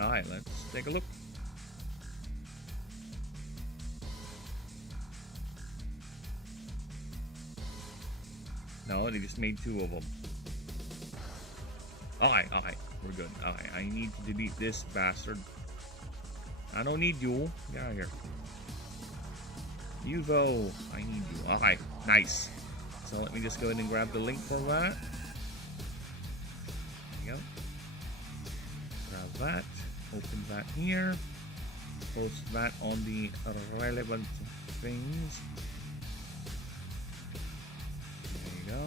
Alright, let's take a look. No, they just made 2 of them. Alright, we're good. Alright, I need to delete this bastard. I don't need you. Get out of here. You though, I need you. Alright, nice. So let me just go ahead and grab the link for that. There you go. Grab that. Open that here. Post that on the relevant things. There you go.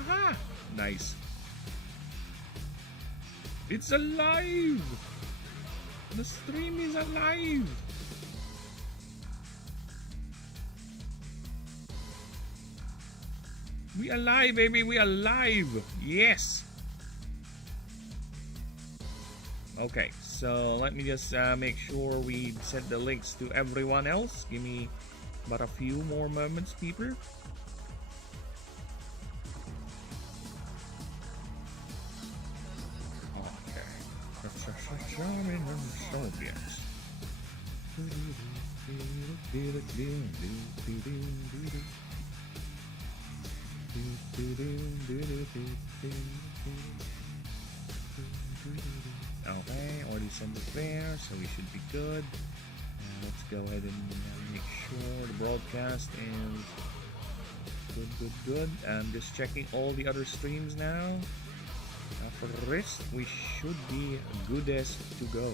Aha! Nice. It's alive! The stream is alive! We alive, baby! We alive! Yes! Okay, so let me just make sure we send the links to everyone else. Give me about a few more moments, people. Soviets. Okay, already sent it there, so we should be good. Let's go ahead and make sure the broadcast is good. I'm just checking all the other streams now. After the rest, we should be good as to go.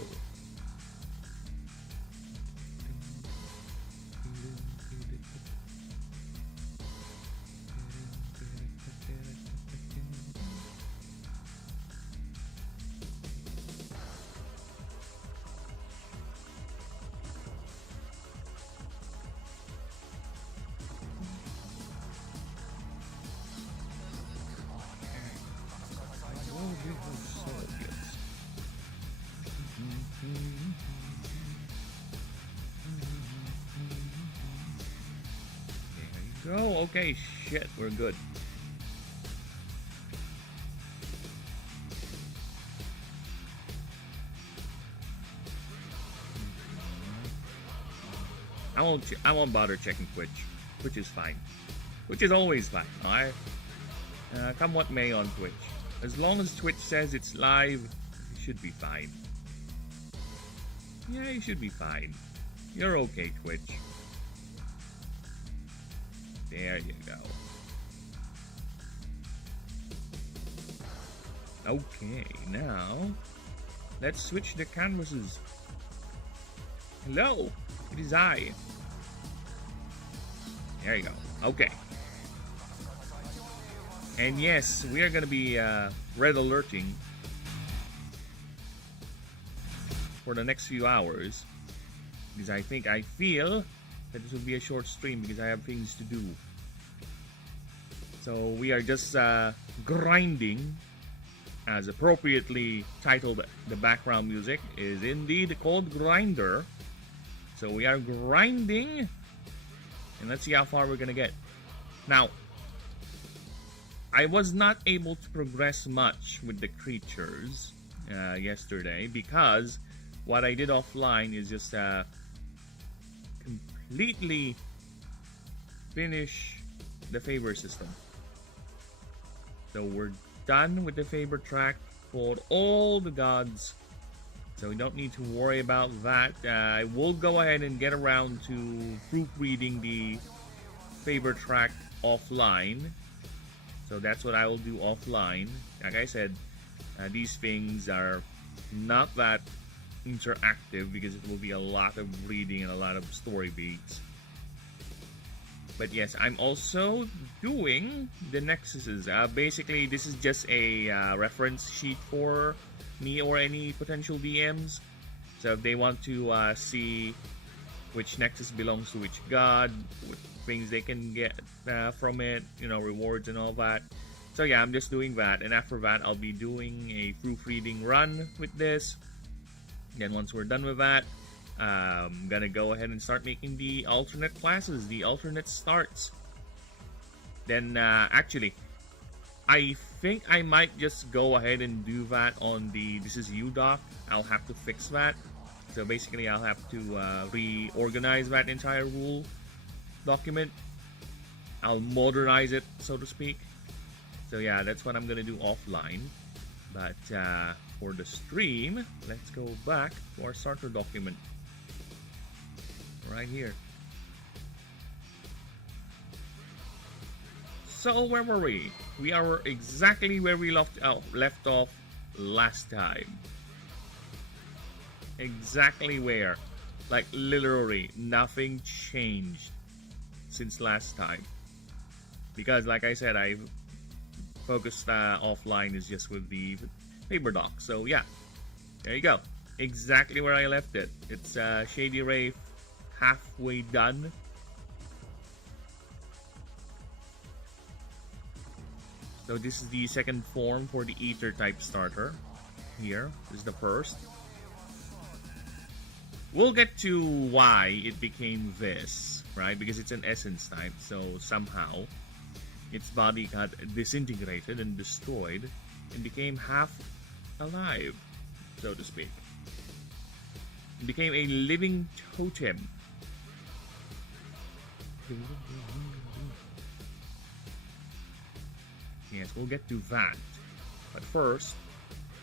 There you go. Okay, shit, we're good. I won't bother checking Twitch. Twitch is fine. Twitch is always fine. Alright. Come what may on Twitch. As long as Twitch says it's live, you should be fine. Yeah, you should be fine. You're okay, Twitch. There you go. Okay, now let's switch the canvases. Hello, it is I. There you go. Okay. And yes, we are going to be red alerting for the next few hours, because I feel that this will be a short stream because I have things to do. So we are just grinding, as appropriately titled. The background music is indeed called Grinder. So we are grinding, and let's see how far we're gonna get. Now, I was not able to progress much with the creatures yesterday, because what I did offline is just completely finish the favor system. So we're done with the favor track for all the gods, so we don't need to worry about that. I will go ahead and get around to proofreading the favor track offline. So that's what I will do offline. Like I said, these things are not that interactive because it will be a lot of reading and a lot of story beats. But yes, I'm also doing the nexuses. Basically, this is just a reference sheet for me or any potential DMs. So if they want to see which nexus belongs to which god, what things they can get from it, you know, rewards and all that. So yeah, I'm just doing that. And after that, I'll be doing a proofreading run with this. Then once we're done with that, I'm gonna go ahead and start making the alternate classes, the alternate starts. Then actually, I think I might just go ahead and do that on the This Is You doc. I'll have to fix that. So basically, I'll have to reorganize that entire rule document. I'll modernize it, so to speak. So yeah, that's what I'm gonna do offline. But for the stream, let's go back to our starter document. Right here. So where were we? We are exactly where we left off last time. Exactly where. Like literally nothing changed since last time. Because like I said, I focused offline is just with the paper doc. So yeah, there you go. Exactly where I left it. It's Shady Wraith halfway done. So this is the second form for the Ether type starter. Here, this is the first. We'll get to why it became this, right? Because it's an essence type, so somehow its body got disintegrated and destroyed and became half alive, so to speak. It became a living totem. Yes, we'll get to that. But first,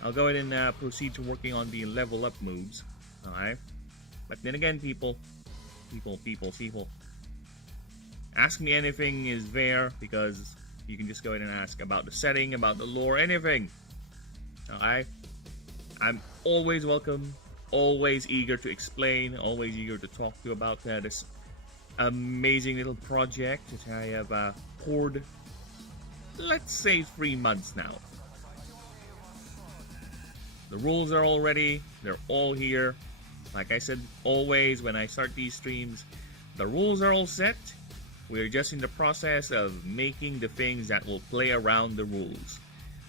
I'll go ahead and proceed to working on the level up moves. Alright? But then again, people. Ask me anything is there, because you can just go ahead and ask about the setting, about the lore, anything. Alright? I'm always welcome, always eager to explain, always eager to talk to you about this amazing little project that I have poured, let's say, 3 months now. The rules are all ready, they're all here. Like I said, always when I start these streams, the rules are all set. We're just in the process of making the things that will play around the rules.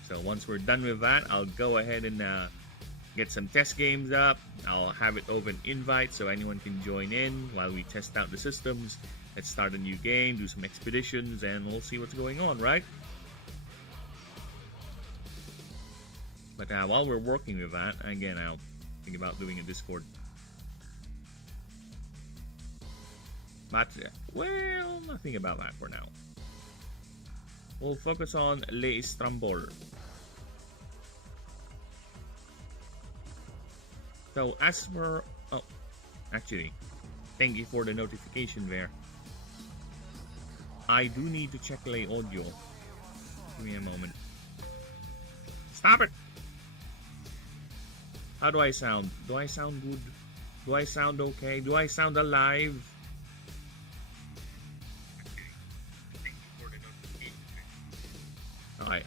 So once we're done with that, I'll go ahead and get some test games up. I'll have it open invite so anyone can join in while we test out the systems. Let's start a new game, do some expeditions, and we'll see what's going on, right? But while we're working with that, again, I'll think about doing a Discord. But, well, nothing about that for now. We'll focus on Le Istanbul. So, as for... Oh, actually, thank you for the notification there. I do need to check Le audio. Give me a moment. Stop it! How do I sound? Do I sound good? Do I sound okay? Do I sound alive?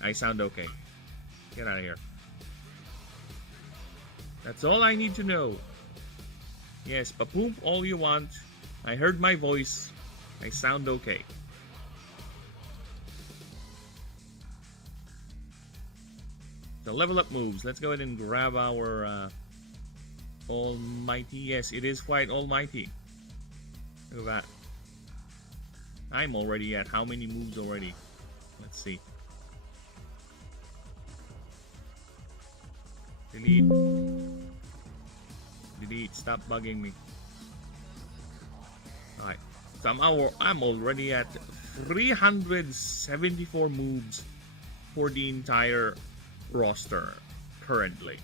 I sound okay. Get out of here. That's all I need to know. Yes, papoop all you want. I heard my voice. I sound okay. So level up moves. Let's go ahead and grab our almighty. Yes, it is quite almighty. Look at that. I'm already at how many moves already? Let's see. Delete. Delete. Stop bugging me. Alright. So I'm already at 374 moves for the entire roster currently.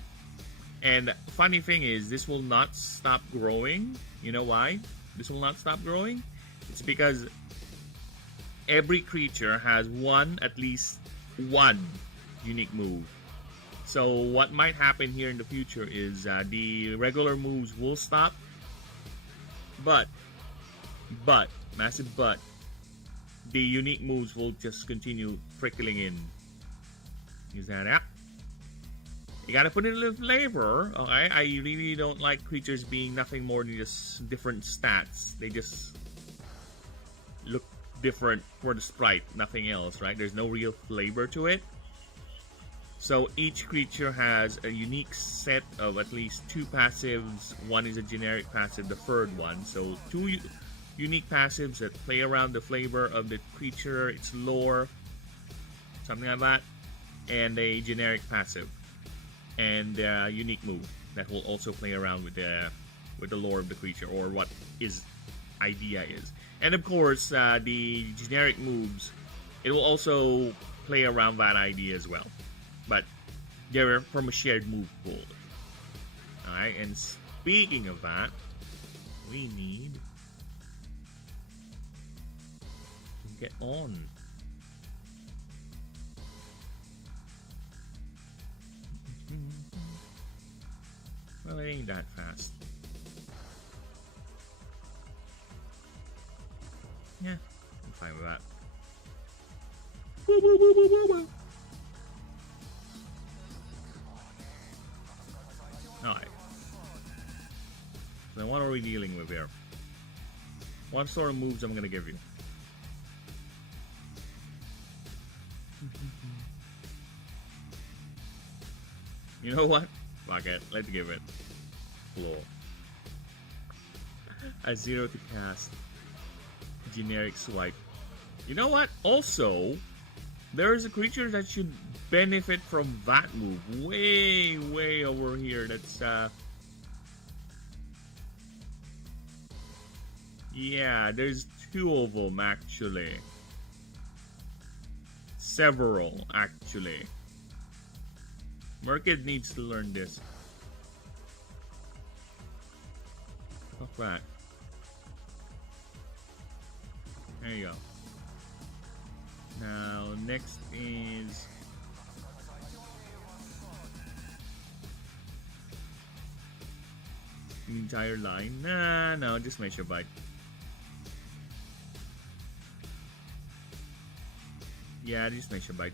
And funny thing is, this will not stop growing. You know why this will not stop growing? It's because every creature has at least one unique move. So what might happen here in the future is the regular moves will stop, but massive but, the unique moves will just continue trickling in. Use that app. You gotta put in a little flavor. Okay? I really don't like creatures being nothing more than just different stats. They just look different for the sprite, nothing else, right? There's no real flavor to it. So each creature has a unique set of at least 2 passives. One is a generic passive, the third one. So 2 unique passives that play around the flavor of the creature, its lore. something like that, and a generic passive, and a unique move that will also play around with the lore of the creature, or what his idea is. And of course, the generic moves, it will also play around that idea as well, but they're from a shared move pool. Alright, and speaking of that, we need to get on. Well, it ain't that fast. Yeah, I'm fine with that. Alright. So what are we dealing with here? What sort of moves I'm gonna give you? You know what? Fuck it. Let's give it. Floor. A 0 to cast. Generic swipe. You know what? Also, there is a creature that should benefit from that move. Way over here. That's yeah, there's 2 of them actually. Several actually. Merkid needs to learn this. Fuck that. There you go. Now, next is the entire line. Nah, no, just Measure Bite. Yeah, just Measure Bite.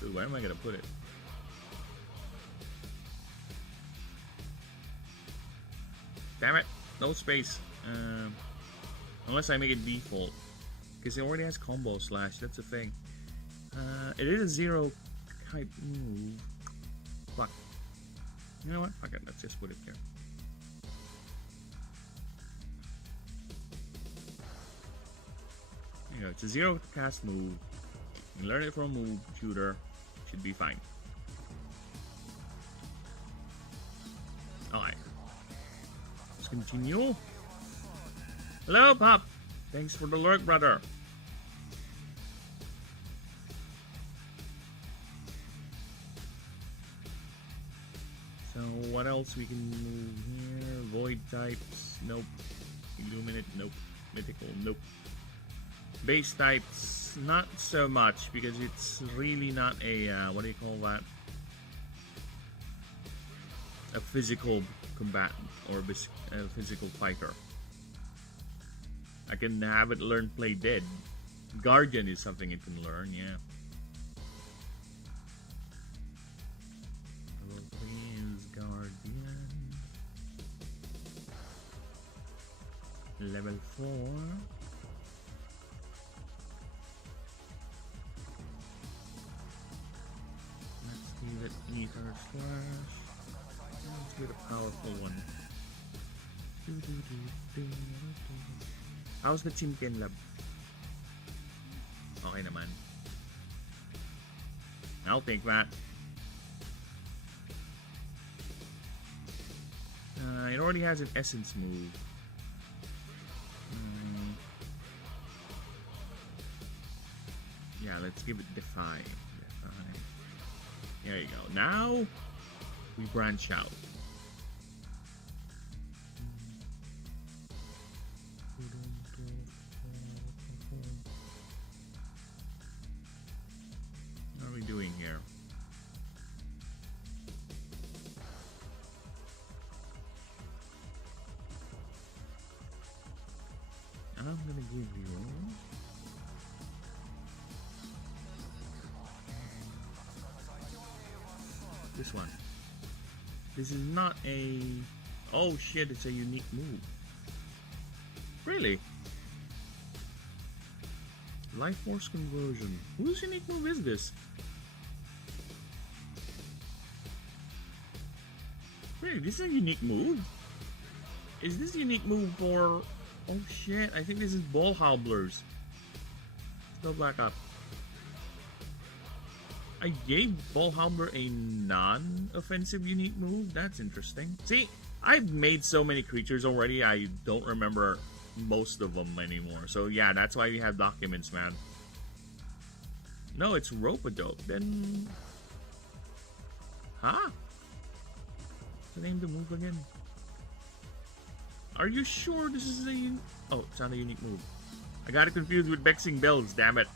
Dude, where am I gonna put it? Damn it, no space. Unless I make it default, because it already has combo slash. That's the thing. It is a 0 type move. Fuck. You know what? Fuck it. Let's just put it there. There you go. It's a 0 cast move. You can learn it from a move shooter. Should be fine. Alright. Let's continue. Hello, Pop. Thanks for the lurk, brother. So, what else we can move here? Void types, nope. Illuminate, nope. Mythical, nope. Base types, not so much, because it's really not a, what do you call that? A physical combatant, or a physical fighter. I can have it learn play dead. Guardian is something it can learn, yeah. Level 3 is Guardian. Level 4. Let's give it Ether Slash. Let's get a powerful one. How's the Chimken Lab? Okay naman. I'll take that. It already has an essence move. Yeah, let's give it Defy. There you go. Now we branch out. What are we doing here? I'm gonna give you this one. This is not a... Oh shit, it's a unique move. Really? Life Force Conversion. Whose unique move is this? Really, this is a unique move? Is this a unique move for Oh shit, I think this is ball hobblers. Let's go back up. I gave ball hobbler a non-offensive unique move. That's interesting. See, I've made so many creatures already, I don't remember most of them anymore. So yeah, that's why we have documents, man. No, it's rope-a-dope. Then... Huh? What's the name of the move again? Are you sure this is a... Oh, it's not a unique move. I got it confused with Vexing Bells, damn it.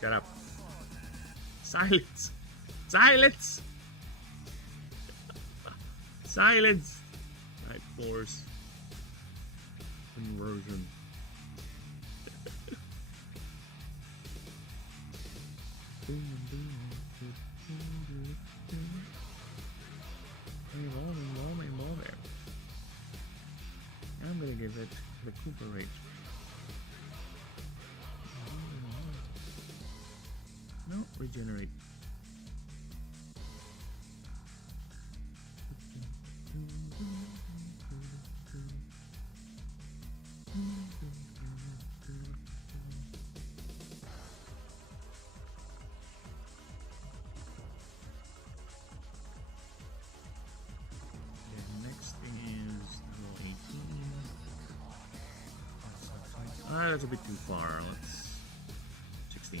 Shut up. Silence! Silence! Silence! Right, force. Conversion. I'm gonna give it recuperate. No, regenerate. That's a bit too far. Let's 16.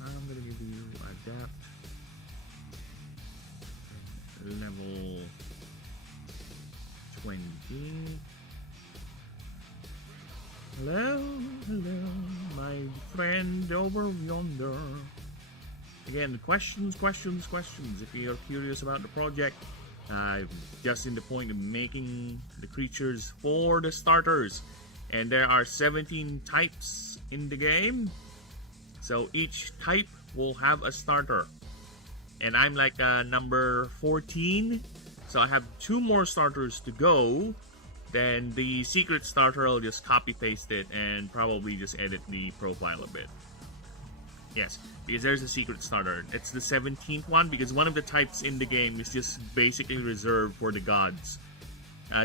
I'm gonna give you adapt level 20. Hello, hello, my friend over yonder. Again, questions. If you're curious about the project, just in the point of making the creatures for the starters, and there are 17 types in the game, so each type will have a starter, and I'm like number 14, so I have 2 more starters to go. Then the secret starter, I'll just copy paste it and probably just edit the profile a bit. Yes, because there's a secret starter. It's the 17th one, because one of the types in the game is just basically reserved for the gods.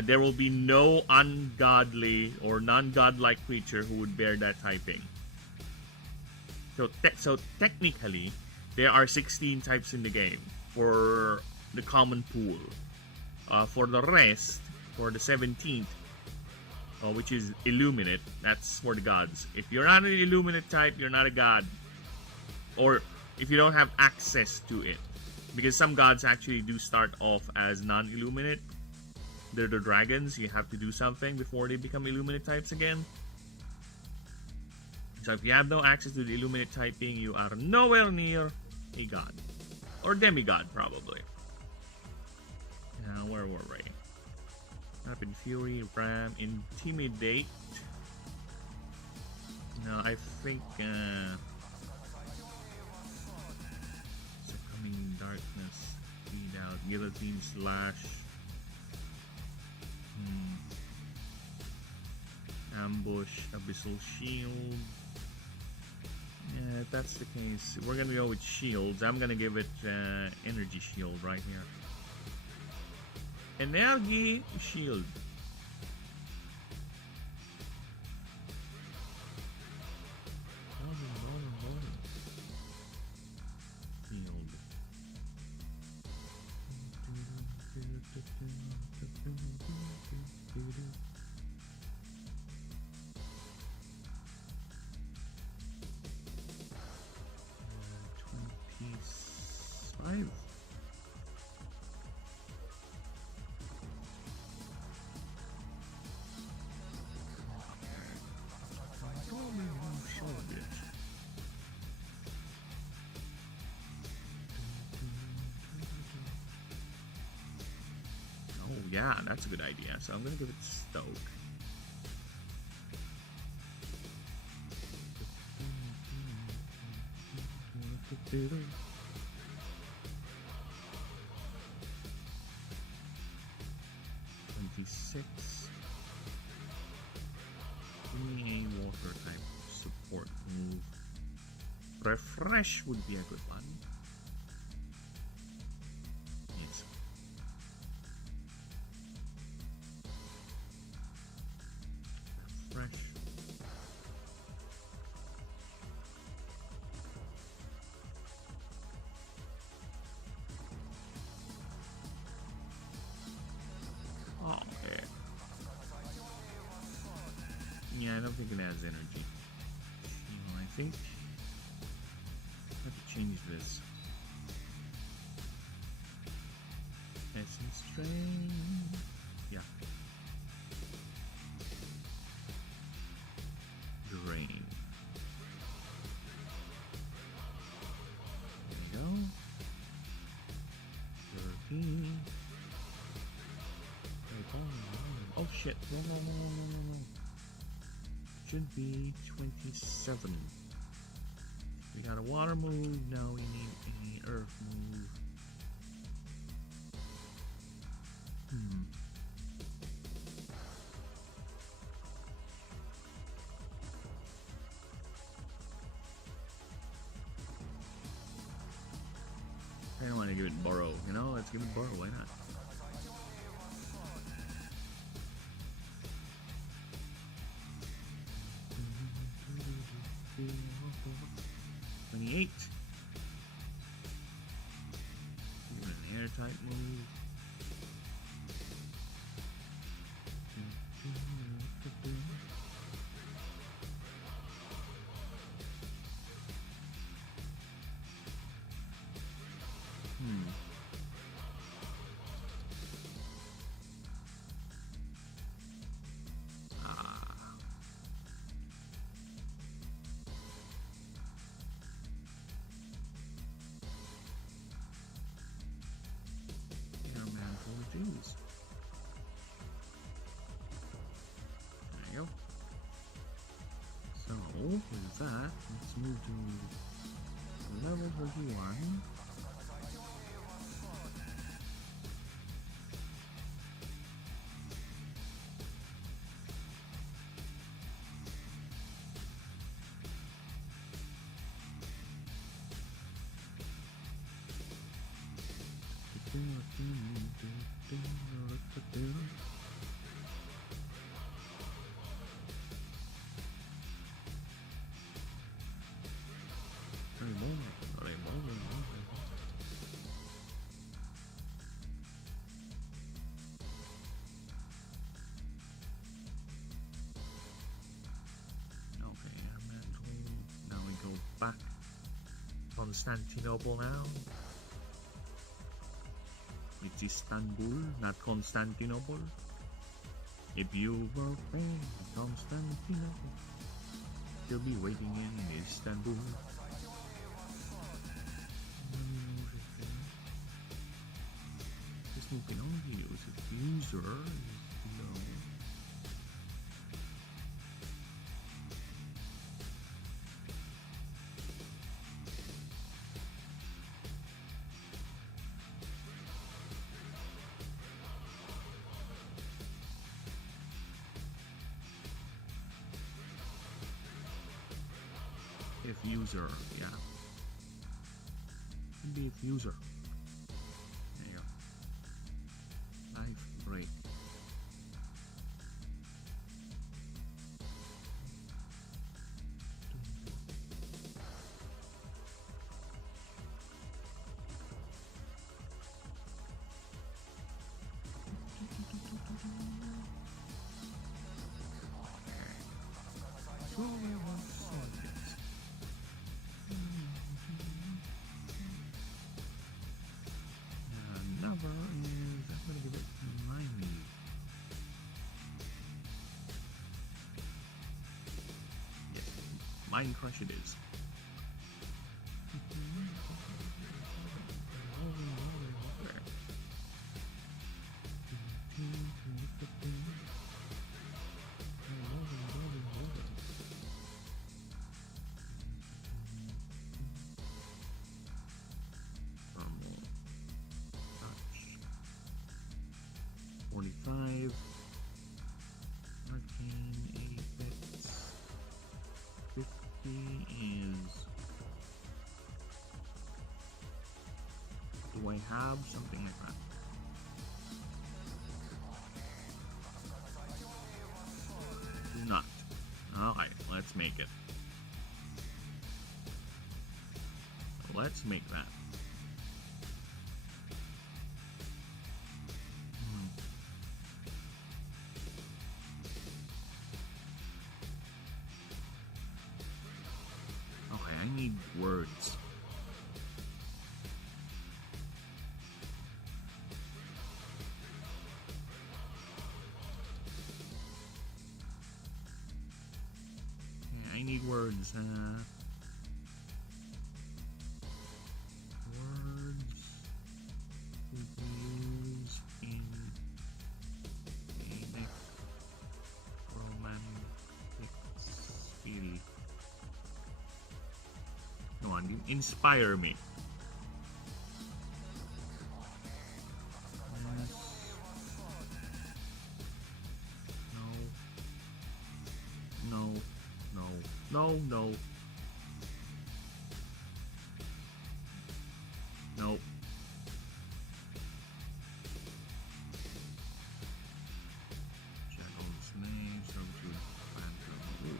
There will be no ungodly or non-godlike creature who would bear that typing. So technically, there are 16 types in the game for the common pool. For the rest, for the 17th, which is Illuminate, that's for the gods. If you're not an Illuminate type, you're not a god. Or if you don't have access to it, because some gods actually do start off as non-Illuminate. They're the dragons. You have to do something before they become Illuminate types again. So if you have no access to the Illuminate typing, you are nowhere near a god. Or demigod, probably. Now, where were we? Rapid Fury, Ram, Intimidate. No, I think... Darkness, feed out, guillotine, slash, ambush, abyssal shield. Yeah, if that's the case, we're gonna go with shields. I'm gonna give it energy shield right here. Energy shield. Yeah, that's a good idea. So I'm gonna give it Stoke. $26. Give me a water type support move. Refresh would be a good one. Yes. don't think it has energy. Well, I think I have to change this. Essence strain. Yeah. Drain. There you go. 13. Oh shit. No. Should be 27. We got a water move. Now we need a earth move. I don't want to give it burrow, you know? Let's give it burrow, why not? $28. Give it an air type move. Jeez. There you go. So, with that, let's move to level 31. Back Constantinople now. It's Istanbul, not Constantinople. If you were in Constantinople, you'll be waiting in Istanbul. This move can only use if user is low. If user, yeah. Could be if user. There you go. Life break. Mind Crush it is. Touch. 45. Arcane 80 bits. 50 is... Do I have something like that? Do not. Alright, let's make it. Let's make that. words. Yeah, I need words. Words to use in a romantic spirit. Come on, you inspire me. Yes. No. No. No. No. Nope. Shadows, names, servitude, phantom. Ooh.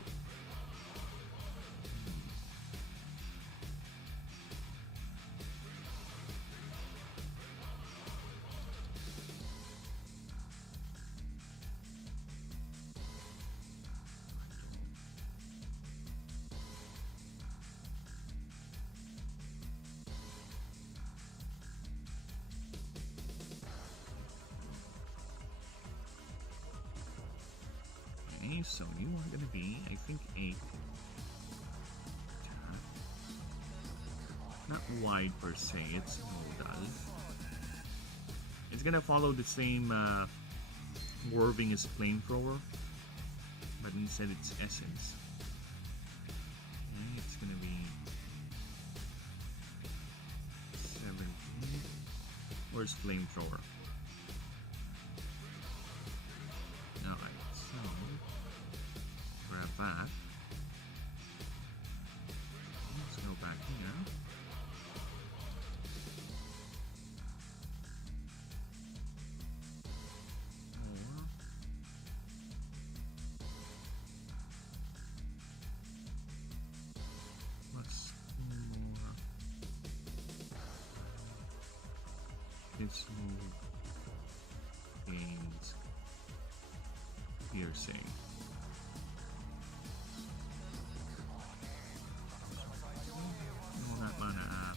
Okay, so you are gonna be, I think, 8. Not wide per se, it's modal. It's gonna follow the same wording as flamethrower, but instead it's essence. Okay, it's gonna be 17. Where's flamethrower? Alright, so grab that. Let's go back here. What's more? This move gains piercing. No, not mana app.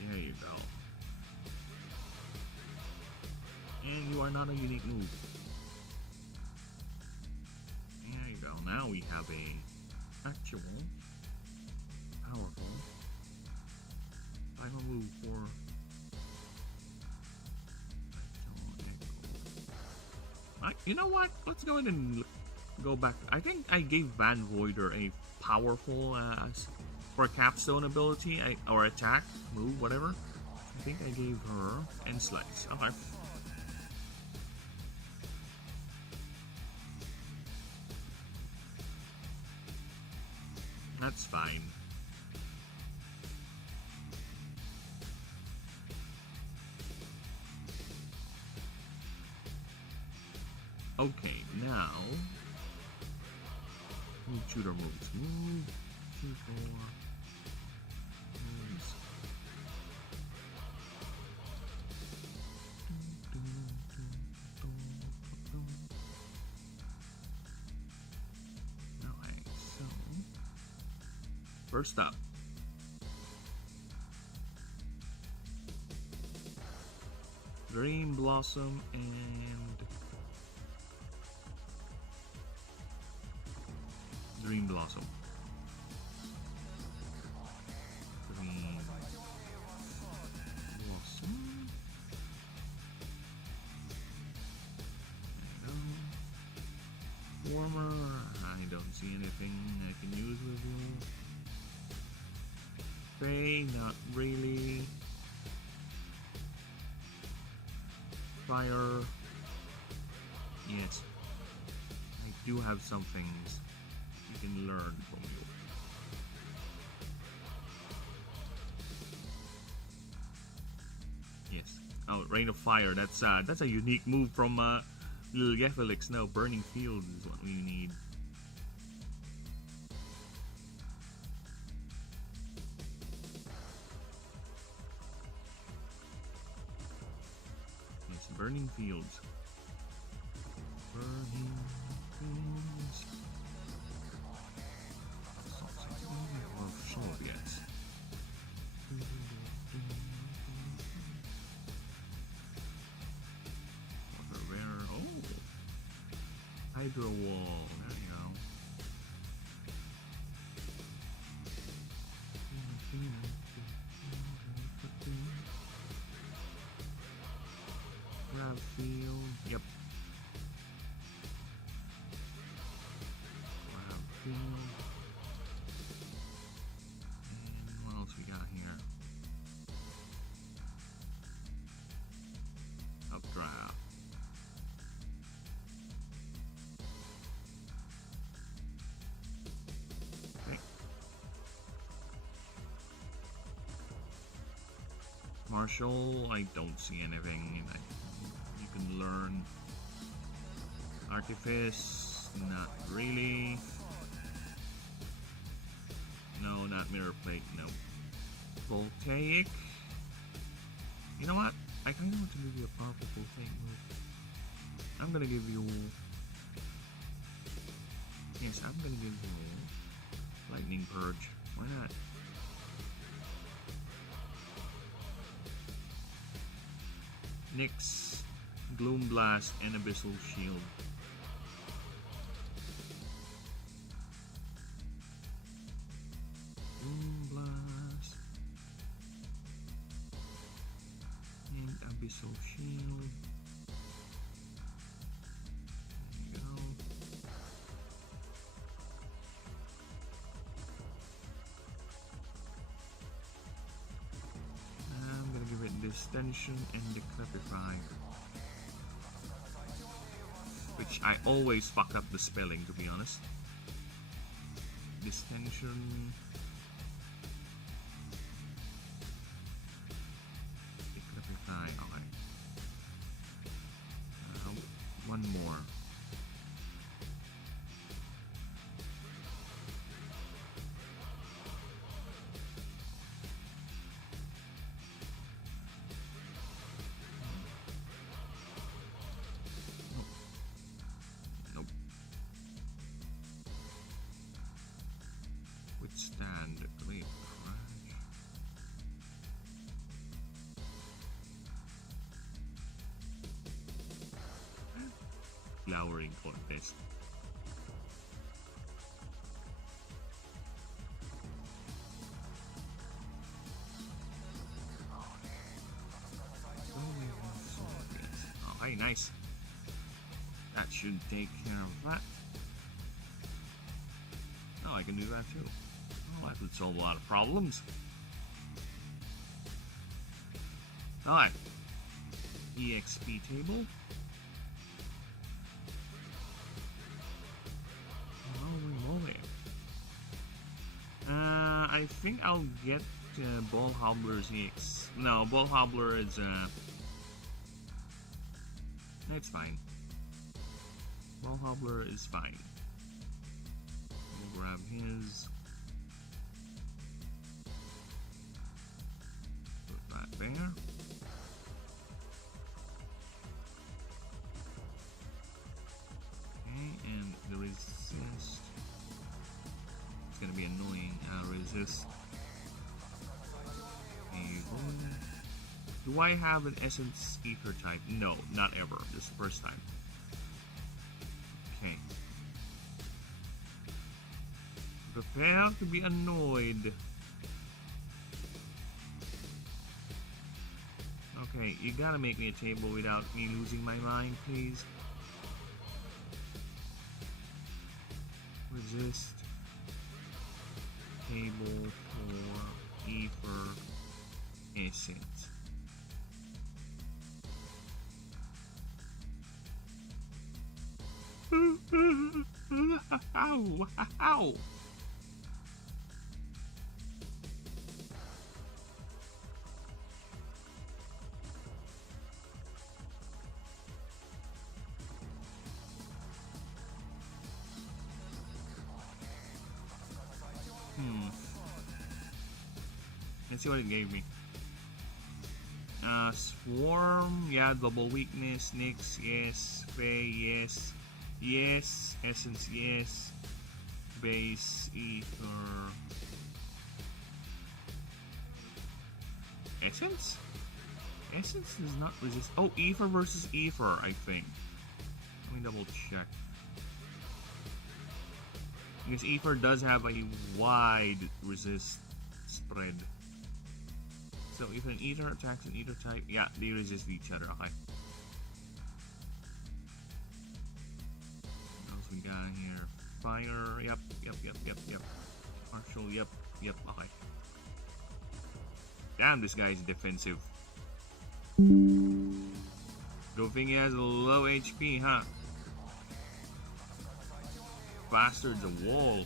There you go. And you are not a unique move. There you go. Now we have a actual powerful final move for you know what? Let's go ahead and go back. I think I gave Van Voider a powerful for capstone ability or attack move, whatever. I think I gave her End Slice. Okay. That's fine. Okay, now move shooter moves. Move 2, 4 moves. Alright, so first up, Dream Blossom and Dream Blossom. Dream Blossom. There you go. Warmer. I don't see anything I can use with you. Faye, not really. Fire. Yes. I do have some things you can learn from you. Yes. Oh, Rain of Fire. That's a unique move from Little Geffelix, no, Burning Fields is what we need. It's Burning Fields. Burning Fields. Of Soviets. Hydro wall, there you go. Grab field, yep. Grab field. And what else we got here? Updraft. Marshall, I don't see anything. You can learn. Artifice, not really. No, not mirror plate, no. Voltaic. You know what? I kind of want to give you a powerful voltaic move. I'm gonna give you. Yes, I'm gonna give you lightning purge. Why not? Nyx, Gloom Blast, and Abyssal Shield. Gloom Blast and Abyssal Shield. There you go. I'm gonna give it Distension and Decrepify, which I always fuck up the spelling, to be honest. Distension, Decrepify. Okay. One more. Withstand great crash. Flowering contest. Oh, hey, nice. That should take care of that. Oh, I can do that too. Oh, that would solve a lot of problems. Alright. EXP table. Holy moly. I think I'll get Ball Hobbler's EX. No, Ball Hobbler is it's fine. Ball Hobbler is fine. We'll grab his. Put that there. Okay, and the resist. It's gonna be annoying. Resist. Do I have an Essence Ether type? No, not ever. This is the first time. Okay. Prepare to be annoyed. Okay, you gotta make me a table without me losing my mind, please. Resist. Table for Ether Essence. Ow! Ow! Hmm. Let's see what it gave me. Swarm, yeah, double weakness, Nyx, yes, Fey, yes, yes, Essence, yes, Base, Ether, Essence? Essence does not resist. Oh, Ether versus Ether, I think. Let me double check. Because Ether does have a wide resist spread. So if an Ether attacks an Ether type, yeah, they resist each other. Okay. What else we got here? Fire. Yep. Martial. Yep. Okay. Damn, this guy is defensive. Good thing he has low HP, huh? Bastard's a wall.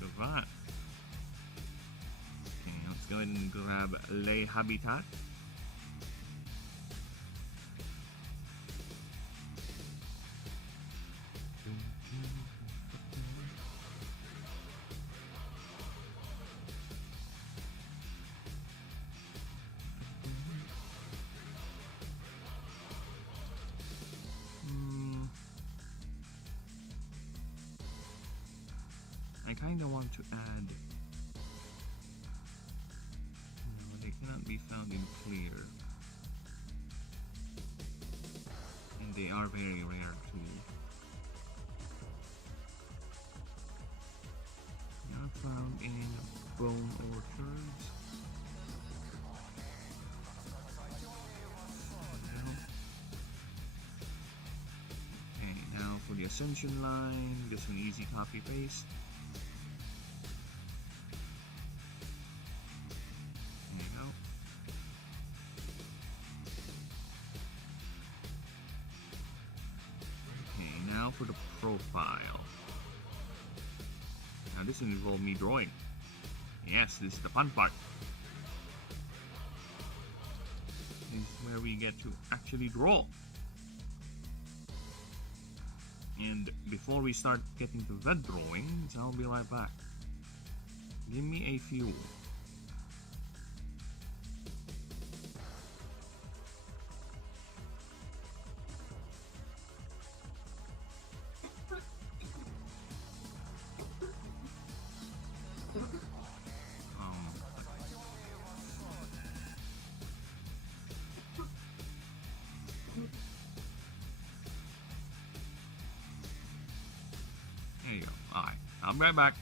Look at that. Okay, let's go ahead and grab Le Habitat. I kinda want to add. No, they cannot be found in clear. And they are very rare too. Not found in bone orchards. Okay, now for the Ascension line, this one easy copy paste. There you go. Okay, now for the profile. Now this will involve me drawing. Yes, this is the fun part. This is where we get to actually draw. And before we start getting to the drawings, I'll be right back. Give me a few. There you go. Alright, I'll be right back.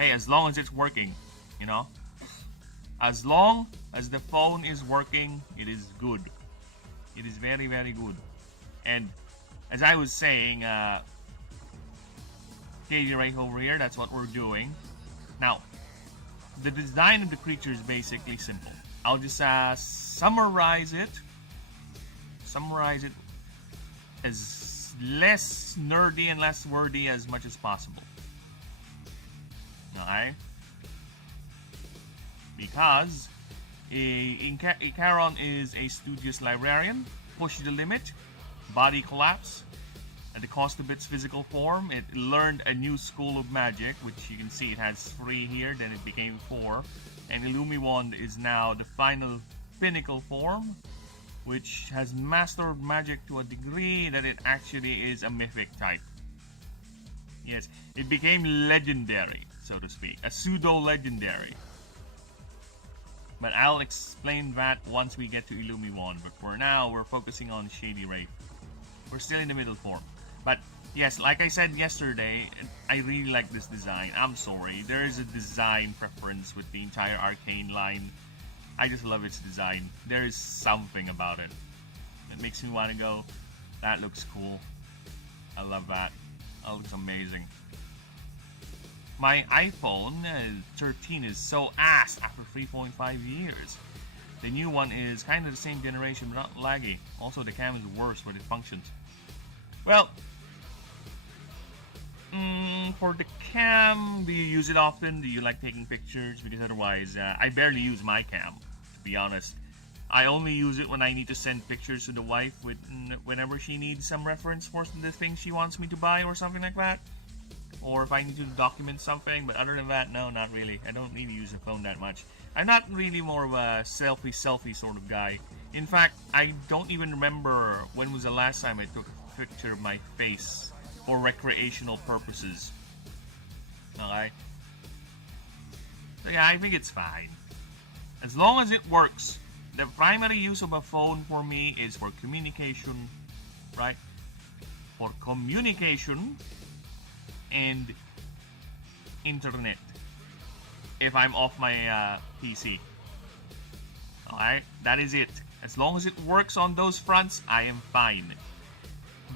Hey, as long as it's working, you know? As long as the phone is working, it is good. It is very, very good. And as I was saying, Katie right over here, that's what we're doing. Now, the design of the creature is basically simple. I'll just summarize it. Summarize it as less nerdy and less wordy as much as possible. Alright? Because Icaron is a studious librarian. Push the limit. Body collapse. At the cost of its physical form, it learned a new school of magic, which you can see it has 3 here, then it became 4. And Illumiwand is now the final pinnacle form, which has mastered magic to a degree that it actually is a mythic type. Yes, it became legendary, so to speak. A pseudo-legendary. But I'll explain that once we get to Illumiwand. But for now, we're focusing on Shady Wraith. We're still in the middle form. But yes, like I said yesterday, I really like this design. I'm sorry, there is a design preference with the entire Arcane line. I just love its design. There is something about it that makes me want to go, that looks cool. I love that. That looks amazing. My iPhone 13 is so ass after 3.5 years. The new one is kind of the same generation but not laggy. Also, the cam is worse when it functions. Well, for the cam, do you use it often? Do you like taking pictures? Because otherwise, I barely use my cam, to be honest. I only use it when I need to send pictures to the wife whenever she needs some reference for the thing she wants me to buy or something like that. Or if I need to document something, but other than that, no, not really. I don't really use the phone that much. I'm not really more of a selfie sort of guy. In fact, I don't even remember when was the last time I took a picture of my face for recreational purposes. Okay? So yeah, I think it's fine. As long as it works. The primary use of a phone for me is for communication, right? For communication and internet if I'm off my PC. Alright, that is it. As long as it works on those fronts, I am fine.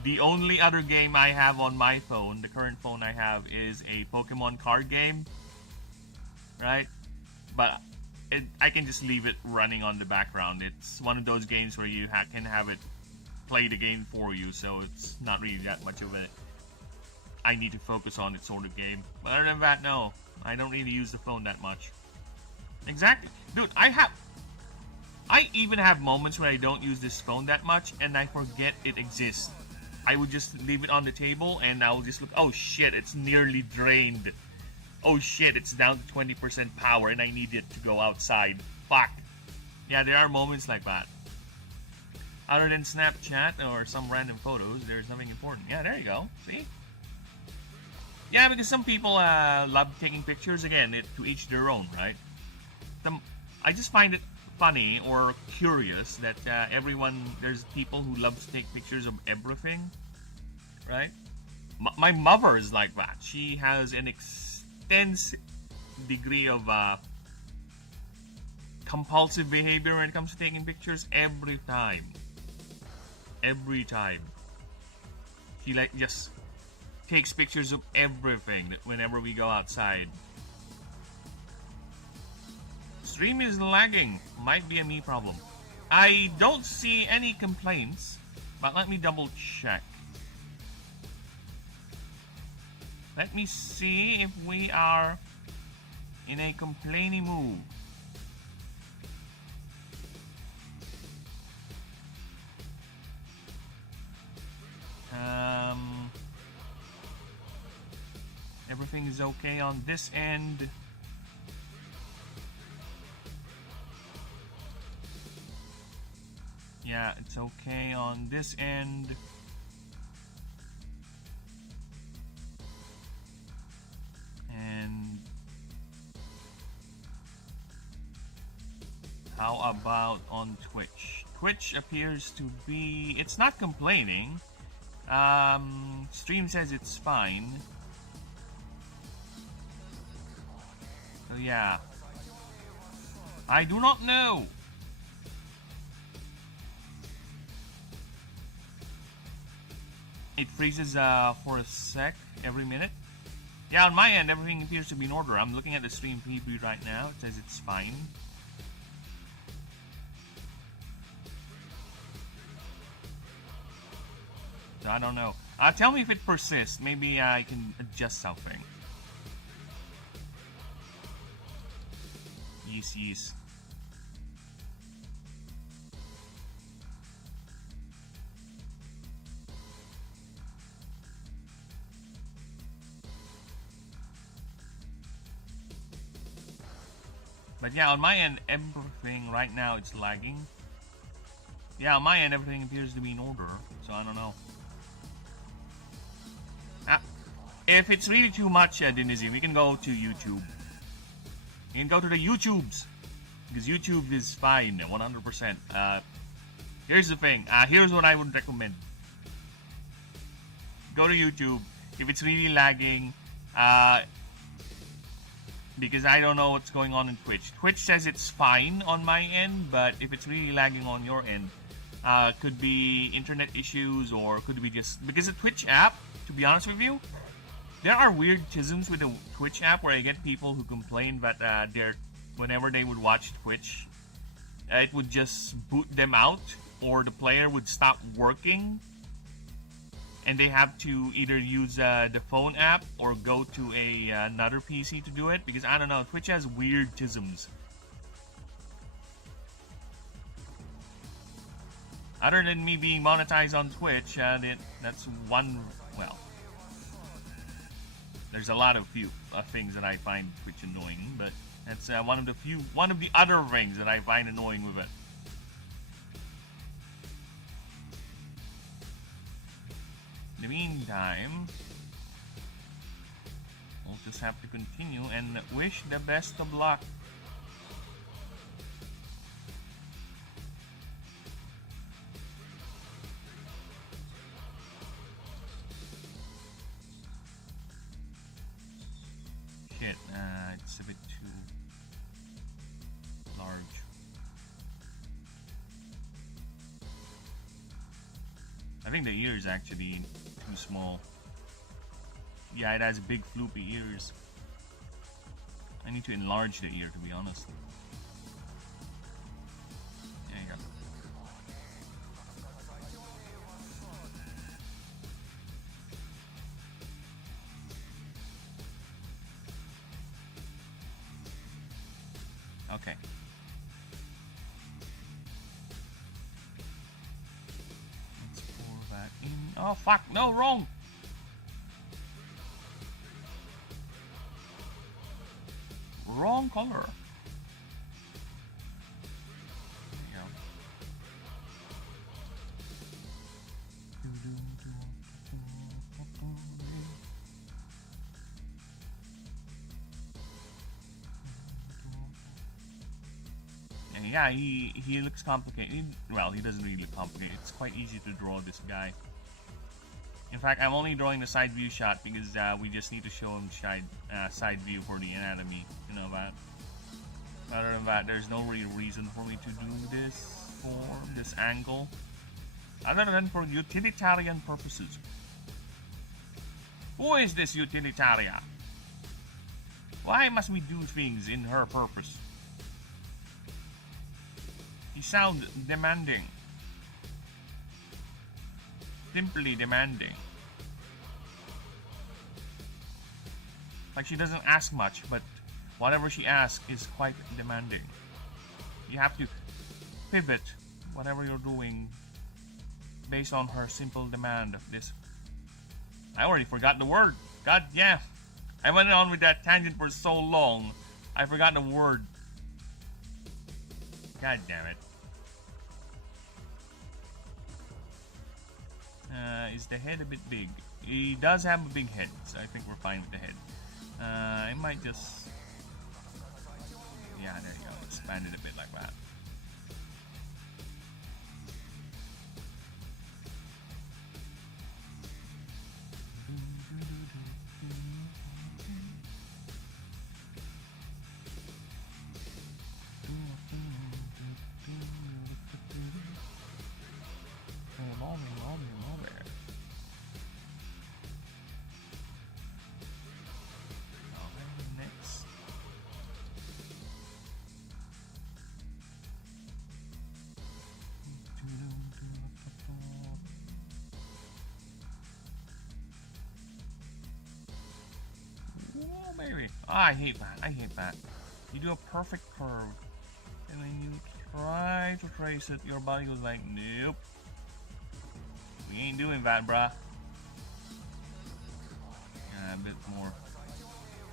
The only other game I have on my phone, the current phone I have, is a Pokemon card game. Right? But I can just leave it running on the background. It's one of those games where you can have it play the game for you, so it's not really that much of a I need to focus on it sort of game. But other than that, no. I don't really use the phone that much. Exactly. Dude, I even have moments where I don't use this phone that much and I forget it exists. I would just leave it on the table and I will just look, oh shit, it's nearly drained. Oh shit, it's down to 20% power and I need it to go outside. Fuck. Yeah, there are moments like that. Other than Snapchat or some random photos, there's nothing important. Yeah, there you go. See? Yeah, because some people love taking pictures. Again, to each their own, right? I just find it funny or curious that there's people who love to take pictures of everything, right? My mother is like that. She has an extensive degree of compulsive behavior when it comes to taking pictures every time. Every time. She just takes pictures of everything whenever we go outside. Stream is lagging. Might be a me problem. I don't see any complaints, but let me double check. Let me see if we are in a complaining mood. Everything is okay on this end. Yeah, it's okay on this end. And how about on Twitch? Twitch appears to be... It's not complaining. Stream says it's fine. So yeah, I do not know. It freezes for a sec every minute. Yeah, on my end, everything appears to be in order. I'm looking at the stream preview right now. It says it's fine. So I don't know. Tell me if it persists. Maybe I can adjust something. Yes, yes. But yeah, on my end, everything right now it's lagging. Yeah, on my end, everything appears to be in order. So I don't know. If it's really too much, Denizy, we can go to YouTube. You can go to the YouTubes. Because YouTube is fine, 100%. Here's the thing. Here's what I would recommend. Go to YouTube. If it's really lagging, because I don't know what's going on in Twitch. Twitch says it's fine on my end, but if it's really lagging on your end, could be internet issues or could be just because the Twitch app, to be honest with you, there are weird schisms with the Twitch app where I get people who complain that whenever they would watch Twitch, it would just boot them out or the player would stop working and they have to either use the phone app or go to another PC to do it because I don't know, Twitch has weird schisms. Other than me being monetized on Twitch, that's one, well, there's a lot of few things that I find Twitch annoying, but that's one of the other things that I find annoying with it. In the meantime, we'll just have to continue and wish the best of luck. Shit, it's a bit too large. I think the ear is actually too small. Yeah, it has big floopy ears. I need to enlarge the ear, to be honest. There you go. Okay. Let's pour that in. Oh fuck, no, wrong! Wrong color. There you go. Yeah, he looks complicated. Well, he doesn't really look complicated. It's quite easy to draw this guy. In fact, I'm only drawing the side view shot because we just need to show him side view for the anatomy. You know that. Other than that, there's no real reason for me to do this for this angle, other than for utilitarian purposes. Who is this utilitarian? Why must we do things in her purpose? You sound demanding. Simply demanding. Like she doesn't ask much, but whatever she asks is quite demanding. You have to pivot whatever you're doing based on her simple demand of this. I already forgot the word. God yeah. I went on with that tangent for so long. I forgot the word. God damn it. Is the head a bit big? He does have a big head, so I think we're fine with the head. I might just... Yeah, there you go. Expand it a bit like that. I hate that. I hate that. You do a perfect curve, and when you try to trace it, your body goes like, nope. We ain't doing that, bruh. Yeah, a bit more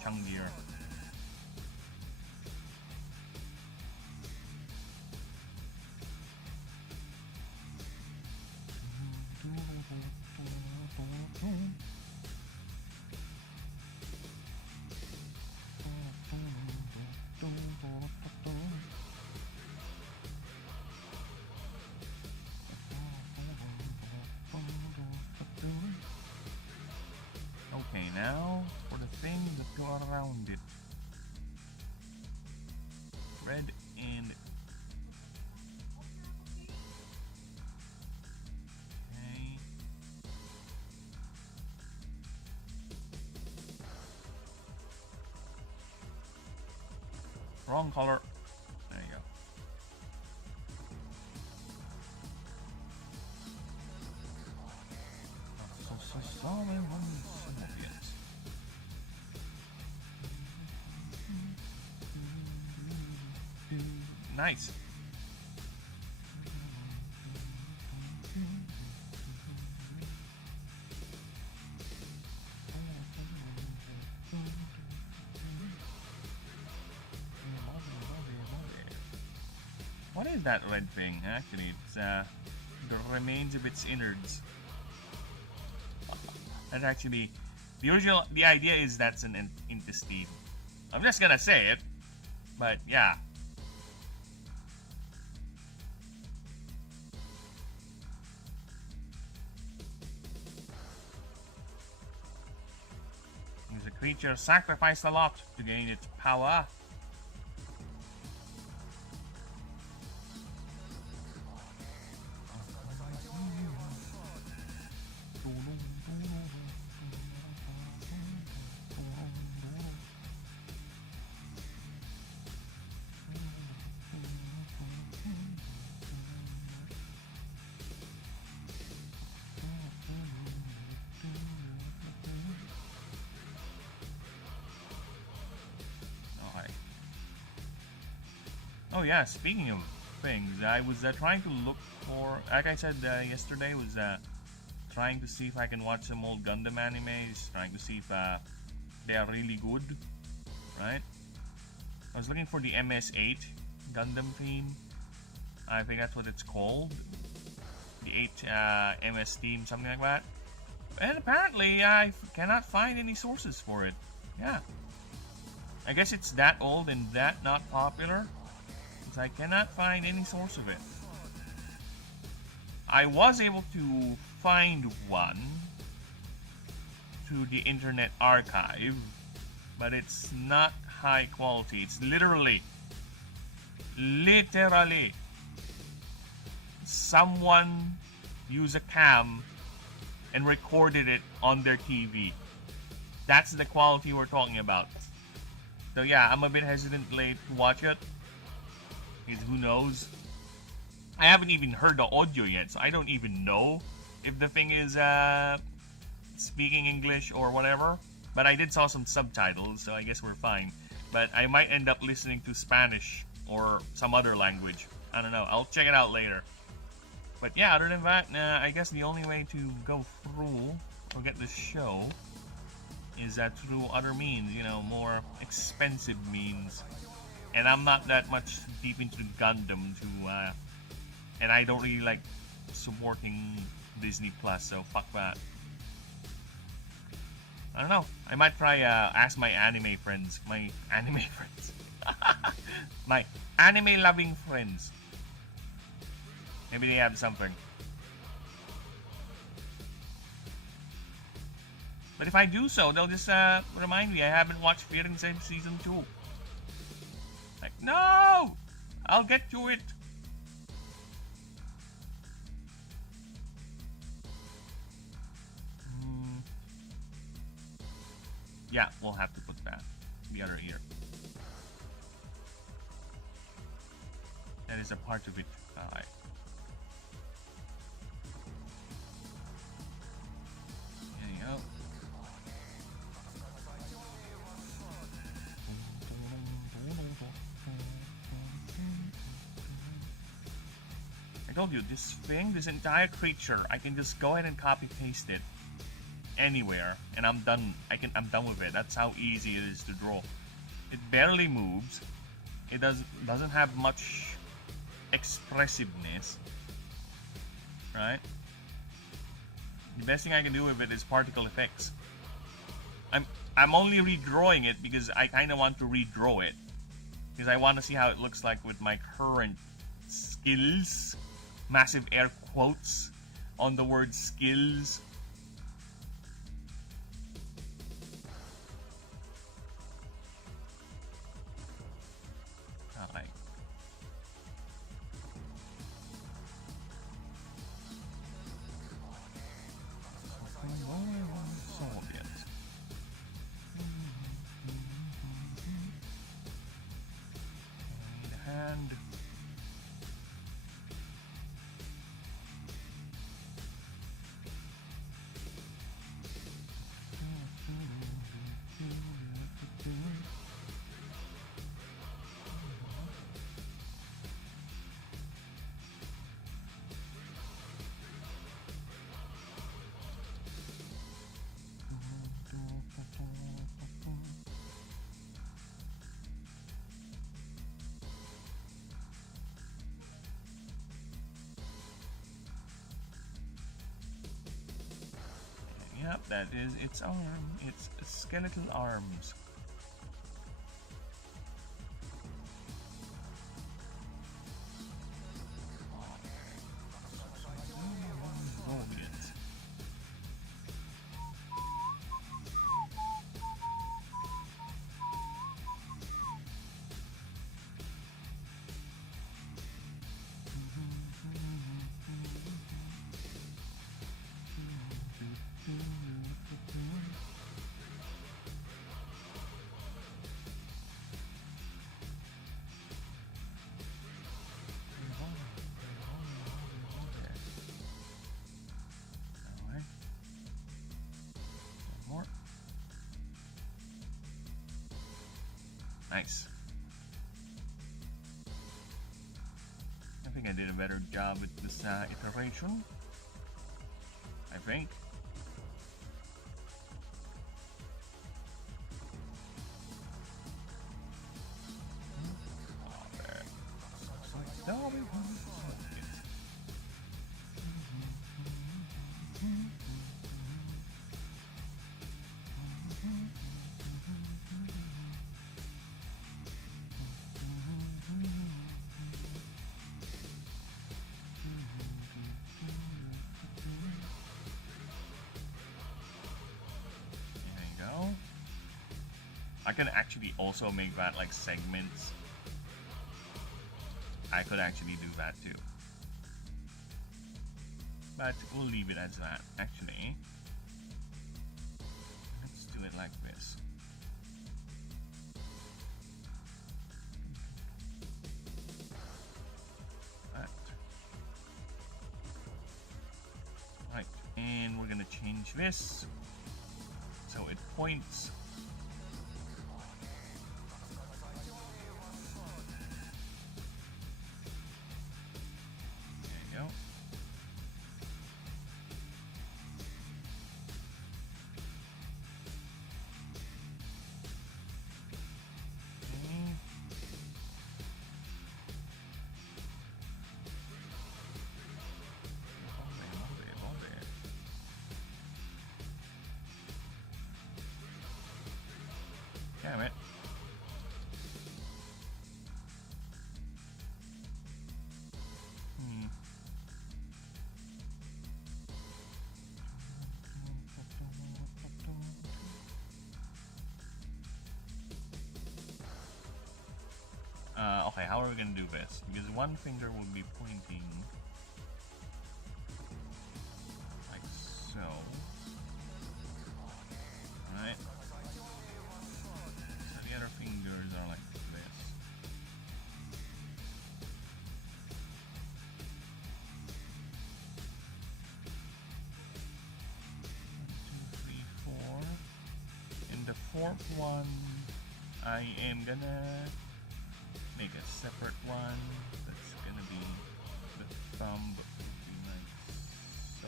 chunkier. Okay, now for the things that go around it. Red and okay. Wrong color. There you go. Nice. What is that red thing? Actually, it's the remains of its innards. That's actually the idea is that's an intestine. I'm just gonna say it, but yeah. The creature sacrificed a lot to gain its power. Oh yeah, speaking of things, I was trying to look for, like I said yesterday, was trying to see if I can watch some old Gundam animes, trying to see if they are really good, right? I was looking for the MS-8 Gundam theme. I think that's what it's called. The 8 MS theme, something like that. And apparently I cannot find any sources for it. Yeah. I guess it's that old and that not popular. I cannot find any source of it. I was able to find one through the Internet Archive, but it's not high quality. It's literally someone used a cam and recorded it on their TV. That's the quality we're talking about. So yeah, I'm a bit hesitant late to watch it. Because who knows? I haven't even heard the audio yet, so I don't even know if the thing is speaking English or whatever. But I did saw some subtitles, so I guess we're fine. But I might end up listening to Spanish or some other language. I don't know. I'll check it out later. But yeah, other than that, I guess the only way to go through or get the show is through other means, you know, more expensive means. And I'm not that much deep into Gundam and I don't really like supporting Disney Plus, so fuck that. I don't know. I might try ask my anime friends. My anime friends. My anime loving friends. Maybe they have something. But if I do so, they'll just remind me I haven't watched Fear Inside Season 2. Like, no! I'll get to it. Yeah, we'll have to put that the other ear. That is a part of it. Alright. There you go. I told you, this thing, this entire creature, I can just go ahead and copy paste it anywhere, and I'm done. I'm done with it. That's how easy it is to draw. It barely moves. It doesn't have much expressiveness, right? The best thing I can do with it is particle effects. I'm only redrawing it because I kind of want to redraw it, because I want to see how it looks like with my current skills. Massive air quotes on the word skills. Not like Soviet. Hand. Yep, that is its arm. It's skeletal arms. Nice. I think I did a better job with this iteration. I think. I can actually also make that like segments. I could actually do that too. But we'll leave it as that. Actually, let's do it like this. That. Right, and we're gonna change this so it points. Damn it. Okay, how are we gonna do this? Because one finger will be pointing like so. Alright. So the other fingers are like this. One, two, three, four. In the fourth one, I am gonna make a separate one that's gonna be the thumb like so.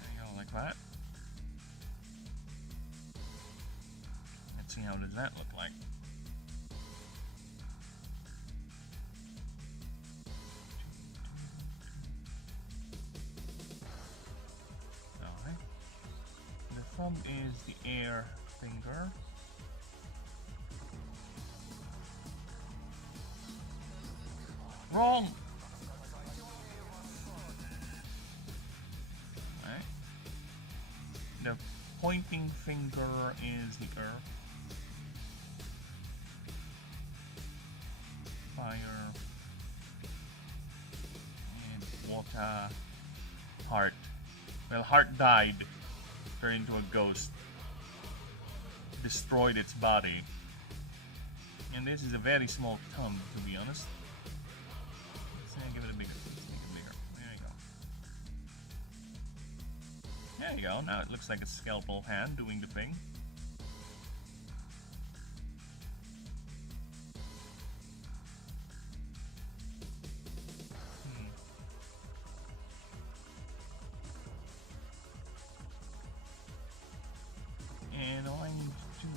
There you go, like that. Let's see how does that look like. Alright. The thumb is the air finger. Wrong! Right. The pointing finger is the earth. Fire. And water. Heart. Well, heart died. Turned into a ghost. Destroyed its body. And this is a very small thumb, to be honest. Give it a bigger. Let's make it bigger. There you go. There you go. Now it looks like a skeletal hand doing the thing. And all I need to do...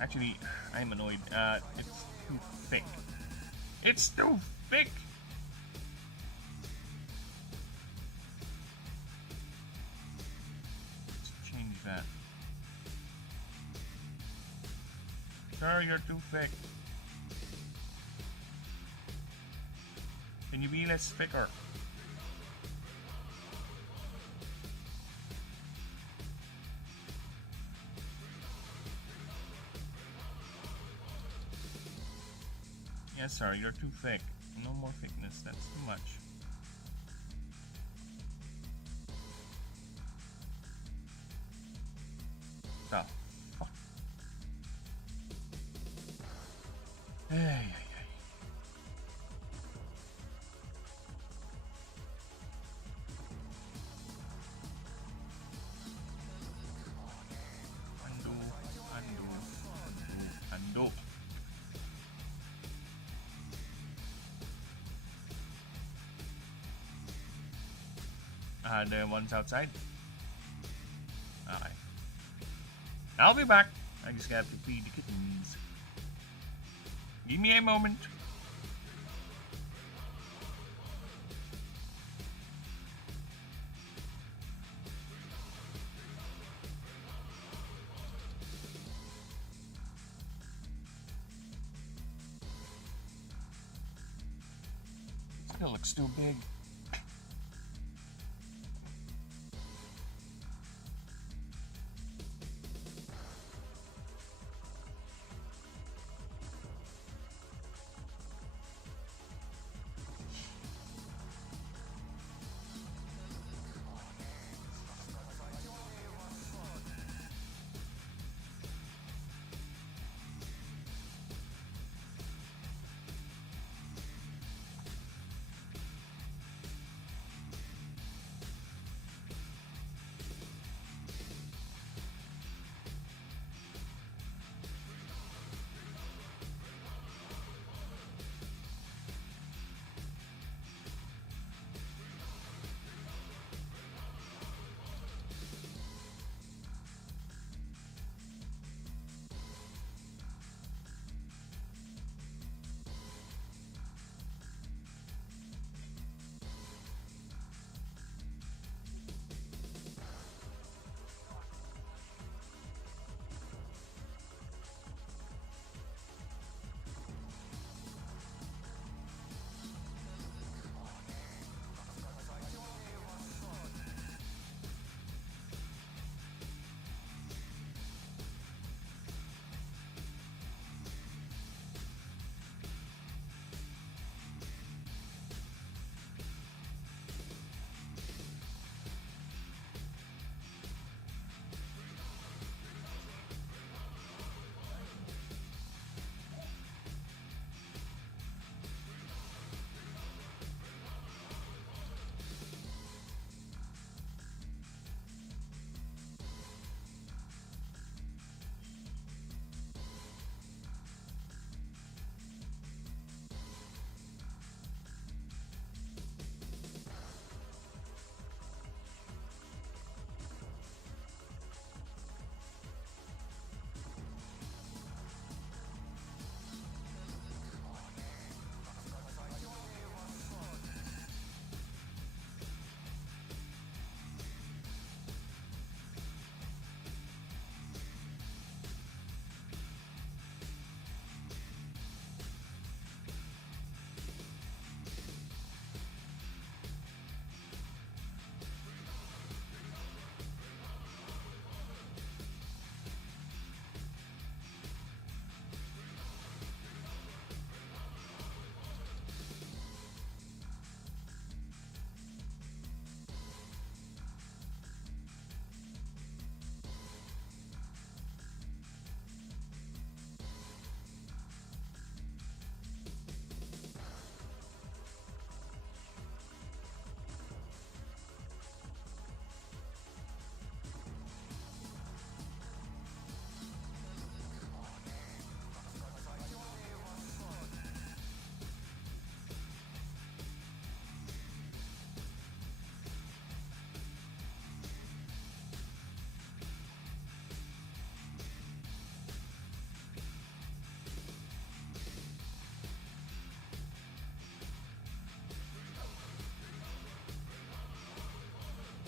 Actually, I'm annoyed. It's too thick. It's too thick! Let's change that. Sir, you're too thick. Can you be less thicker? Yes, sir, you're too thick. No more thickness, that's too much. The fuck? Hey, hey, hey. Undo, undo, undo, undo. The ones outside. Alright. I'll be back. I just have to feed the kittens. Give me a moment. It looks too big.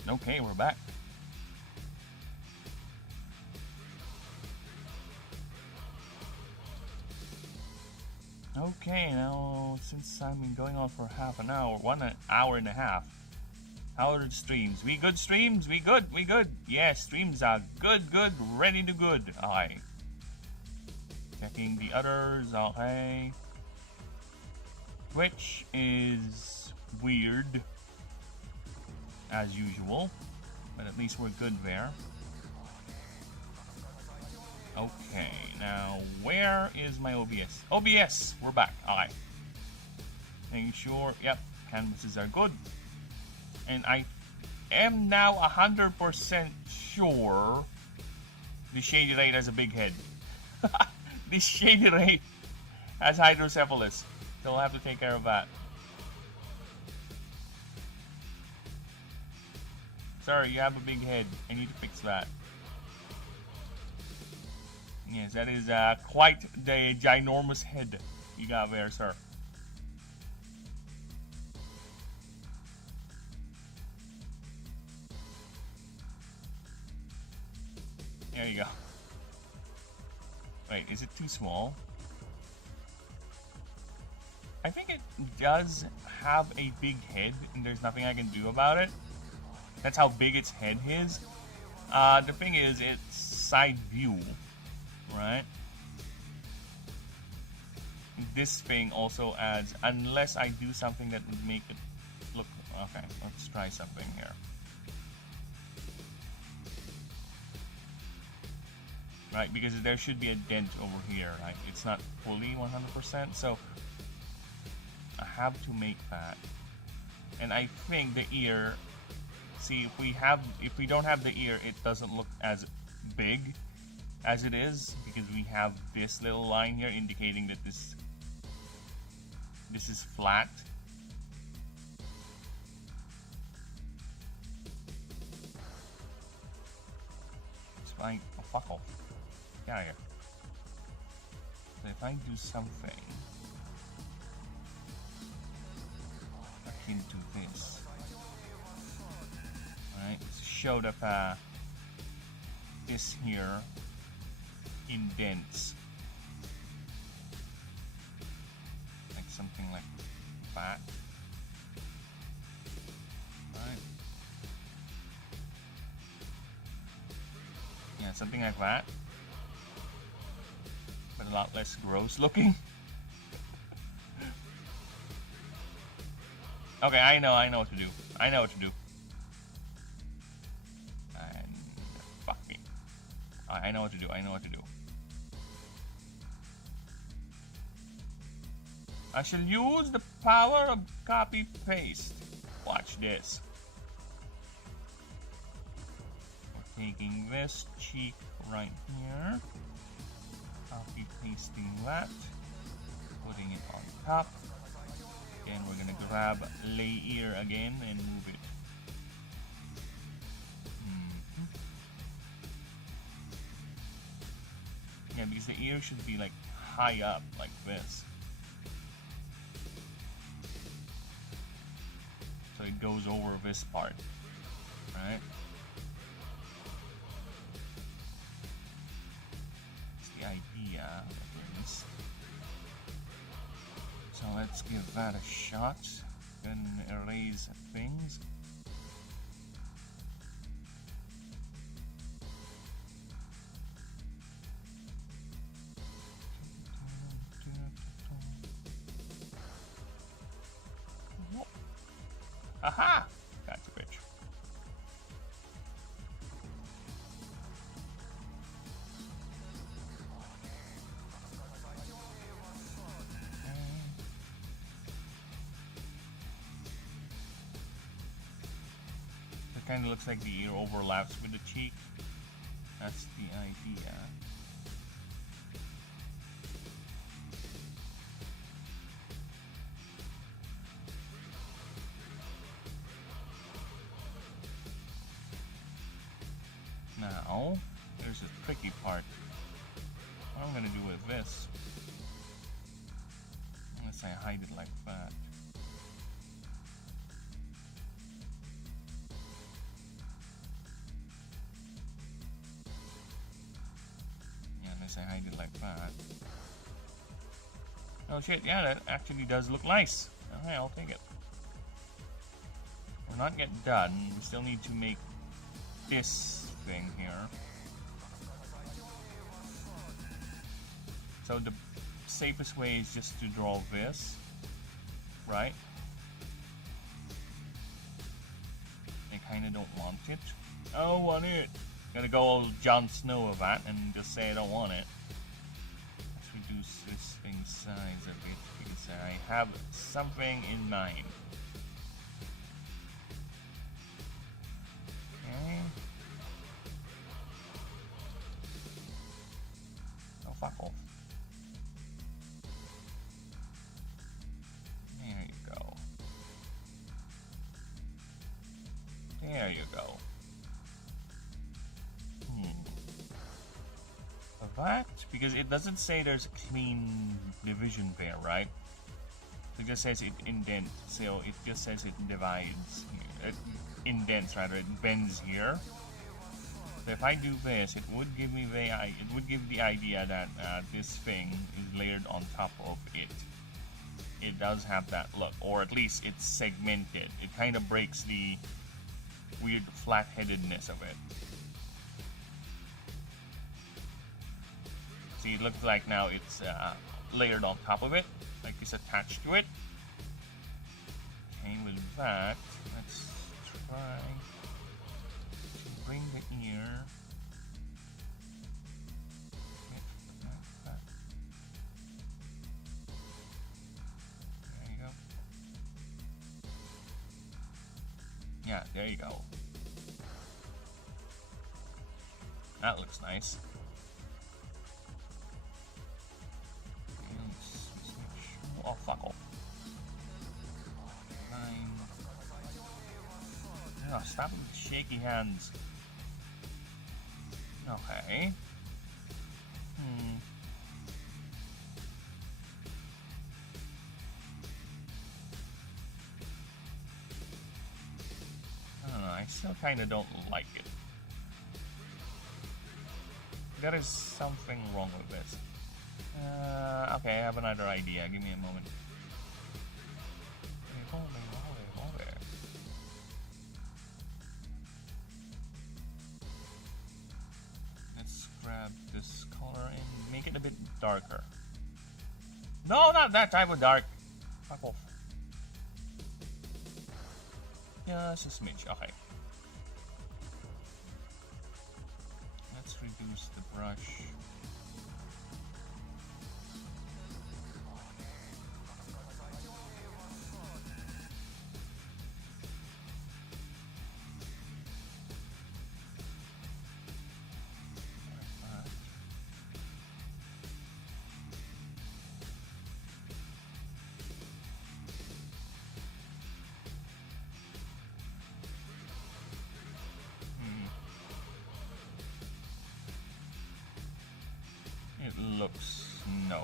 Okay, we're back. Okay, now since I've been going on for half an hour, 1 hour and a half. How are the streams? We good streams? We good? We good? Yes, streams are good, ready to good. Aye. Checking the others, okay. Twitch is weird, as usual, but at least we're good there. Okay, now where is my OBS? OBS, we're back. Alright. Making sure, yep, canvases are good. And I am now 100% sure the Shady Raid has a big head. The Shady Raid has hydrocephalus, so we'll have to take care of that. Sir, you have a big head. I need to fix that. Yes, that is quite the ginormous head you got there, sir. There you go. Wait, is it too small? I think it does have a big head, and there's nothing I can do about it. That's how big its head is. The thing is, it's side view, right? This thing also adds, unless I do something that would make it look... Okay, let's try something here. Right, because there should be a dent over here, right? It's not fully 100%, so I have to make that. And I think the ear... See, if we don't have the ear, it doesn't look as big as it is, because we have this little line here indicating that this is flat. It's fine. Oh, fuck off. Get out of here. So if I do something akin to this, right? Show that this here indents, like something like that, right? Yeah, something like that, but a lot less gross looking. Okay, I know what to do. I know what to do. And fuck me. I know what to do. I know what to do. I shall use the power of copy paste. Watch this. We're taking this cheek right here, copy pasting that, putting it on top. Then we're gonna grab lay ear again and move it. Yeah, because the ear should be like high up like this. So it goes over this part, right? That's the idea, at least. So let's give that a shot. Then erase things. Aha! Gotcha, bitch. It kind of looks like the ear overlaps with the cheek. That's the idea. Now, there's a tricky part. What I'm gonna do with this, unless I hide it like that. Unless I hide it like that. Oh shit, yeah, that actually does look nice. Okay, I'll take it. We're not yet done. We still need to make this thing here. So the safest way is just to draw this, right? I kinda don't want it. I don't want it. Gonna go all Jon Snow of that and just say I don't want it. Let's reduce this thing's size a bit because I have something in mind. Okay. Oh, fuck off. There you go. There you go. That? Because it doesn't say there's a clean division there, right? It just says it indents, so it just says it divides. It indents rather, it bends here. So if I do this, it would give me the idea that this thing is layered on top of it. It does have that look, or at least it's segmented. It kind of breaks the weird flat-headedness of it. See, it looks like now it's layered on top of it, like it's attached to it. Okay, with that, let's try to bring the ear. There you go. Yeah, there you go. That looks nice. Oh, fuck off. 9. Oh, stop with the shaky hands. Okay. I don't know, I still kinda don't like it. There is something wrong with this. Okay, I have another idea. Give me a moment. Hold there. Let's grab this color and make it a bit darker. No, not that type of dark. Fuck off. Just a smidge. Okay. Let's reduce the brush. It looks no.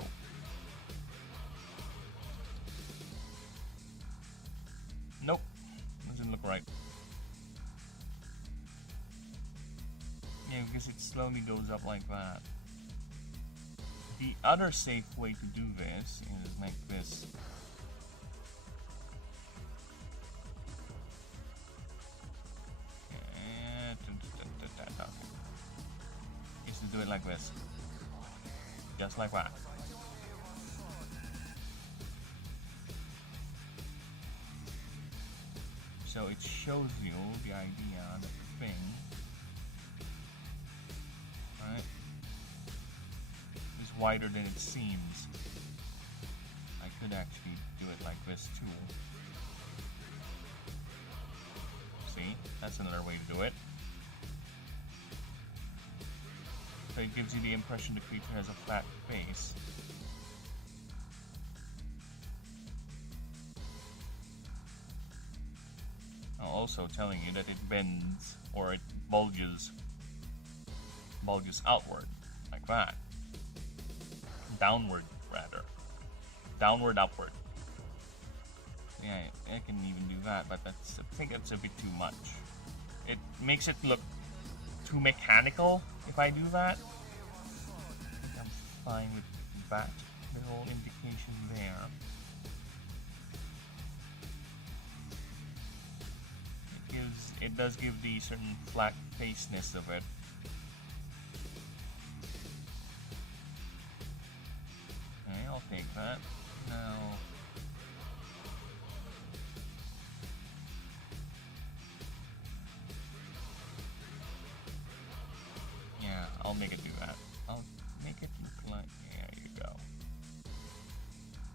Nope. Doesn't look right. Yeah, because it slowly goes up like that. The other safe way to do this is like this. Is to do it like this. Just like that. So it shows you the idea that the thing, right, is wider than it seems. I could actually do it like this too. See? That's another way to do it. So it gives you the impression the creature has a flat face. Also telling you that it bends or it bulges outward like that. Downward rather. Downward upward. Yeah, I can even do that, but I think that's a bit too much. It makes it look too mechanical if I do that. I think fine with that little indication there. It does give the certain flat faceness of it. Okay, I'll take that. Now, yeah, I'll make it do that. I'll make it look like, there you go.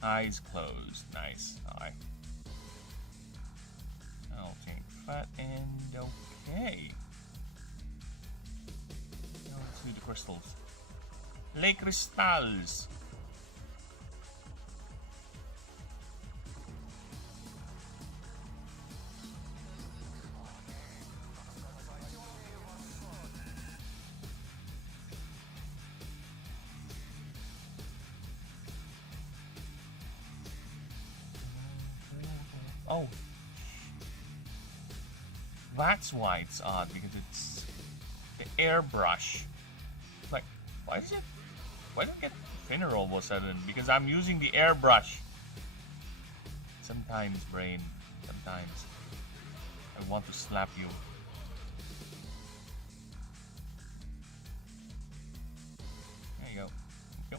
Eyes closed, nice. Alright. I'll take that and okay. Now let's do the crystals. Les cristals! Oh, that's why it's odd, because it's the airbrush. Like, why is it? Why did it get thinner all of a sudden? Because I'm using the airbrush. Sometimes, brain. Sometimes. I want to slap you. There you go. Go.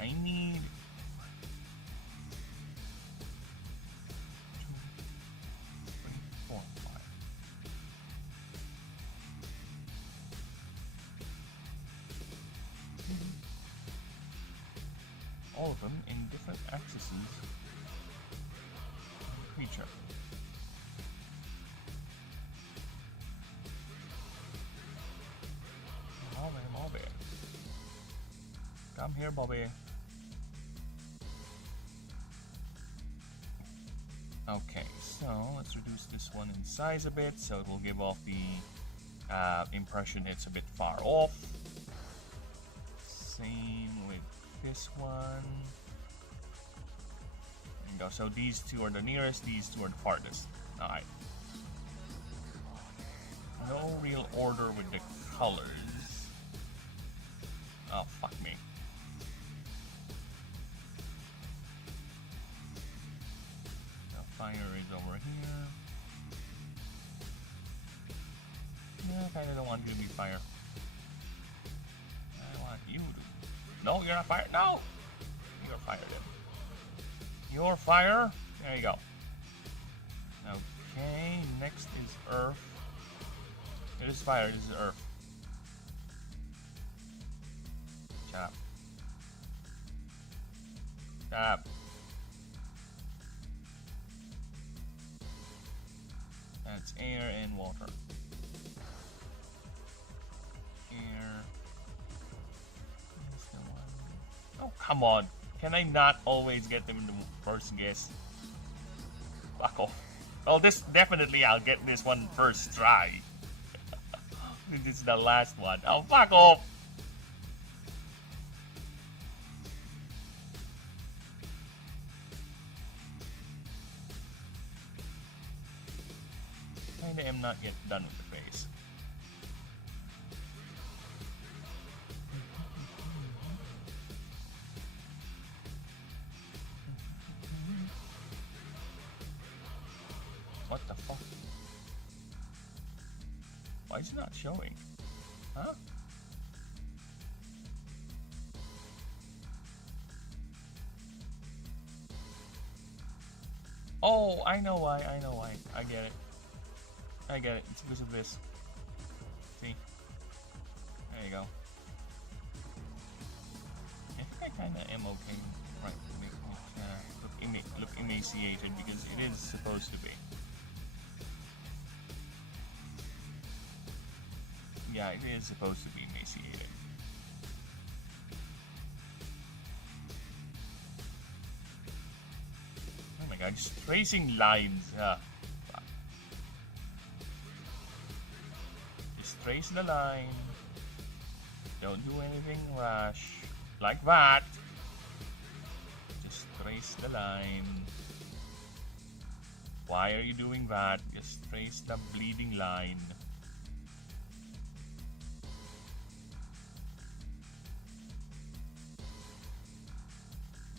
I need 2, 3, 4, 5. All of them in different axes of the creature. Bobby. Come here, Bobby. Okay, so let's reduce this one in size a bit so it will give off the impression it's a bit far off. Same with this one. There you go. So these two are the nearest, these two are the farthest. Alright. No real order with the colors. Oh, fuck me. Fire is over here. Yeah, I kinda don't want you to be fire. I want you to. No, you're not fire. No! You're fire then. You're fire. There you go. Okay, next is earth. It is fire, it is earth. Shut up. Shut up. That's air and water. Air. Oh, come on. Can I not always get them in the first guess? Fuck off. Well, this definitely I'll get this one first try. This is the last one. Oh, fuck off. I am not yet done with the face. What the fuck? Why is it not showing? Huh? Oh, I know why, I know why. I get it. I get it. It's because of this. See? There you go. I think I kind of am okay. Right. Look emaciated because it is supposed to be. Yeah, it is supposed to be emaciated. Oh my god, just tracing lines. Fuck. trace the line. Don't do anything rash. Like that. Just trace the line. Why are you doing that? Just trace the bleeding line.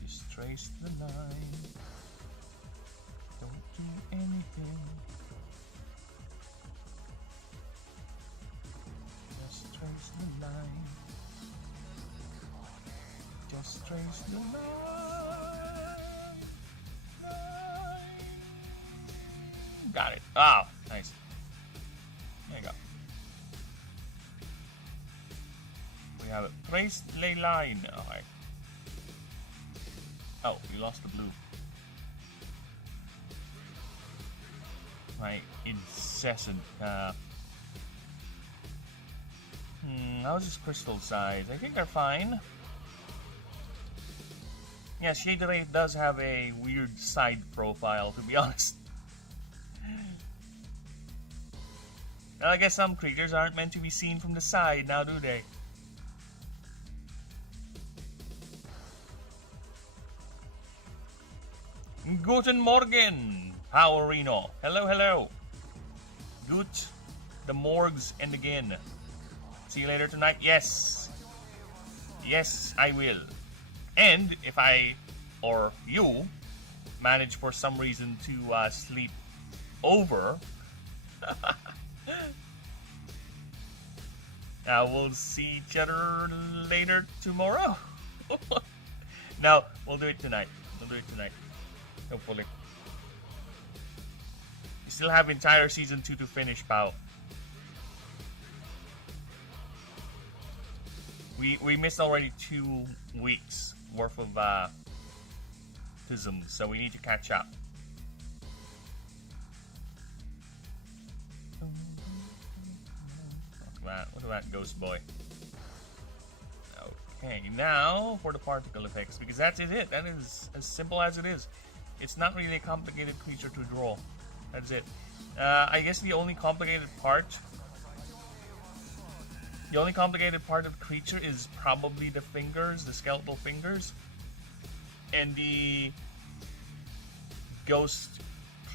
Just trace the line. Don't do anything. Just trace the line. Just trace the line. Got it. Oh, nice. There you go. We have a traced ley line. Alright. Oh, we lost the blue. My incessant. How's this crystal size? I think they're fine. Yeah, Shade Ray does have a weird side profile, to be honest. I guess some creatures aren't meant to be seen from the side, now do they? Guten Morgen, Powerino. Hello, hello. Gut, the morgues end again. See you later tonight. Yes. Yes, I will. And if I, or you, manage for some reason to sleep over, we'll see each other later tomorrow. No, we'll do it tonight. We'll do it tonight. Hopefully. We still have entire season 2 to finish, pal. We missed already 2 weeks worth of tisms, so we need to catch up. Look at that ghost boy. Okay, now for the particle effects, because that's it. That is as simple as it is. It's not really a complicated creature to draw. That's it. I guess the only complicated part of the creature is probably the fingers, the skeletal fingers, and the ghost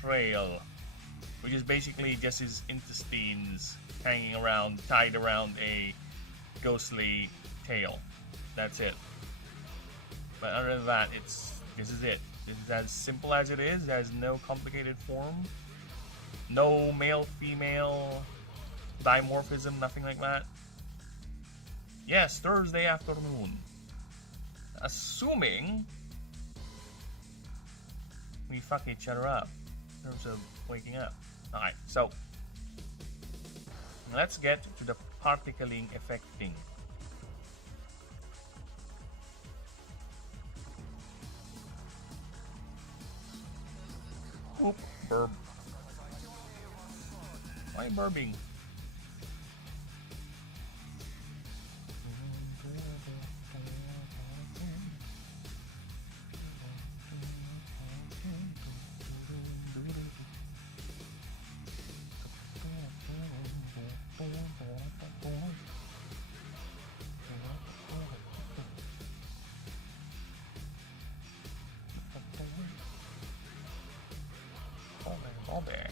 trail, which is basically just his intestines hanging around, tied around a ghostly tail. That's it. But other than that, this is it. This is as simple as it is. It has no complicated form, no male-female dimorphism, nothing like that. Yes, Thursday afternoon. Assuming we fuck each other up in terms of waking up. Alright, so let's get to the particling effect thing. Oop, burp. Why burping? All there.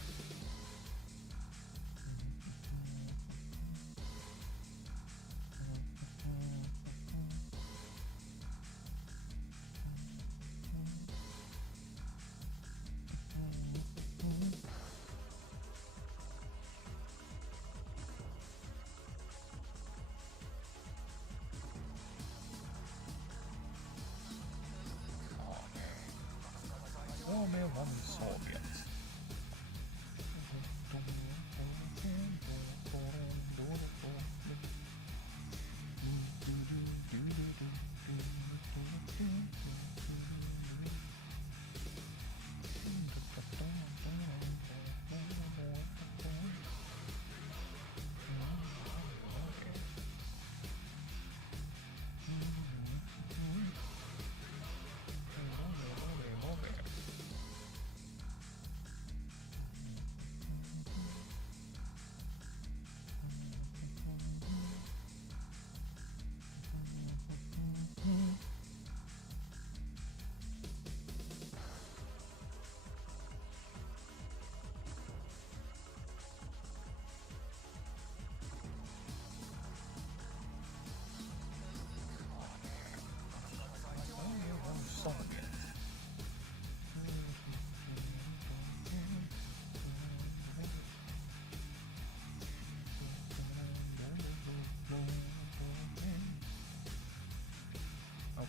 Soviets.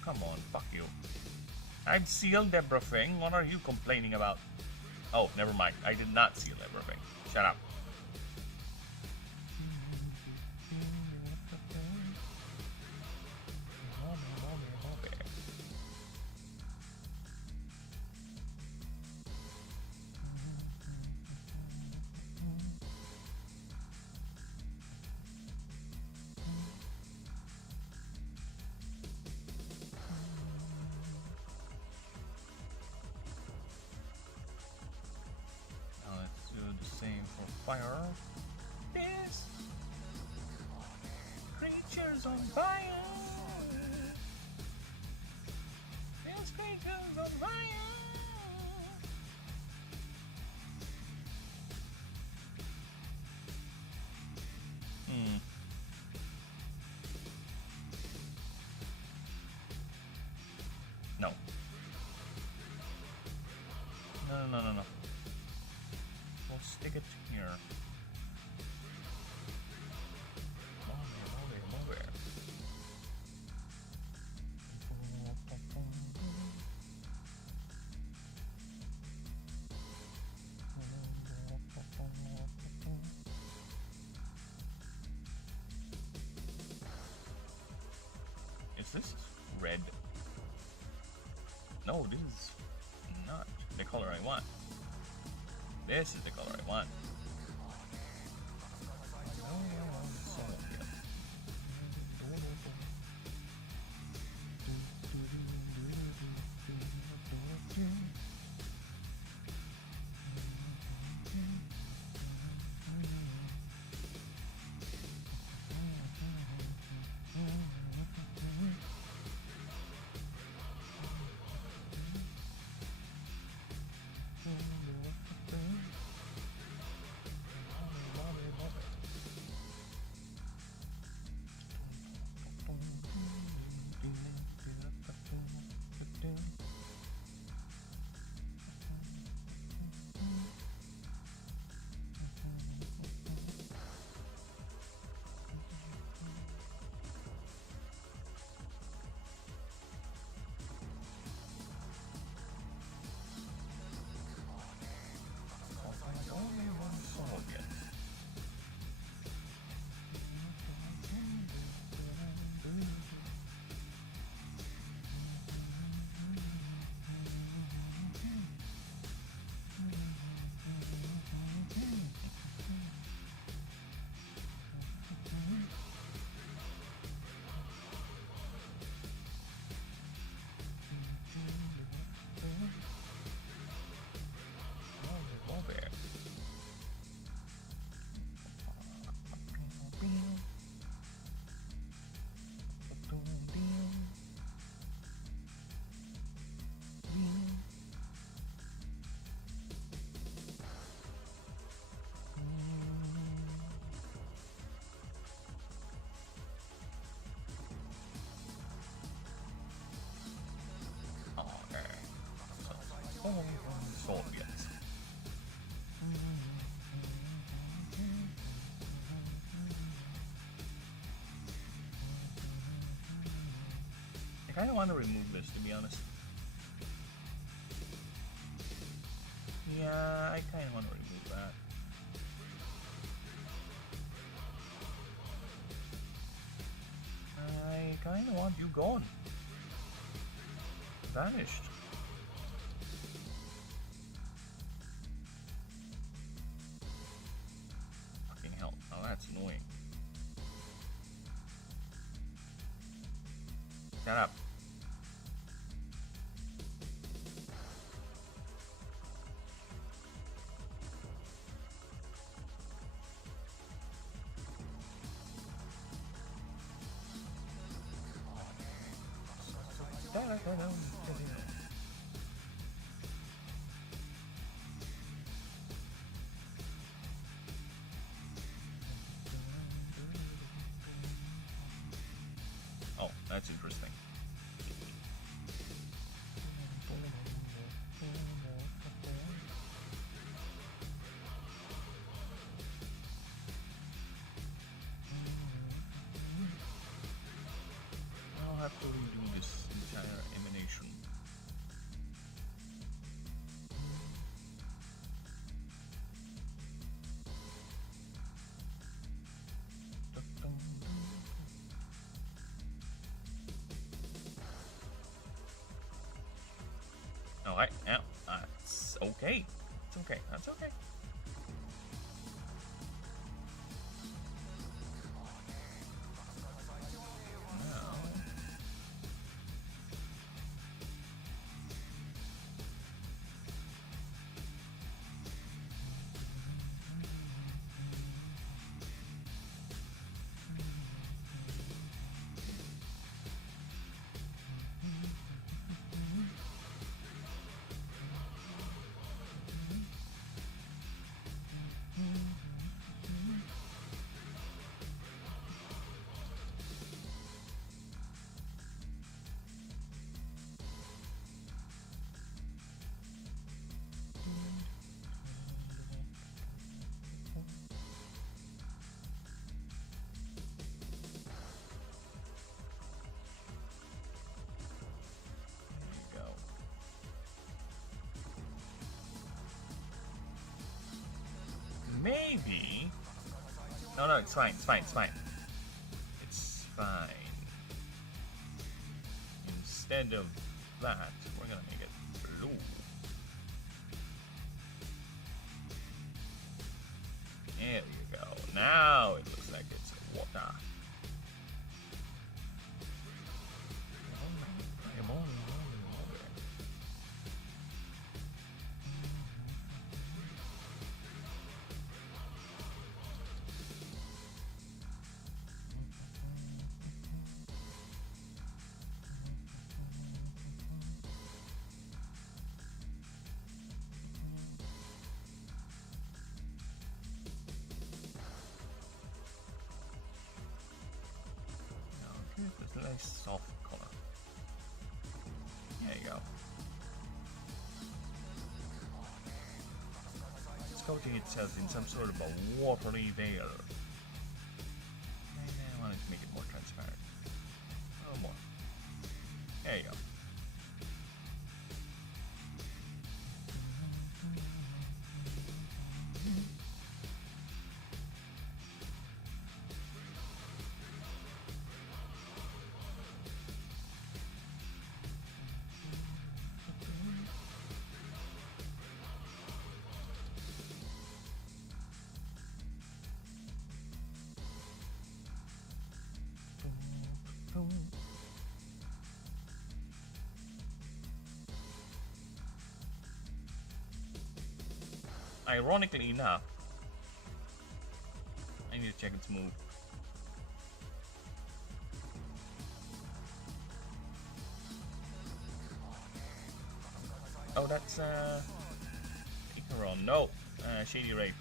Come on, fuck you. I've sealed everything. What are you complaining about? Oh, never mind. I did not seal everything. Shut up. Fire. This creature's on fire. This creature's on fire. No. No. We'll stick it here. Move it. Is this red? No, this is not the color I want. This is the color I want. Soviets. I kind of want to remove this, to be honest. Yeah, I kind of want to remove that. I kind of want you gone. Vanished. Fucking hell. Oh, that's annoying. Shut up. Oh, that's interesting. I'll have to redo this enchantment. Alright, yeah, that's okay. It's okay, that's okay. Maybe. No, it's fine. It's fine. It's fine. It's fine. Instead of that, we're gonna make it blue. There you go. Now it looks like it's water. It's a nice soft color. There you go. It's coating itself in some sort of a watery veil. And I wanted to make it more transparent. A little more. There you go. Ironically enough, I need to check its move. Oh, that's Icaron. No, Shady Rape.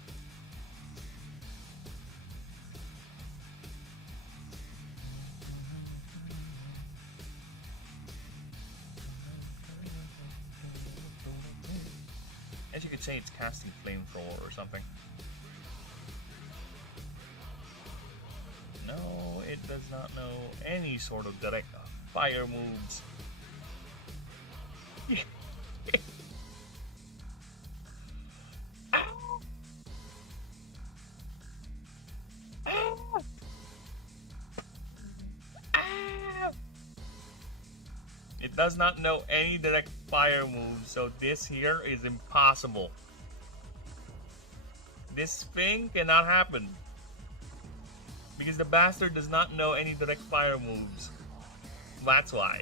As you could say, it's casting Flamethrower or something. No, it does not know any sort of direct fire moves. It does not know any direct fire moves, so this here is impossible. This thing cannot happen. Because the bastard does not know any direct fire moves. That's why.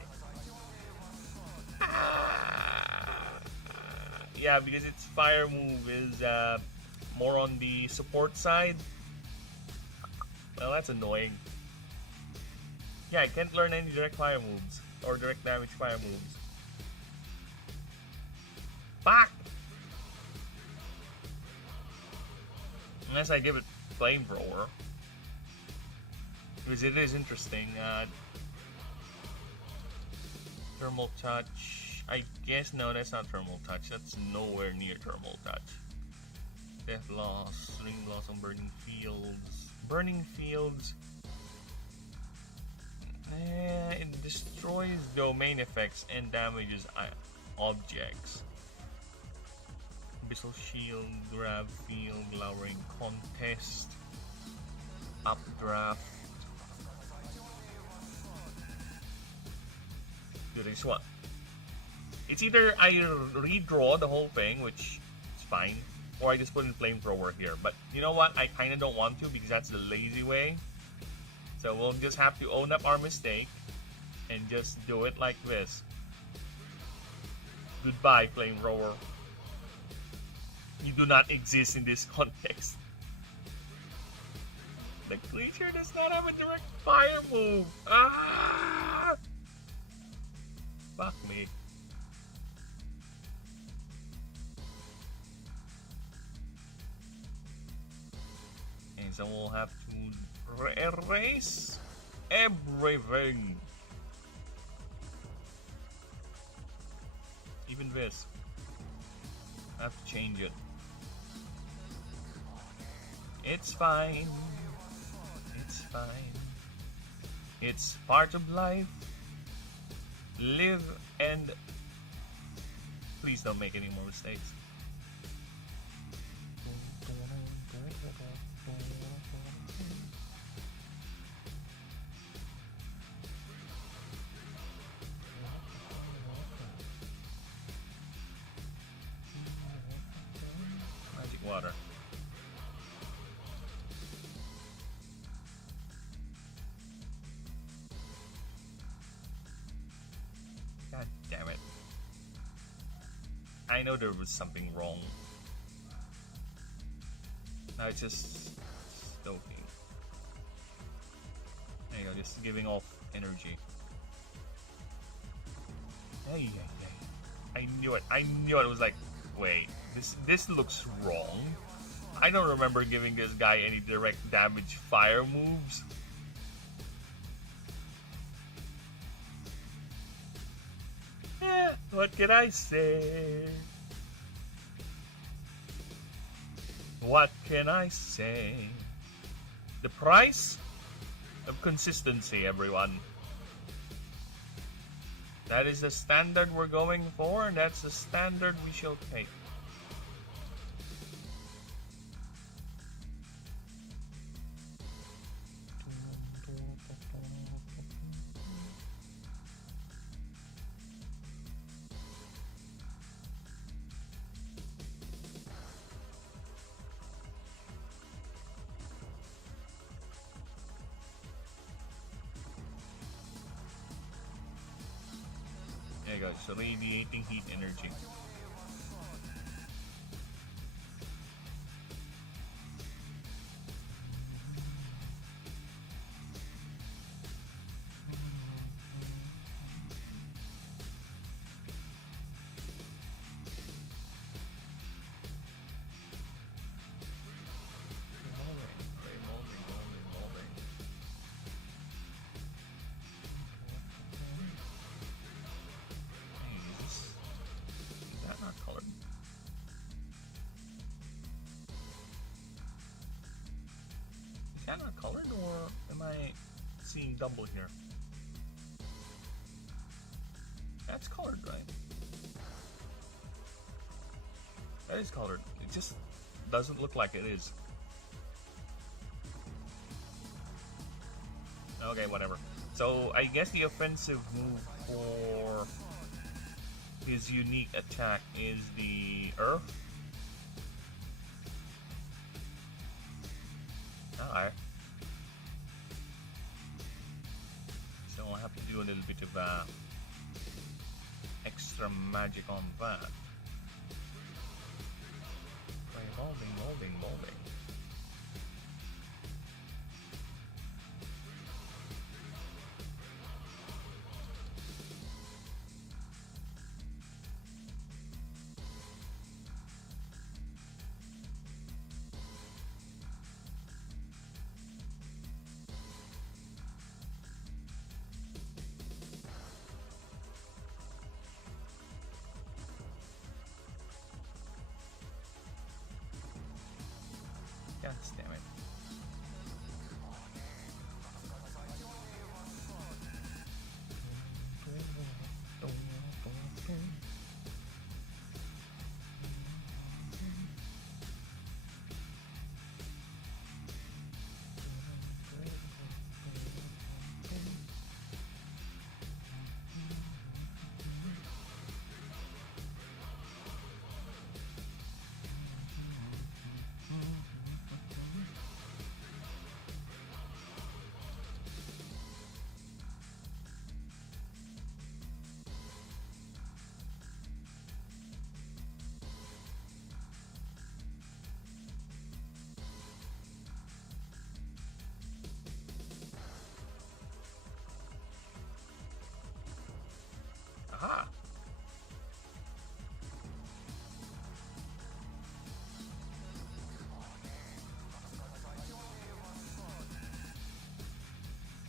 Yeah, because its fire move is more on the support side. Well, that's annoying. Yeah, I can't learn any direct fire moves. Or direct damage fire moves. Fuck! Unless I give it Flamethrower. Because it is interesting. Thermal Touch. I guess no, that's not Thermal Touch. That's nowhere near Thermal Touch. Death Loss, Ring Blossom, Burning Fields. Burning Fields. It destroys domain effects and damages objects. Abyssal Shield, Grab Field, Lowering Contest, Updraft. Do this one. It's either I redraw the whole thing, which is fine, or I just put in flamethrower here. But you know what? I kind of don't want to because that's the lazy way. So we'll just have to own up our mistake and just do it like this. Goodbye, flamethrower. You do not exist in this context. The creature does not have a direct fire move. Ah! Fuck me. And so we'll have to erase everything. Even this. I have to change it. It's fine. It's fine. It's part of life. Live and please don't make any more mistakes. Magic water. God damn it. I know there was something wrong. Now it's just stoking. There you go, just giving off energy. Hey. I knew it. I knew it. It was like, wait, this looks wrong. I don't remember giving this guy any direct damage fire moves. What can I say? What can I say? The price of consistency, everyone. That is the standard we're going for, and that's the standard we shall take. There you go, so radiating heat energy. Is that not colored, or am I seeing double here? That's colored, right? That is colored. It just doesn't look like it is. Okay, whatever. So I guess the offensive move for his unique attack is the Earth. Alright. So I'll have to do a little bit of extra magic on that. Molding.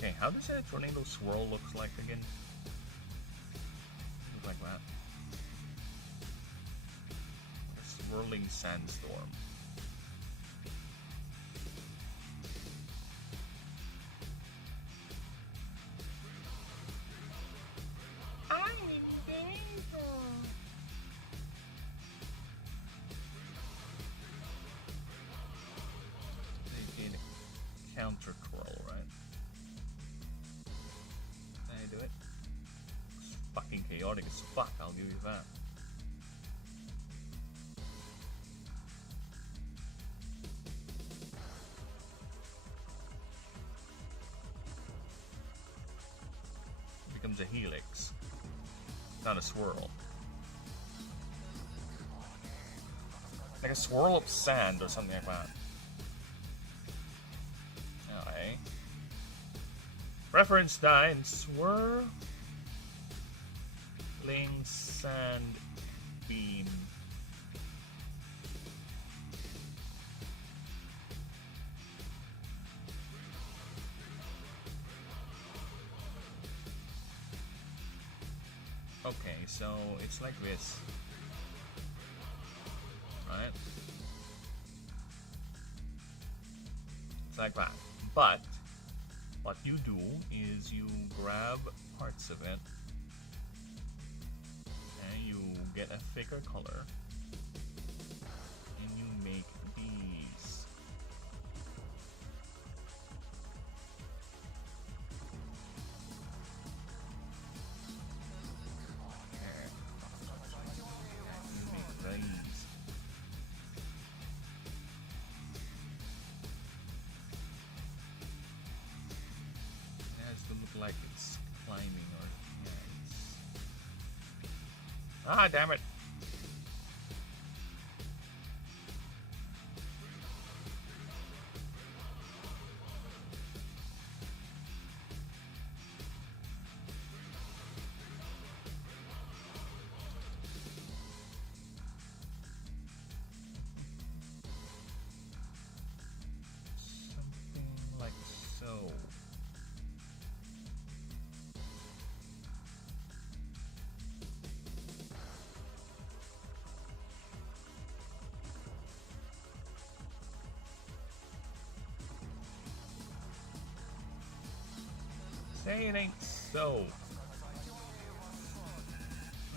Okay, how does a tornado swirl looks like again? Looks like that. A swirling sandstorm. Counter twirl, right? Can I do it? It's fucking chaotic as fuck, I'll give you that. It becomes a helix, not a swirl. Like a swirl of sand or something like that. Reference die and swirling sand beam. Okay, so it's like this, right? It's like that, but what you do is you grab parts of it and you get a thicker color and you make these. There. You make these. Like it's climbing or yeah, it's... Ah, damn it. Something like so. Say it ain't so.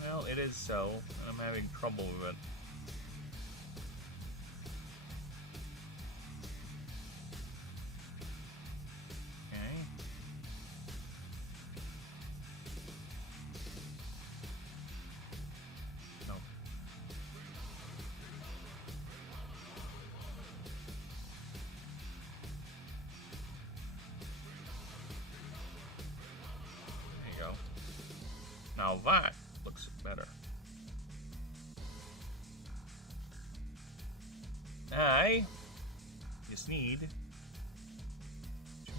Well, it is so. I'm having trouble with it. Okay. No. Now that looks better. I just need to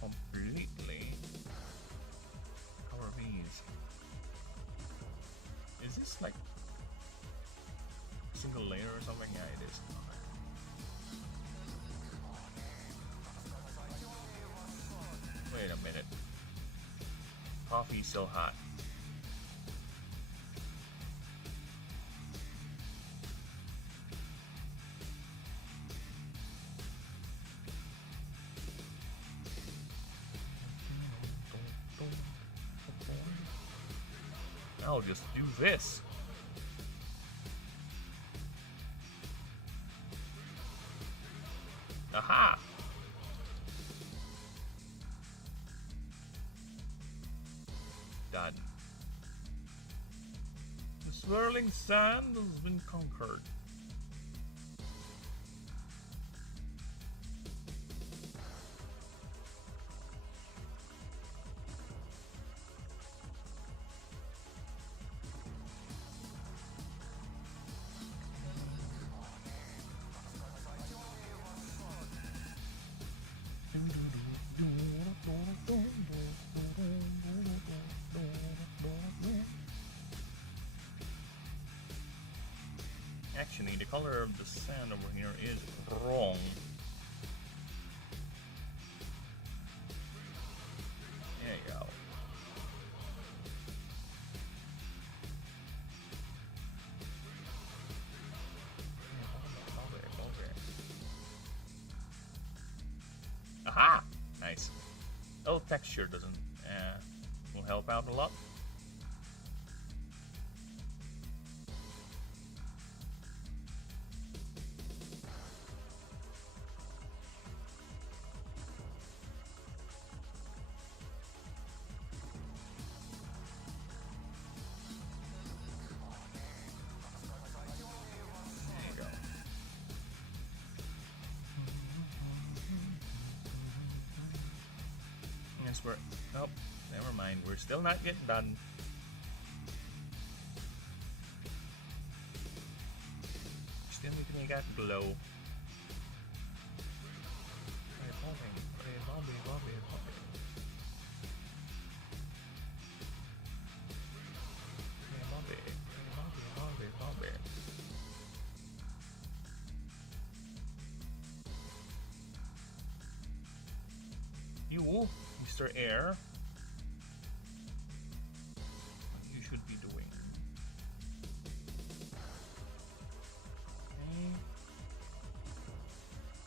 completely cover these. Is this like a single layer or something? Yeah, it is. Wait a minute. Coffee's so hot. I'll just do this. Aha! Done. The swirling sand has been conquered. Actually, the color of the sand over here is wrong. Ah, nice. Oh, texture doesn't will help out a lot. There you go. Yes, we're. Nope. Never mind. We're still not yet done. Still need to make that glow. You, Mr. Air, what you should be doing. Okay.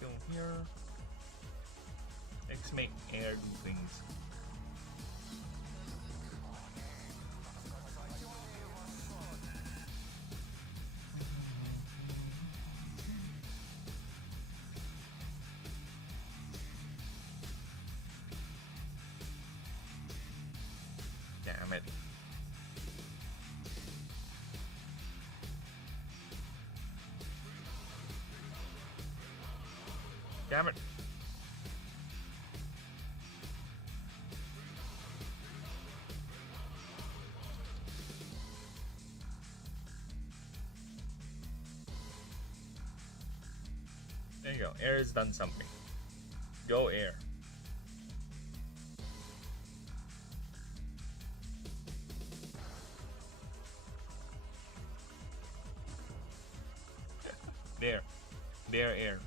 Go here. Let's make air do things. Damn it. Damn it. There you go. Air has done something. Go air. There, air.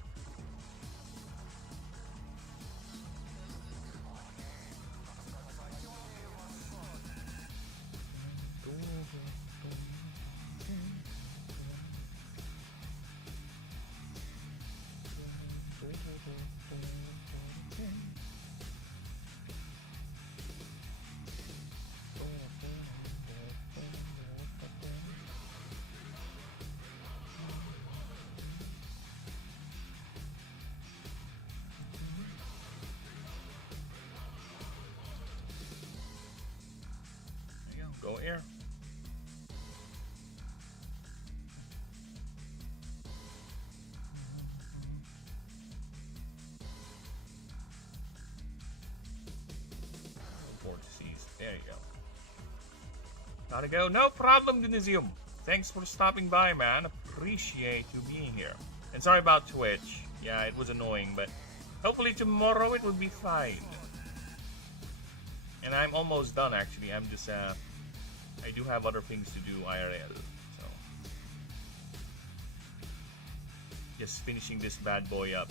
Go air. Vortices. There you go. Gotta go. No problem, Denisium. Thanks for stopping by, man. Appreciate you being here. And sorry about Twitch. Yeah, it was annoying, but hopefully tomorrow it will be fine. And I'm almost done, actually. I'm just, I do have other things to do IRL, so just finishing this bad boy up.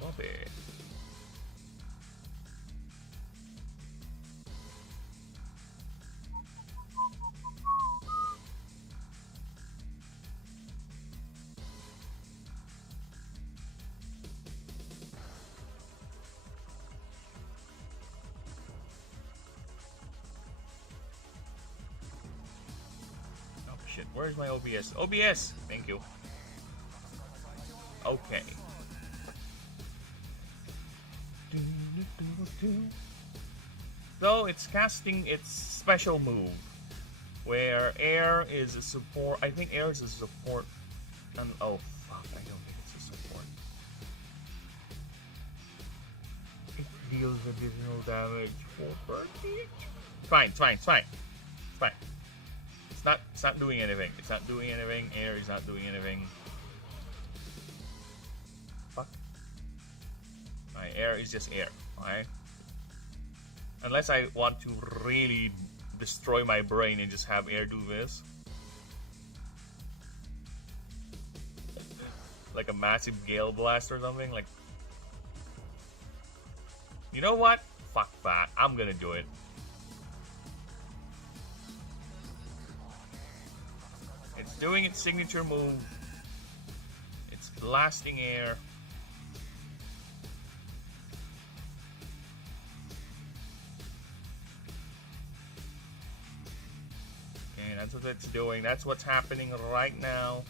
Bobby. Shit, where's my OBS? OBS! Thank you. Okay. So it's casting its special move, where air is a support. I think air is a support. And oh fuck, I don't think it's a support. It deals additional damage for 30. Fine, it's fine, it's fine. It's fine. It's not doing anything. It's not doing anything. Air is not doing anything. Fuck. My air is just air. Alright? Unless I want to really destroy my brain and just have air do this. Like a massive gale blast or something. Like You know what? Fuck that. I'm gonna do it. It's doing its signature move. It's blasting air. Okay, that's what it's doing. That's what's happening right now.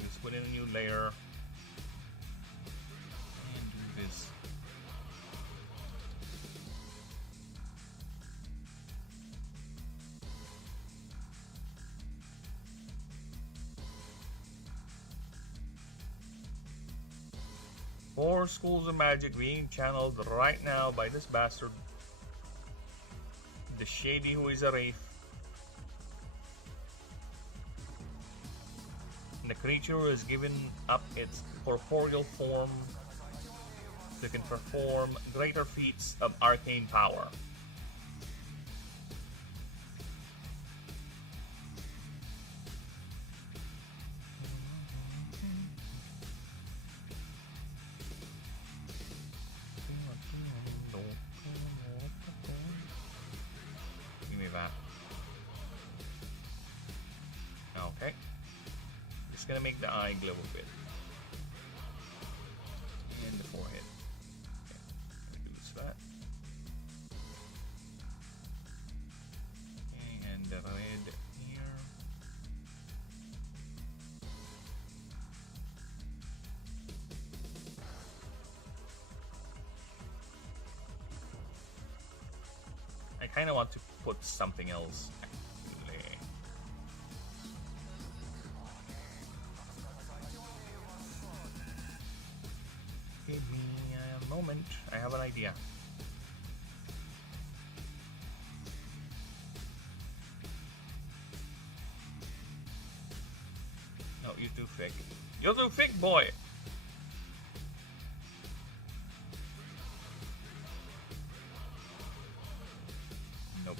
Let's put in a new layer. And do this. Four schools of magic being channeled right now by this bastard. The Shady, who is a wraith. And the creature has given up its corporeal form so it can perform greater feats of arcane power. Give me that. Okay. Just gonna make the eye glow a bit. And the forehead. Okay. Reduce that. Okay, and the red here. I kind of want to put something else, actually. Give me a moment. I have an idea. No, you're too thick. You're too thick, boy! Nope.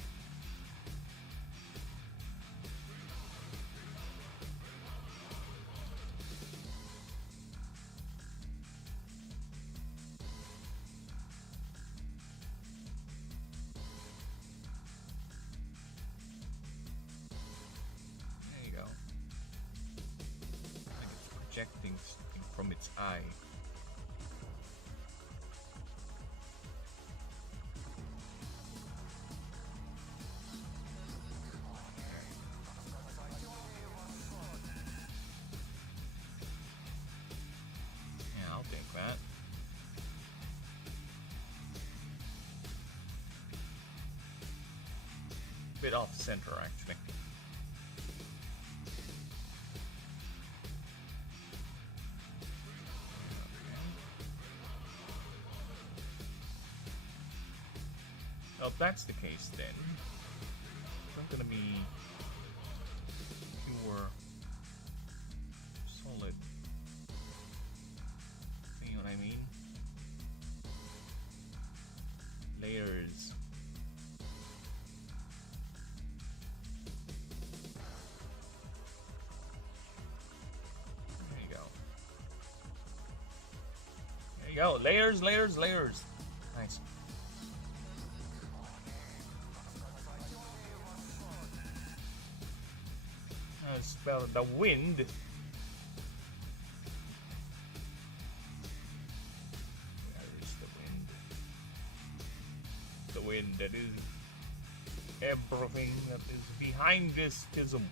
There you go. Like it's projecting something from its eye. Yeah, I'll take that. Bit off center, actually. Well, if that's the case, then it's not gonna be pure solid. You know what I mean? Layers. There you go. There you go. Layers, layers, layers. Nice. Spell the wind. Where is the wind? The wind that is everything that is behind this schism.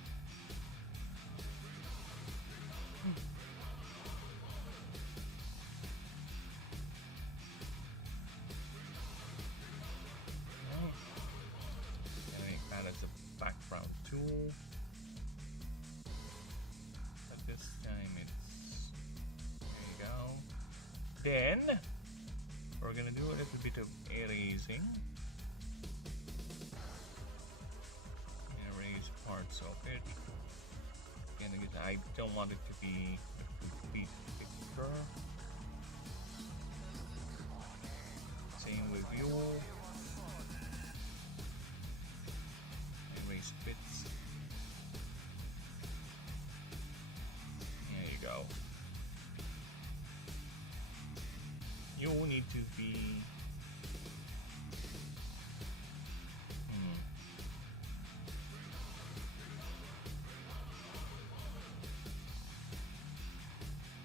I make that as a background tool. This time it's, there you go. Then we're gonna do a little bit of erasing. Erase parts of it. Again, because I don't want it to be a complete picture. Same with you. Erase bits. need to be...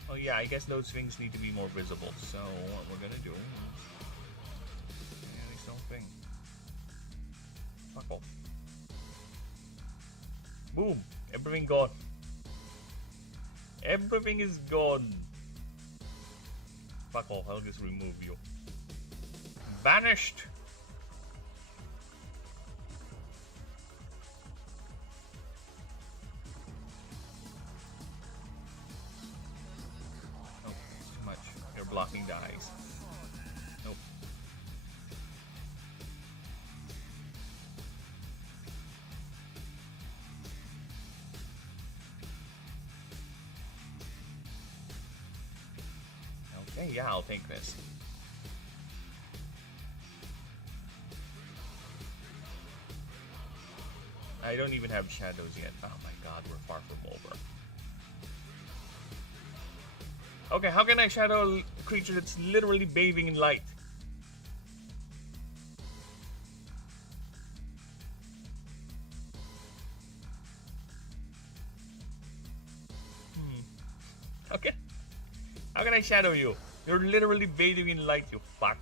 Oh yeah, I guess those things need to be more visible. So what we're gonna do is... There's something. Fuck off. Boom! Everything gone. Everything is gone. Fuck off, I'll just remove you. Vanished! Nope, it's too much. You're blocking the eyes. Nope. Okay, yeah, I'll take this. I don't even have shadows yet. Oh my god, we're far from over. Okay, how can I shadow a creature that's literally bathing in light? Okay. How can I shadow you? You're literally bathing in light, you fuck.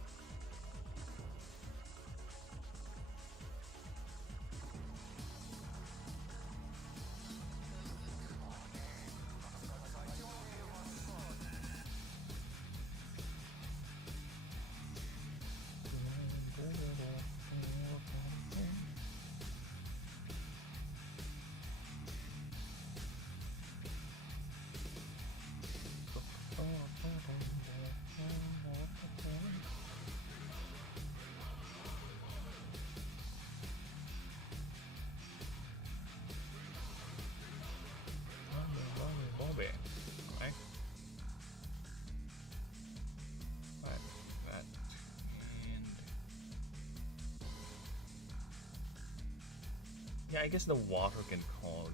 Yeah, I guess the water can cause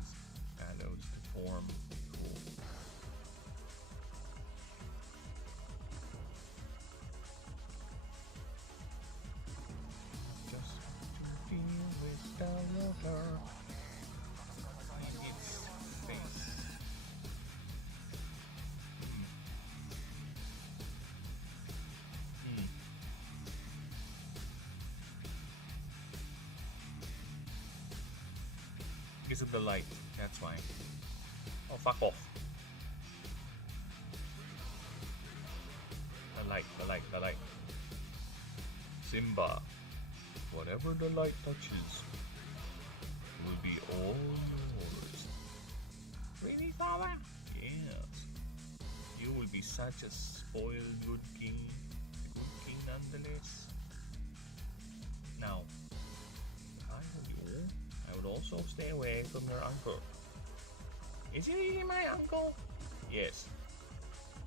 shadows to form. Cool. Just to deal with the water in its face. Because of the light, that's why. Oh, fuck off. The light, the light, the light. Simba, whatever the light touches will be all yours. Really, Father? Yes. You will be such a spoiled good king. A good king nonetheless. Now, if I were you, I would also stay away from your uncle. Is he really my uncle? Yes.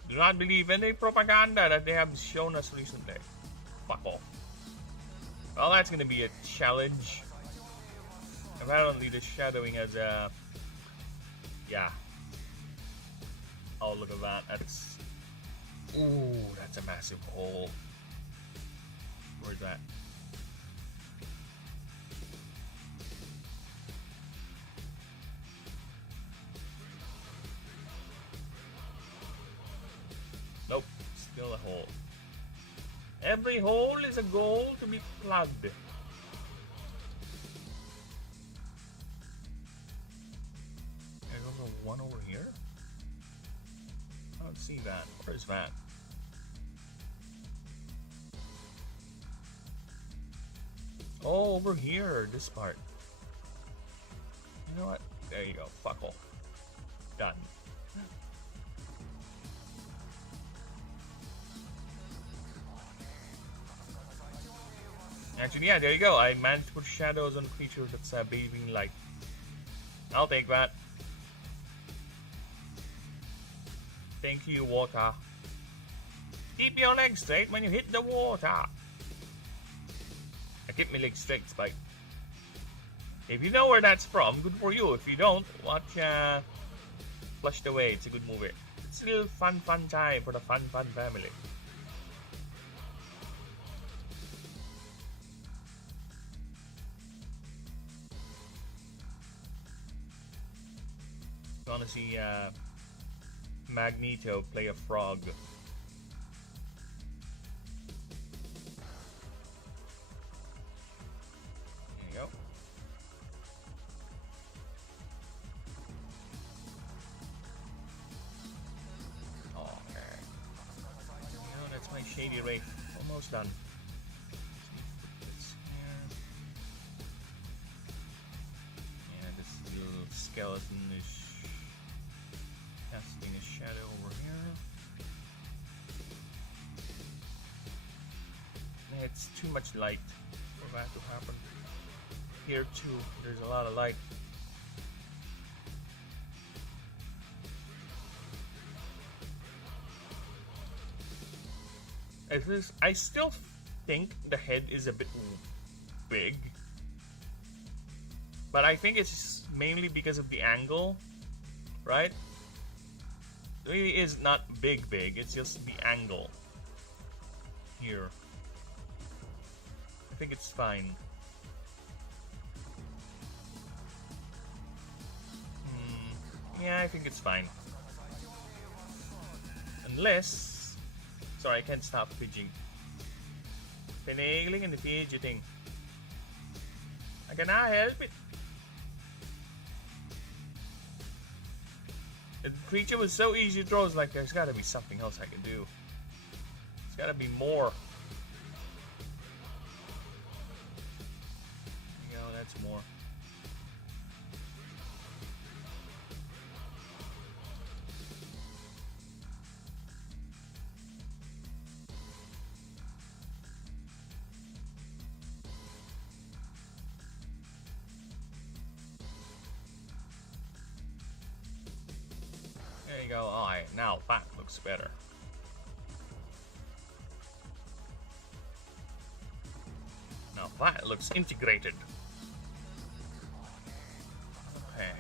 Do not believe any propaganda that they have shown us recently. Fuck off. Well, that's gonna be a challenge. Apparently the shadowing has a... Yeah. Oh, look at that. That's... Ooh, that's a massive hole. Where's that? Nope, still a hole. Every hole is a goal to be plugged. There's also one over here. I don't see that. Where's that? Oh, over here, this part. You know what? There you go. Fuck off. Done. Actually, yeah, there you go. I managed to put shadows on creatures that's bathing light. I'll take that. Thank you, water. Keep your legs straight when you hit the water. I keep my legs straight, Spike. If you know where that's from, good for you. If you don't, watch Flushed Away. It's a good movie. It's a little fun time for the fun family. wanna see Magneto play a frog. There you go. Okay. That's my shady wraith. Almost done. Little skeleton is casting a shadow over here. It's too much light for that to happen. Here too, there's a lot of light. I still think the head is a bit big. But I think it's mainly because of the angle, right? It really is not big, it's just the angle here. I think it's fine. Yeah, I think it's fine. Unless... Sorry, I can't stop fidgeting. Finagling and fidgeting. I cannot help it. The creature was so easy to throw, it's like there's gotta be something else I can do. There's gotta be more. You know, that's more. There you go. Alright, now that looks better. Now that looks integrated. Okay.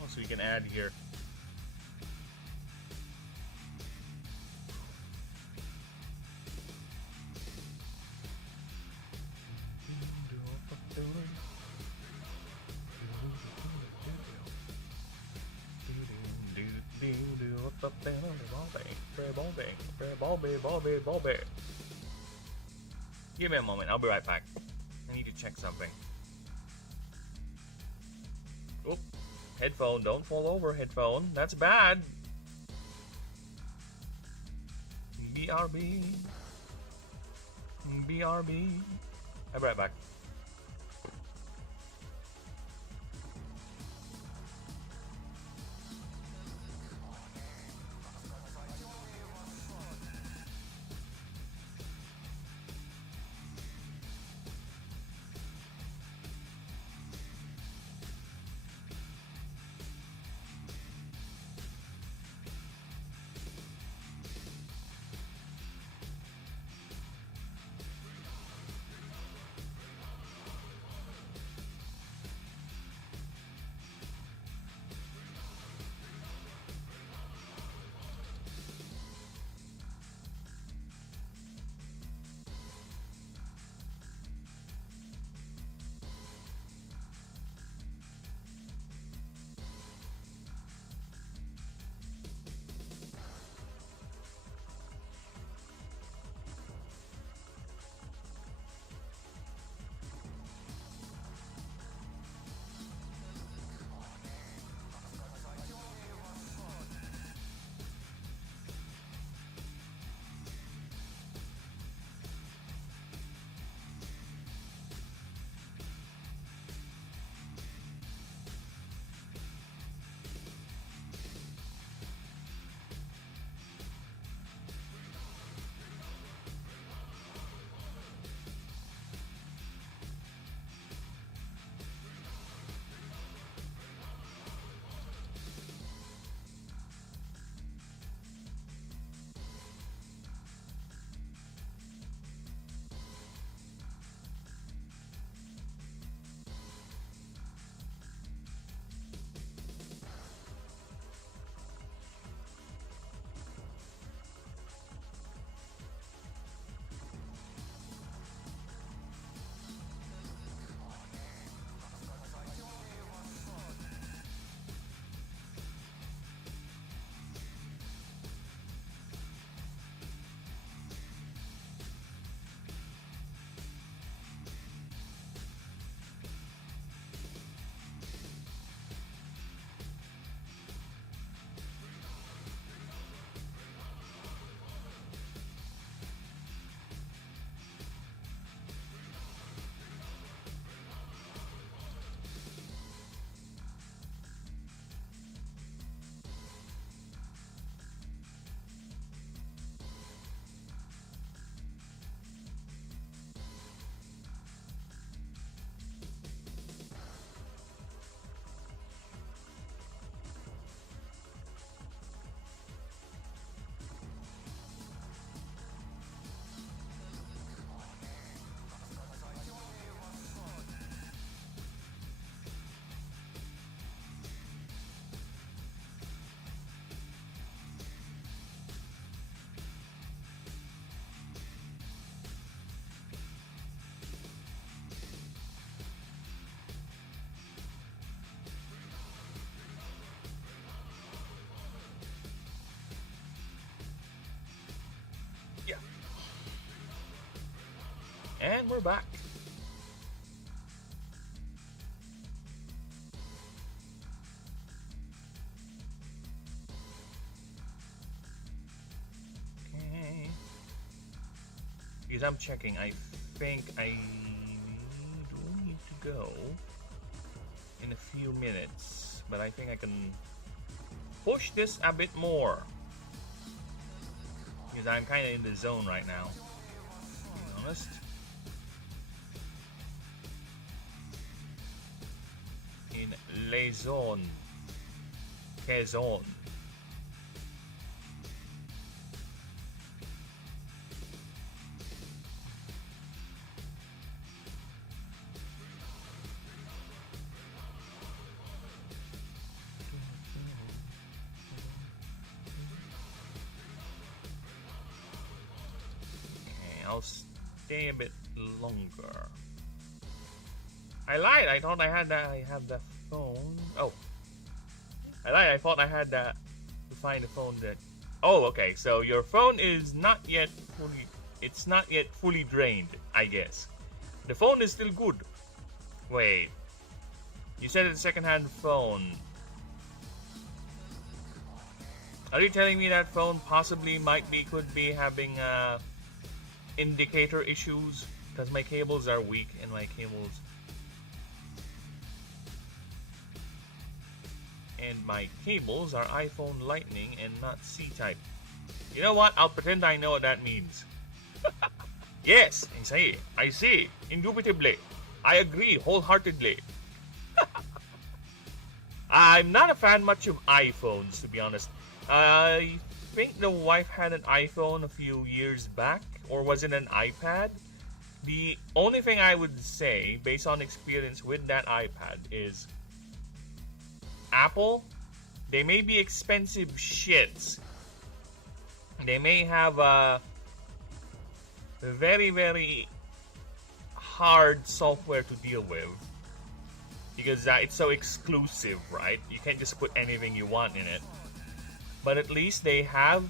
Also, you can add here. Give me a moment, I'll be right back. I need to check something. Oop, headphone, don't fall over, headphone. That's bad. BRB. BRB. I'll be right back. And we're back. Okay. Because I'm checking, I think I do need to go in a few minutes, but I think I can push this a bit more because I'm kind of in the zone right now, to be honest. In les zones, que zone. I'll stay a bit longer. I lied. I thought I had that. I have the phone. Oh, I lied. I thought I had that to find the phone that. Oh, okay. So your phone is not yet fully. It's not yet fully drained. I guess the phone is still good. Wait. You said it's a second-hand phone. Are you telling me that phone possibly could be having indicator issues? Because my cables are weak and my cables. And my cables are iPhone Lightning and not C-type. You know what? I'll pretend I know what that means. Yes, I see. Indubitably. I agree wholeheartedly. I'm not a fan much of iPhones, to be honest. I think the wife had an iPhone a few years back, or was it an iPad? The only thing I would say, based on experience with that iPad, is Apple, they may be expensive shits. They may have very, very hard software to deal with because it's so exclusive, right? You can't just put anything you want in it. But at least they have,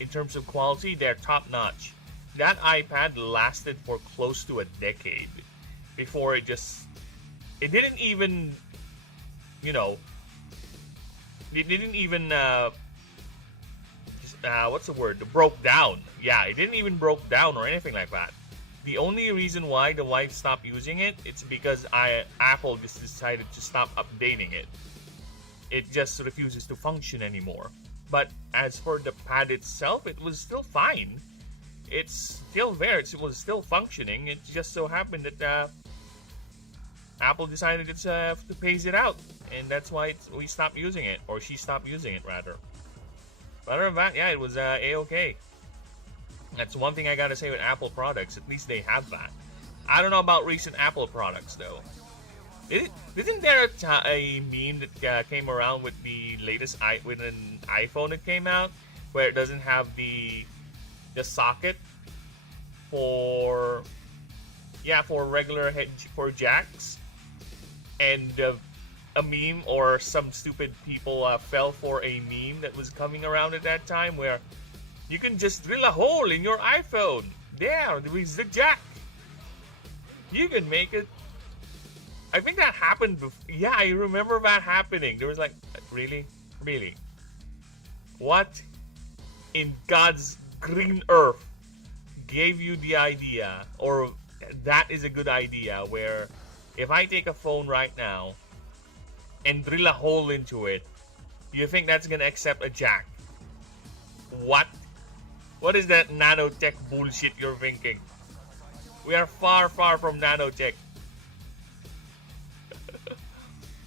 in terms of quality, they're top notch. That iPad lasted for close to a decade before it didn't even, what's the word? Broke down. Yeah, it didn't even broke down or anything like that. The only reason why the wife stopped using it, it's because Apple just decided to stop updating it. It just refuses to function anymore. But as for the pad itself, it was still fine. It's still there. It was still functioning. It just so happened that Apple decided to phase it out, and that's why we stopped using it, or she stopped using it rather. But other than that, yeah, it was a-okay. That's one thing I gotta say with Apple products. At least they have that. I don't know about recent Apple products though. Isn't there a meme that came around with the latest with an iPhone that came out where it doesn't have the socket for regular for jacks, and a meme or some stupid people fell for a meme that was coming around at that time where you can just drill a hole in your iPhone. There is the jack. You can make it. I think that happened before. Yeah, I remember that happening. There was like, really? What in God's green earth gave you the idea, or that is a good idea, where if I take a phone right now and drill a hole into it, you think that's going to accept a jack? What? What is that nanotech bullshit you're thinking? We are far, far from nanotech.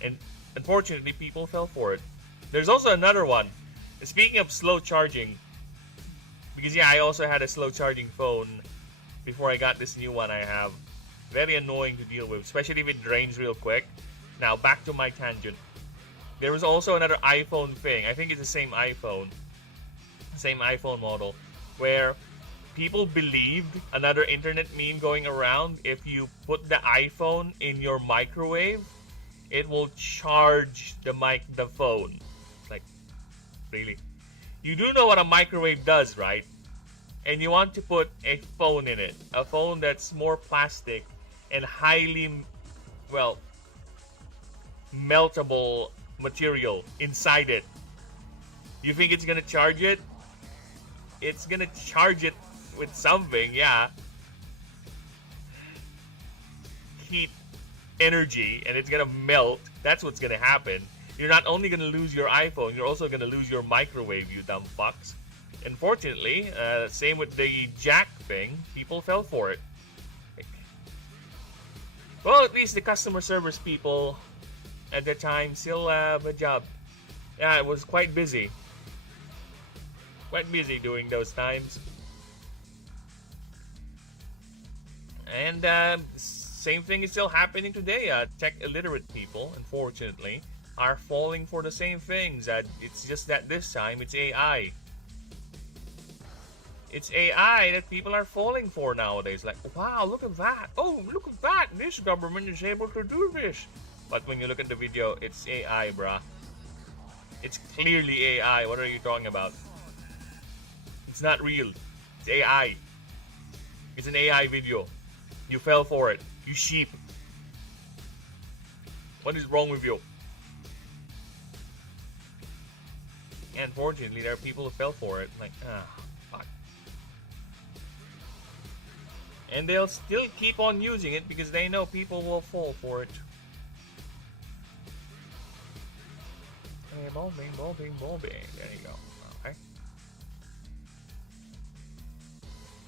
And unfortunately, people fell for it. There's also another one. Speaking of slow charging, because yeah, I also had a slow charging phone before I got this new one I have. Very annoying to deal with, especially if it drains real quick. Now, back to my tangent. There was also another iPhone thing. I think it's the same iPhone model, where people believed, another internet meme going around, if you put the iPhone in your microwave, it will charge the phone. Like, really? You do know what a microwave does, right? and you want to put a phone in it, a phone that's more plastic and highly, well, meltable material inside it. You think it's gonna charge it? It's gonna charge it with something, yeah. Heat, energy, and it's gonna melt. That's what's gonna happen. You're not only gonna lose your iPhone, you're also gonna lose your microwave, you dumb fucks. Unfortunately, same with the jack thing, people fell for it. Well, at least the customer service people at the time still have a job. Yeah, it was quite busy. Quite busy during those times. And same thing is still happening today. Tech illiterate people, unfortunately, are falling for the same things. It's just that this time it's AI. It's AI that people are falling for nowadays. Like, wow, look at that. Oh, look at that. This government is able to do this. But when you look at the video, it's AI, bruh. It's clearly AI. What are you talking about? It's not real. It's AI. It's an AI video. You fell for it. You sheep. What is wrong with you? And unfortunately, there are people who fell for it. Like, fuck. And they'll still keep on using it because they know people will fall for it. Ball bing, ball bing, ball bing. There you go. Okay.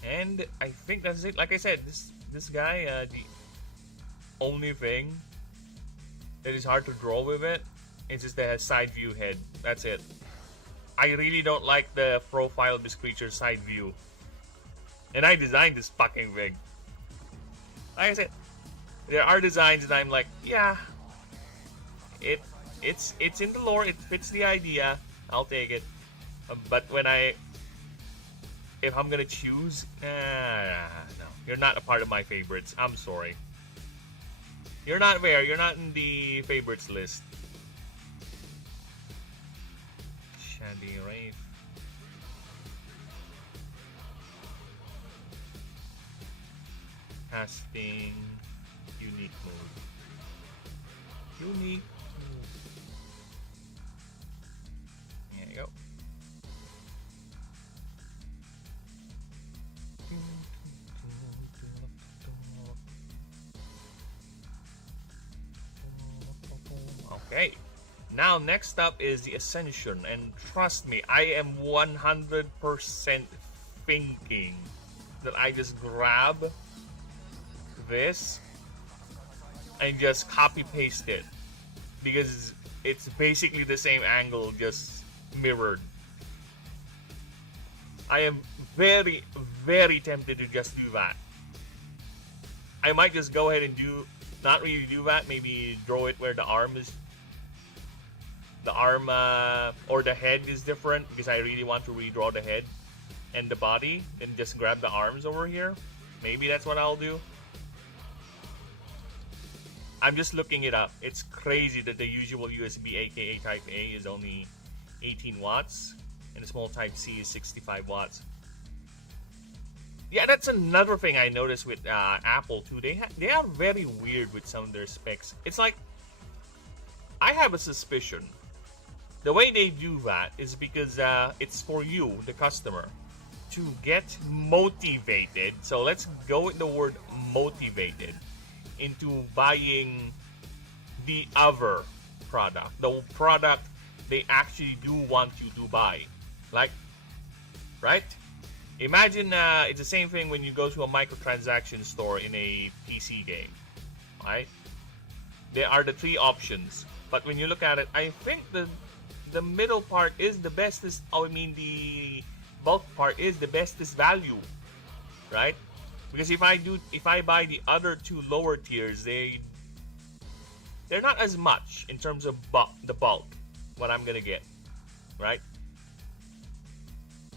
And I think that's it. Like I said, this guy, the only thing that is hard to draw with it is just the side view head. That's it. I really don't like the profile of this creature's side view. And I designed this fucking thing. Like I said, there are designs that I'm like, yeah, it's in the lore, it fits the idea, I'll take it. But if I'm gonna choose, no, you're not a part of my favorites. I'm sorry. You're not there. You're not in the favorites list. Shandy Wraith. Casting. Unique move. Unique move. There you go. Okay, now next up is the Ascension, and trust me, I am 100% thinking that I just grab this and just copy paste it, because it's basically the same angle, just mirrored. I am very, very tempted to just do that. I might just go ahead and not really do that, maybe draw it where the arm is. The arm or the head is different, because I really want to redraw the head and the body, and just grab the arms over here. Maybe that's what I'll do. I'm just looking it up. It's crazy that the usual USB aka Type A is only 18 watts and the small Type C is 65 watts. Yeah, that's another thing I noticed with Apple too. They are very weird with some of their specs. It's like, I have a suspicion the way they do that is because it's for you, the customer, to get motivated. So let's go with the word motivated into buying the other product, the product they actually do want you to buy. Like, right? Imagine it's the same thing when you go to a microtransaction store in a PC game, right? There are the three options, but when you look at it, I think the middle part is the bestest. The bulk part is the bestest value, right? Because if I buy the other two lower tiers, they're not as much in terms of the bulk, what I'm gonna get, right?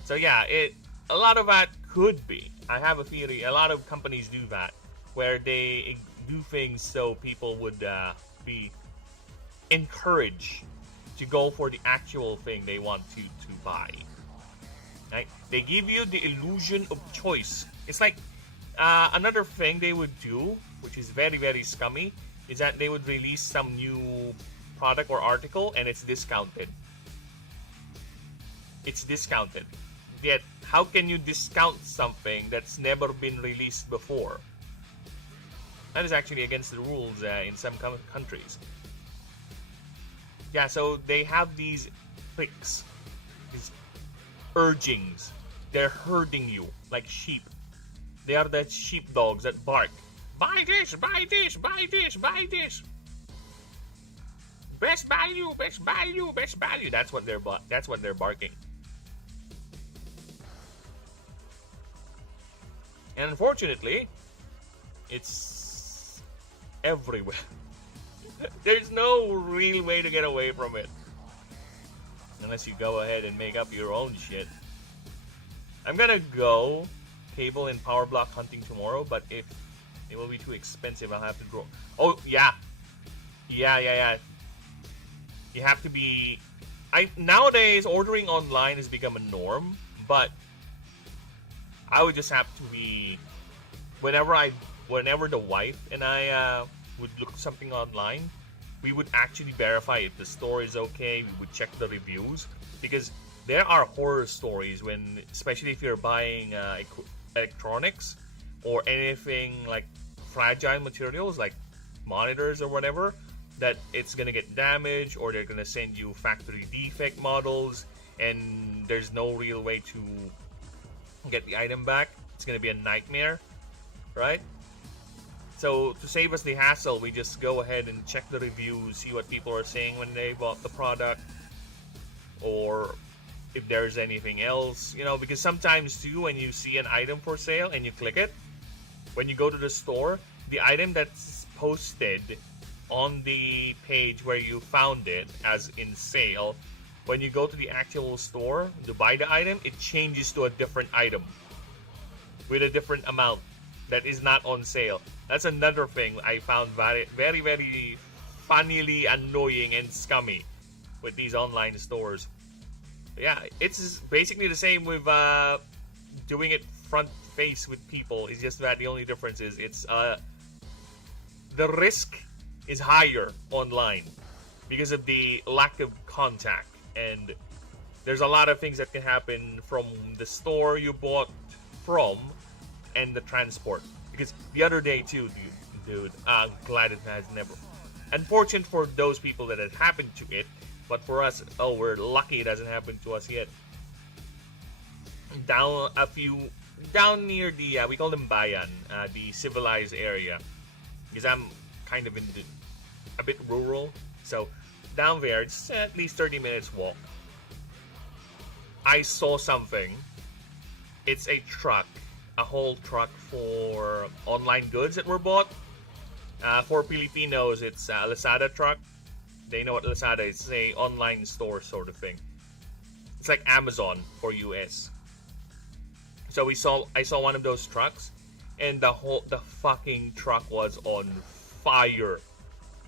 So yeah, a lot of that could be. I have a theory. A lot of companies do that, where they do things so people would be encouraged to go for the actual thing they want to buy. Right? They give you the illusion of choice. It's like another thing they would do, which is very, very scummy, is that they would release some new product or article and it's discounted. It's discounted. Yet, how can you discount something that's never been released before? That is actually against the rules in some countries. Yeah, so they have these clicks, these urgings. They're herding you like sheep. They are the sheepdogs that bark. Buy this, buy this, buy this, buy this. Best value, best value, best value. That's what they're barking. And unfortunately, it's everywhere. There's no real way to get away from it. Unless you go ahead and make up your own shit. I'm gonna go cable and power block hunting tomorrow, but if it will be too expensive, I'll have to draw. Oh, yeah. Yeah. You have to be... Nowadays, ordering online has become a norm, but I would just have to be... Whenever the wife and I would look at something online, we would actually verify if the store is okay. We would check the reviews, because there are horror stories when, especially if you're buying electronics or anything like fragile materials like monitors or whatever, that it's gonna get damaged or they're gonna send you factory defect models and there's no real way to get the item back. It's gonna be a nightmare, right? So to save us the hassle, we just go ahead and check the reviews, see what people are saying when they bought the product, or if there's anything else, because sometimes too, when you see an item for sale and you click it, when you go to the store, the item that's posted on the page where you found it as in sale, when you go to the actual store to buy the item, it changes to a different item with a different amount that is not on sale. That's another thing I found very, very, very funnily annoying and scummy with these online stores. Yeah, it's basically the same with doing it front face with people. It's just that the only difference is it's the risk is higher online because of the lack of contact, and there's a lot of things that can happen from the store you bought from and the transport. Because the other day too, dude, I'm glad it has never. Unfortunate for those people that it happened to it, but for us, we're lucky it hasn't happened to us yet. Down near the we call them bayan, the civilized area, because I'm kind of a bit rural, so down there it's at least 30 minutes walk. I saw something. It's a truck, a whole truck for online goods that were bought. For Filipinos, it's a Lazada truck. They know what Lazada is. It's a online store sort of thing. It's like Amazon for US. So I saw one of those trucks, and the fucking truck was on fire.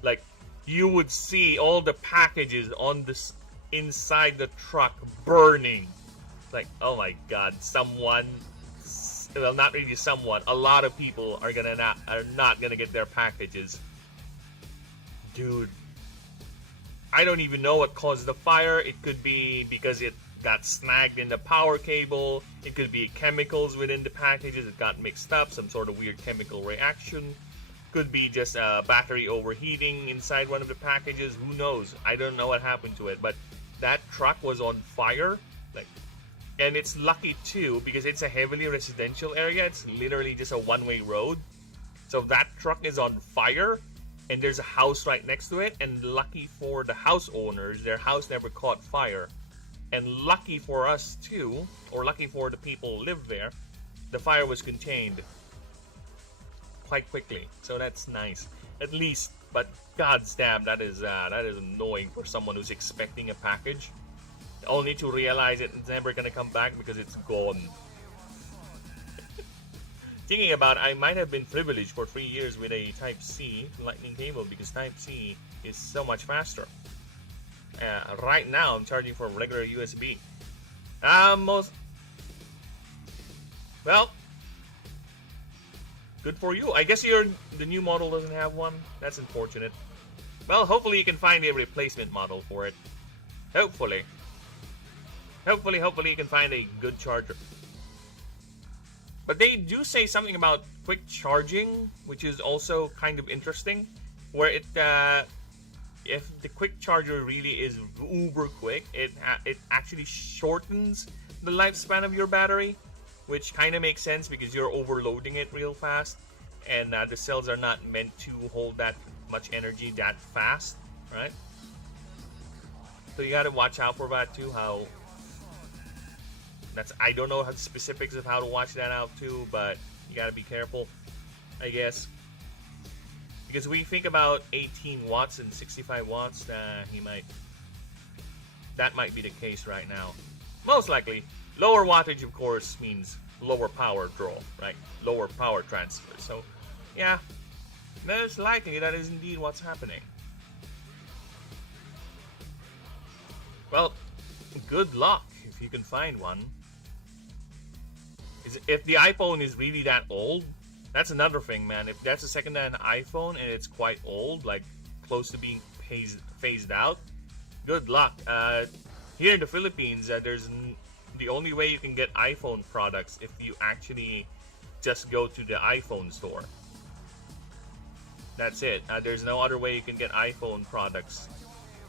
Like, you would see all the packages on this inside the truck burning. Like, oh my god, not really someone, a lot of people are not gonna get their packages. Dude, I don't even know what caused the fire. It could be because it got snagged in the power cable. It could be chemicals within the packages that got mixed up, some sort of weird chemical reaction. Could be just a battery overheating inside one of the packages. Who knows? I don't know what happened to it, but that truck was on fire. And it's lucky too, because it's a heavily residential area. It's literally just a one-way road. So that truck is on fire, and there's a house right next to it. And lucky for the house owners, their house never caught fire. And lucky for us too, or lucky for the people who live there, the fire was contained quite quickly. So that's nice, at least. But god's damn, that is annoying for someone who's expecting a package, only to realize it's never gonna come back because it's gone. Thinking about, I might have been privileged for 3 years with a Type-C lightning cable, because Type-C is so much faster. Right now, I'm charging for regular USB. Well, good for you. I guess the new model doesn't have one. That's unfortunate. Well, hopefully you can find a replacement model for it. Hopefully. Hopefully you can find a good charger. But they do say something about quick charging, which is also kind of interesting. Where it, if the quick charger really is uber quick, it actually shortens the lifespan of your battery, which kind of makes sense because you're overloading it real fast, and the cells are not meant to hold that much energy that fast, right? So you gotta watch out for that too. How that's, I don't know the specifics of how to watch that out too, but you gotta be careful, I guess, because we think about 18 watts and 65 watts. That might be the case right now. Most likely, lower wattage, of course, means lower power draw, right? Lower power transfer. So, yeah, most likely that is indeed what's happening. Well, good luck if you can find one. If the iPhone is really that old, that's another thing, man. If that's a second-hand iPhone and it's quite old, like close to being phased out, good luck. Here in the Philippines, there's the only way you can get iPhone products if you actually just go to the iPhone store. That's it. There's no other way you can get iPhone products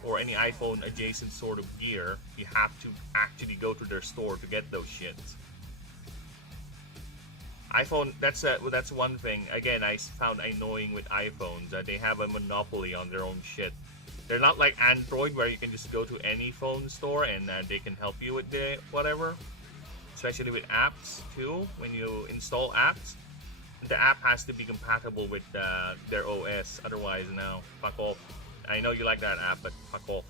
or any iPhone adjacent sort of gear. You have to actually go to their store to get those shits. iPhone, that's one thing. Again, I found annoying with iPhones. They have a monopoly on their own shit. They're not like Android where you can just go to any phone store and they can help you with the whatever. Especially with apps too. When you install apps, the app has to be compatible with their OS. Otherwise, no, fuck off. I know you like that app, but fuck off.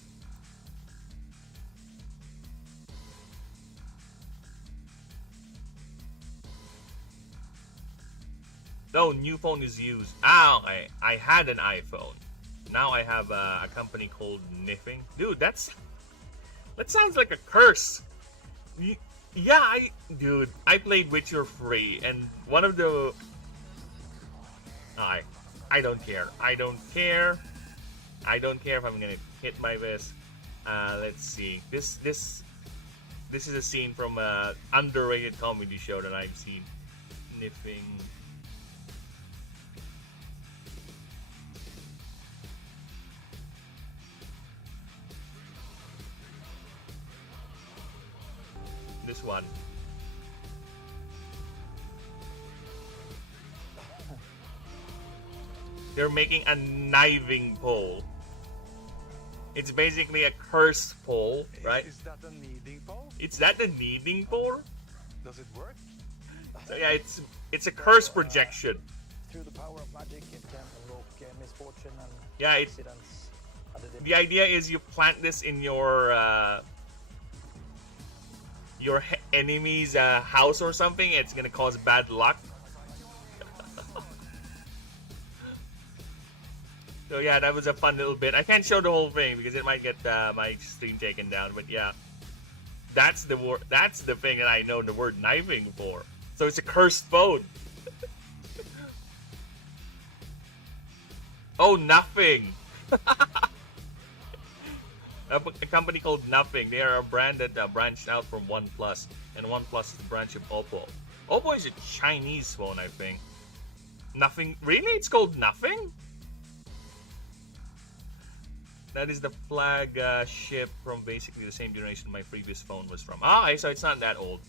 No, new phone is used. I had an iPhone. Now I have a company called Niffing. Dude, that sounds like a curse. Yeah, dude, I played Witcher 3, and one of the... I don't care. I don't care if I'm gonna hit my vest. Let's see. This is a scene from a underrated comedy show that I've seen. Niffing. This one. They're making a kniving pole. It's basically a cursed pole, right? Is that a kneading pole? Is that a kneading pole? Does it work? So yeah, it's a curse projection. Through the power of magic, it can invoke misfortune and yeah, accidents. The idea is you plant this in your enemy's house or something. It's gonna cause bad luck. So yeah, that was a fun little bit. I can't show the whole thing because it might get my stream taken down. But yeah, that's the word. That's the thing that I know the word knifing for. So it's a cursed phone. Oh, nothing. A company called Nothing. They are a brand that branched out from OnePlus, and OnePlus is a branch of Oppo. Oppo is a Chinese phone, I think. Nothing. Really? It's called Nothing? That is the flagship from basically the same generation my previous phone was from. Ah, so it's not that old.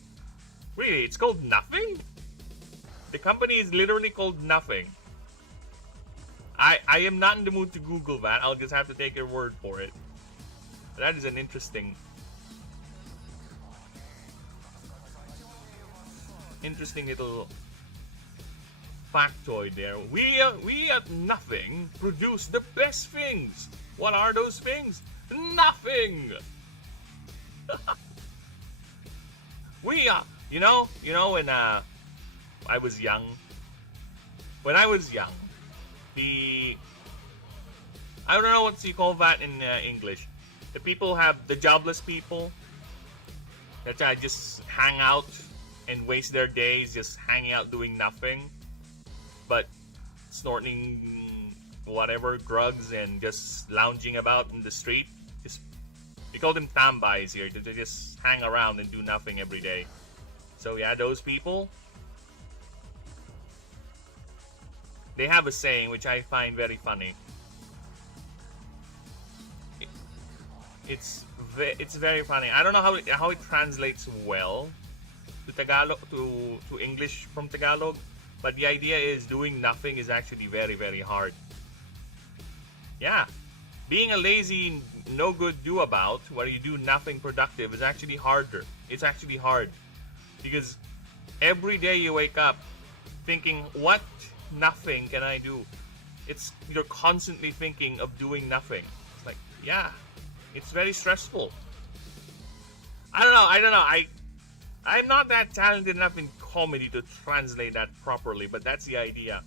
Really? It's called Nothing? The company is literally called Nothing. I am not in the mood to Google that. I'll just have to take your word for it. That is an interesting little factoid there. We at Nothing produce the best things. What are those things? Nothing. We are, you know when I was young. When I was young, I don't know what you call that in English. The people have the jobless people that just hang out and waste their days just hanging out doing nothing but snorting whatever drugs and just lounging about in the street. Just, we call them tambais here. They just hang around and do nothing every day. So yeah, those people, they have a saying which I find very funny. It's very funny. I don't know how it translates well to Tagalog, to English from Tagalog, but the idea is doing nothing is actually very, very hard. Yeah, being a lazy, no good do about where you do nothing productive is actually harder. It's actually hard because every day you wake up thinking, what nothing can I do? You're constantly thinking of doing nothing. It's like, yeah, it's very stressful. I don't know. I'm not that talented enough in comedy to translate that properly, but that's the idea.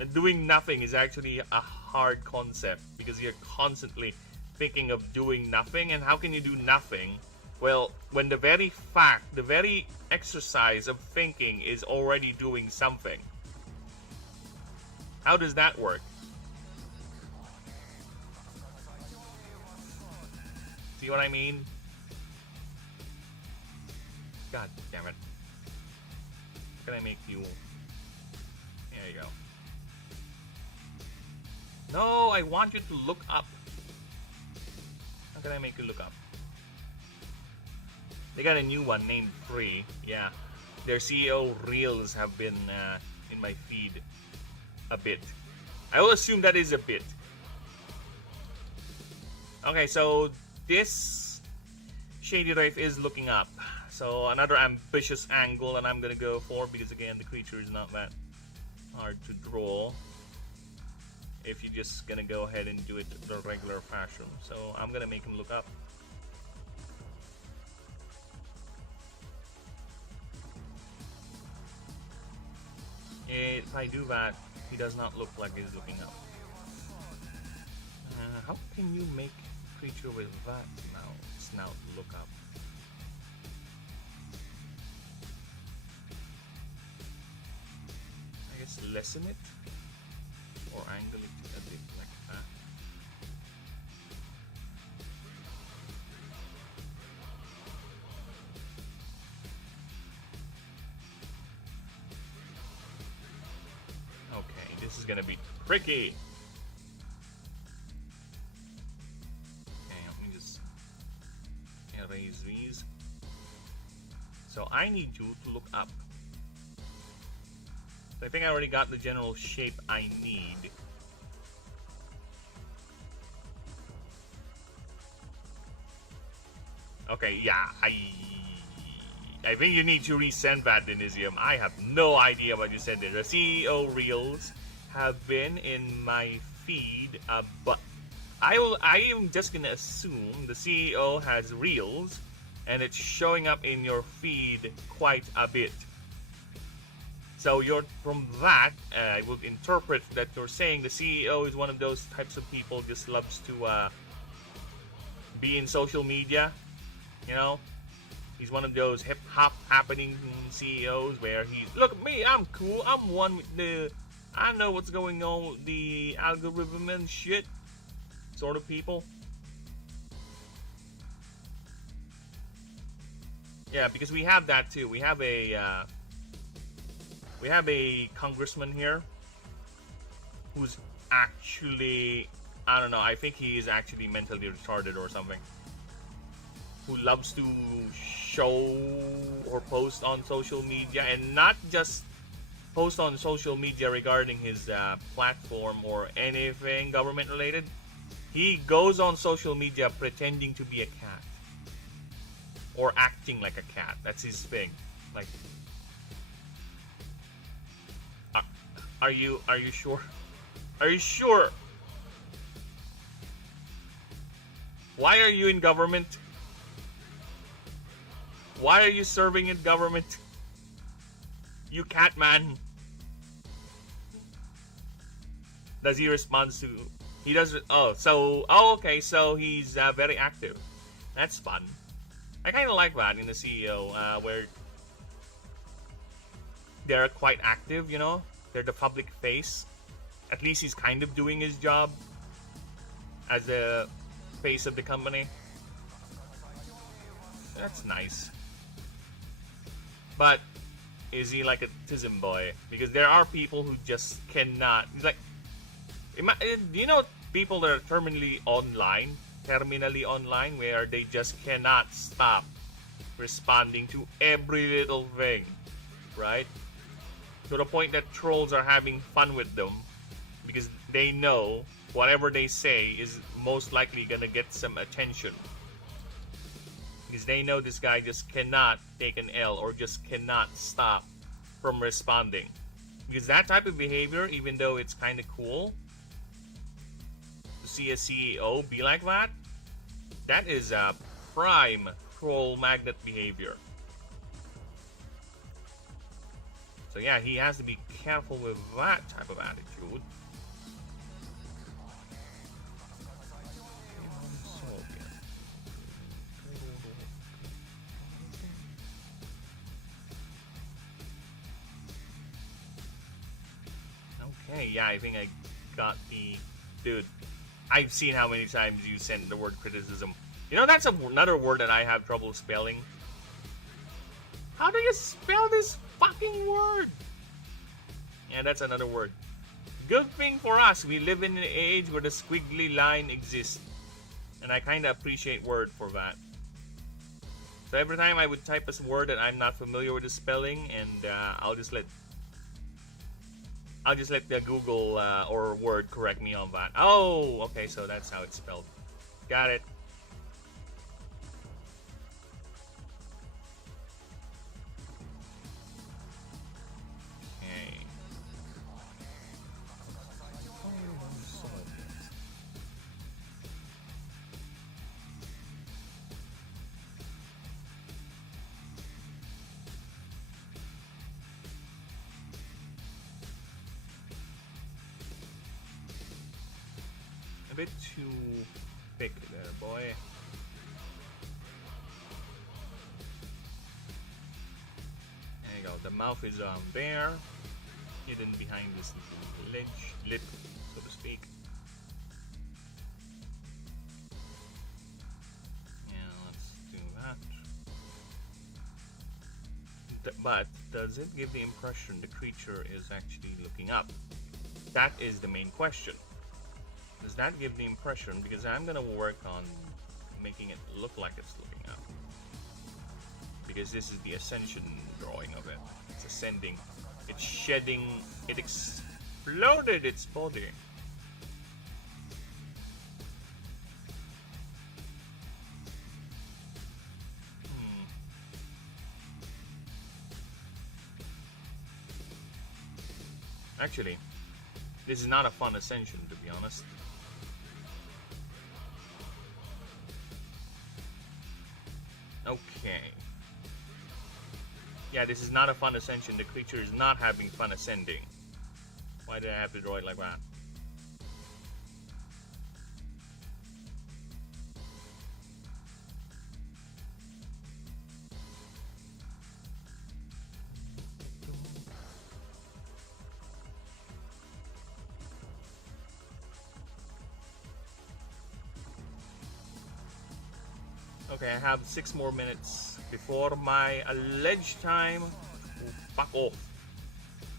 And doing nothing is actually a hard concept because you're constantly thinking of doing nothing. And how can you do nothing? Well, when the very exercise of thinking is already doing something. How does that work? See what I mean? God damn it. How can I make you... There you go. No, I want you to look up. How can I make you look up? They got a new one named Free. Yeah. Their CEO reels have been in my feed a bit. I will assume that is a bit. Okay, so this Shady Wraith is looking up. So another ambitious angle and I'm gonna go for, because again the creature is not that hard to draw if you're just gonna go ahead and do it the regular fashion. So I'm gonna make him look up. If I do that, he does not look like he's looking up. How can you make creature with that now? Snout look up. I guess lessen it or angle it a bit like that. Okay, this is gonna be tricky. Okay, let me just erase these. So I need you to look up. I think I already got the general shape I need. Okay, yeah, I think you need to resend that, Denisium. I have no idea what you said there. The CEO reels have been in my feed, but I am just gonna assume the CEO has reels, and it's showing up in your feed quite a bit. So from that, I would interpret that you're saying the CEO is one of those types of people just loves to be in social media. You know, he's one of those hip hop happening CEOs where he's, look at me, I'm cool, I'm one with I know what's going on with the algorithm and shit sort of people. Yeah, because we have that too. We have a congressman here who's actually, I don't know, I think he is actually mentally retarded or something, who loves to show or post on social media, and not just post on social media regarding his platform or anything government related. He goes on social media pretending to be a cat or acting like a cat. That's his thing. Like, are you sure? Are you sure? Why are you in government? Why are you serving in government? You cat man. Does he respond to? He does. Okay. So he's very active. That's fun. I kind of like that in the CEO, where they're quite active, you know? They're the public face. At least he's kind of doing his job as the face of the company. That's nice. But is he like a tism boy? Because there are people who just cannot. He's like, do you know people that are terminally online, where they just cannot stop responding to every little thing, right? To the point that trolls are having fun with them because they know whatever they say is most likely gonna get some attention. Because they know this guy just cannot take an L or just cannot stop from responding. Because that type of behavior, even though it's kind of cool to see a CEO be like that, that is a prime troll magnet behavior. So yeah, he has to be careful with that type of attitude. Okay, yeah, I think I got the... Dude, I've seen how many times you sent the word criticism. You know, that's another word that I have trouble spelling. How do you spell this fucking word? Yeah, that's another word. Good thing for us, we live in an age where the squiggly line exists. And I kind of appreciate Word for that. So every time I would type a word that I'm not familiar with the spelling, and I'll just let the Google or Word correct me on that. Oh, okay, so that's how it's spelled. Got it. Okay. A bit too thick there, boy. There you go. The mouth is there, hidden behind this little lip, so to speak. Yeah, let's do that. But does it give the impression the creature is actually looking up? That is the main question. Does that give the impression? Because I'm gonna work on making it look like it's looking up. Because this is the ascension drawing of it. It's ascending. It's shedding. It exploded its body. Actually, this is not a fun ascension, to be honest. Okay. Yeah, this is not a fun ascension. The creature is not having fun ascending. Why did I have to draw it like that? Okay, I have 6 more minutes before my alleged time to fuck off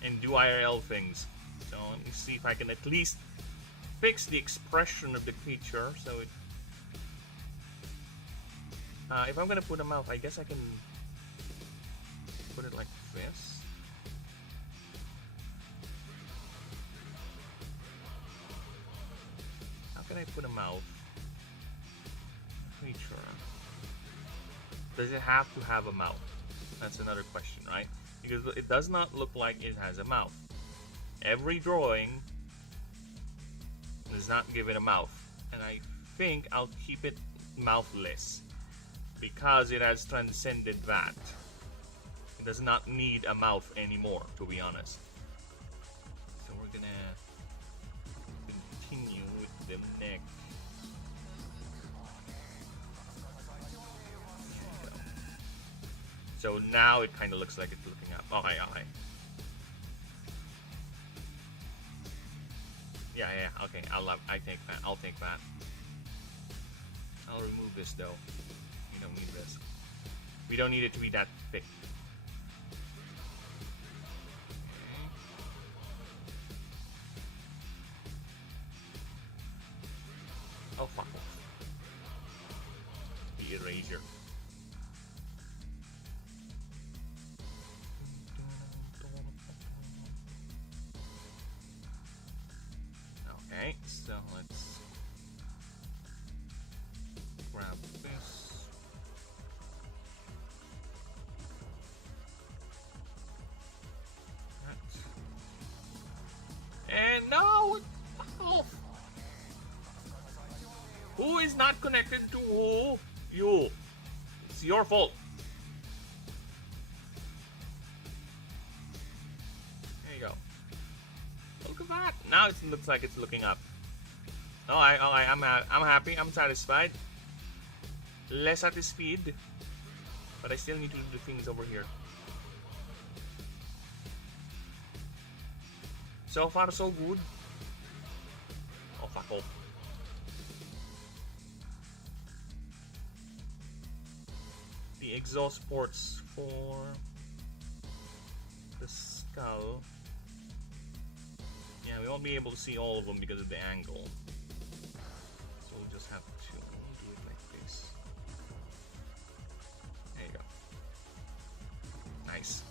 and do IRL things. So let me see if I can at least fix the expression of the creature. So it, if I'm gonna put a mouth, I guess I can put it like this. How can I put a mouth? Creature. Does it have to have a mouth? That's another question, right? Because it does not look like it has a mouth. Every drawing does not give it a mouth. And I think I'll keep it mouthless because it has transcended that. It does not need a mouth anymore, to be honest. So we're gonna continue with the neck. So now it kind of looks like it's looking up. Okay, okay. Yeah, okay, I take that. I'll take that. I'll remove this though. We don't need this. We don't need it to be that thick. Okay. Oh, fuck off. The eraser. Okay, so let's grab this. And no! Oh. Who is not connected to who? You. It's your fault. There you go. Look at that. Now it looks like it's looking up. Alright, I'm happy. I'm satisfied. Less at the speed. But I still need to do the things over here. So far, so good. Oh, fuck off. The exhaust ports for the skull. Yeah, we won't be able to see all of them because of the angle. So we'll just have to do it like this. There you go. Nice.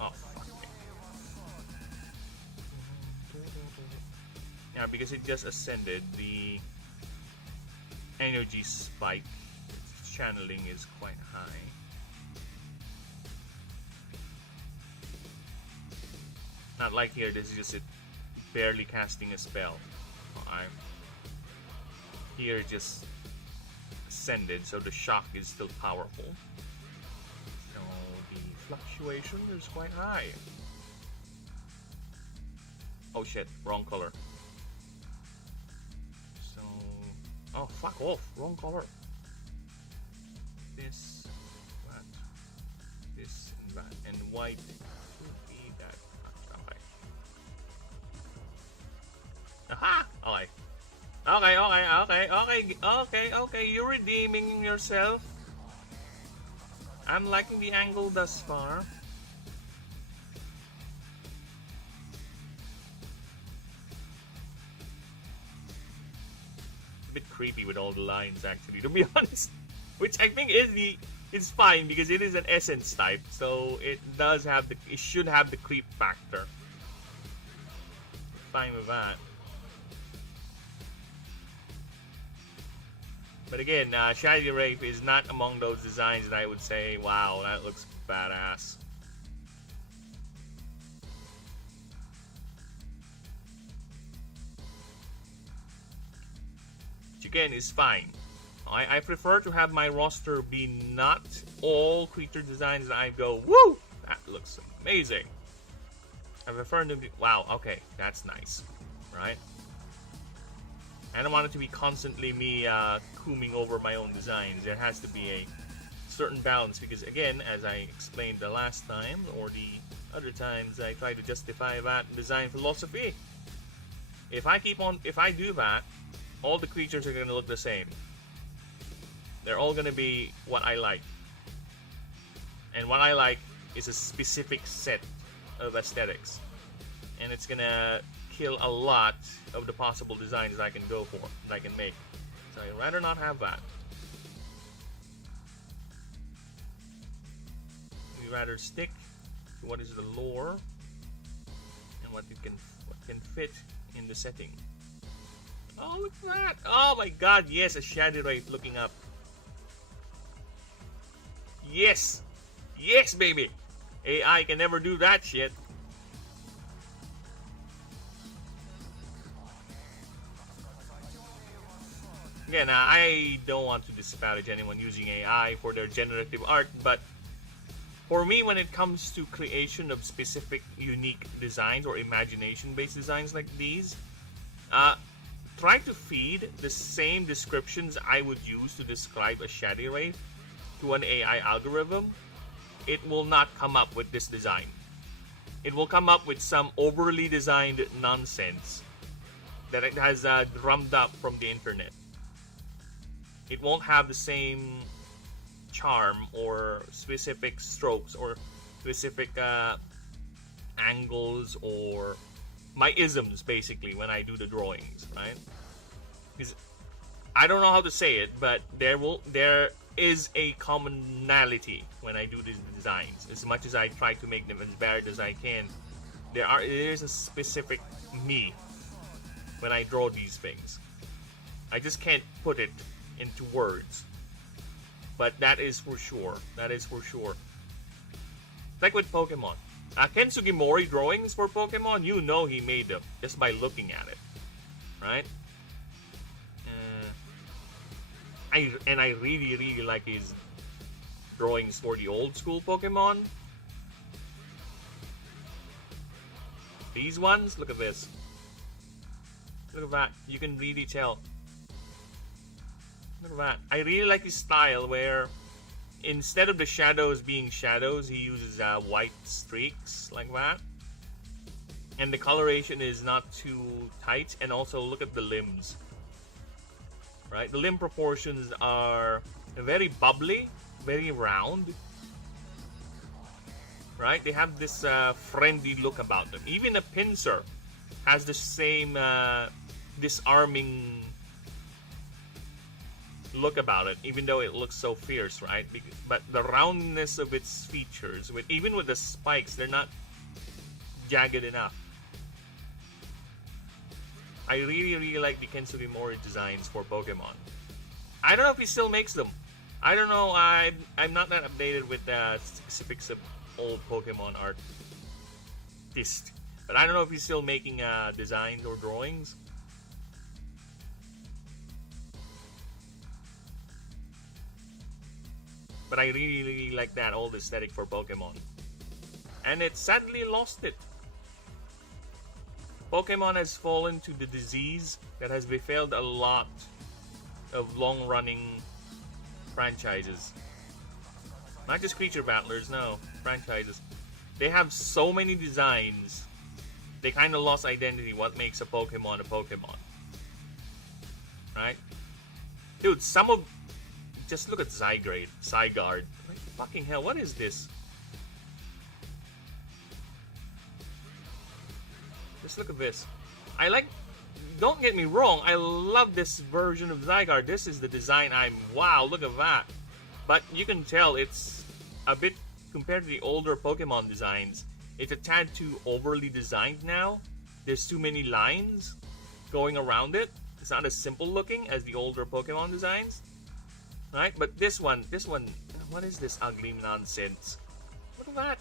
Oh, fuck me. Yeah, because it just ascended, the energy spike, its channeling is quite high. Not like here, this is just it barely casting a spell. Here it just ascended, so the shock is still powerful. So the fluctuation is quite high. Oh shit, wrong color. So, oh fuck off, wrong color. This, that, this, and that, and white should be that. Aha! Okay. Okay, you're redeeming yourself. I'm liking the angle thus far. A bit creepy with all the lines, actually, to be honest. Which I think is fine because it is an essence type, so it does have it should have the creep factor. Fine with that. But again, Shady Wraith is not among those designs that I would say, wow, that looks badass. Which again is fine. I prefer to have my roster be not all creature designs that I go, woo! That looks amazing. I prefer to be, wow, okay, that's nice, right? I don't want it to be constantly me combing over my own designs. There has to be a certain balance because, again, as I explained the last time or the other times, I try to justify that design philosophy. If I do that, all the creatures are going to look the same. They're all going to be what I like. And what I like is a specific set of aesthetics. And it's going to kill a lot of the possible designs that I can go for, that I can make. So I'd rather not have that. We'd rather stick to what is the lore and what can fit in the setting. Oh, look at that! Oh my god, yes, a Shady Wraith looking up. Yes! Yes, baby! AI can never do that shit. Again, I don't want to disparage anyone using AI for their generative art, but for me, when it comes to creation of specific, unique designs or imagination-based designs like these, try to feed the same descriptions I would use to describe a Shady Wraith to an AI algorithm. It will not come up with this design. it will come up with some overly designed nonsense that it has drummed up from the internet. It won't have the same charm or specific strokes or specific angles or my isms, basically, when I do the drawings, right? Because I don't know how to say it, but there is a commonality when I do these designs. As much as I try to make them as varied as I can, there's a specific me when I draw these things. I just can't put it into words. But that is for sure. That is for sure. Like with Pokemon. Ken Sugimori drawings for Pokemon, you know he made them just by looking at it. Right? I really, really like his drawings for the old school Pokemon. These ones, look at this. Look at that. You can really tell. Look at that. I really like his style where instead of the shadows being shadows, he uses white streaks like that. And the coloration is not too tight. And also look at the limbs. Right? The limb proportions are very bubbly, very round. Right? They have this friendly look about them. Even a pincer has the same disarming look about it, even though it looks so fierce, right? But the roundness of its features, even with the spikes, they're not jagged enough. I really, really like the Ken Sugimori designs for Pokemon. I don't know if he still makes them. I don't know. I'm not that updated with the specifics of old Pokemon artist. But I don't know if he's still making designs or drawings. But I really, really like that old aesthetic for Pokemon. And it sadly lost it. Pokemon has fallen to the disease that has befelled a lot of long-running franchises. Not just creature battlers, no. Franchises. They have so many designs, they kind of lost identity. What makes a Pokemon a Pokemon? Right? Dude, some of... Just look at Zygarde. Like, fucking hell, what is this? Just look at this. I like... Don't get me wrong, I love this version of Zygarde. This is the design wow, look at that. But you can tell it's a bit... Compared to the older Pokemon designs, it's a tad too overly designed now. There's too many lines going around it. It's not as simple looking as the older Pokemon designs. Right? But this one, what is this ugly nonsense? Look at that.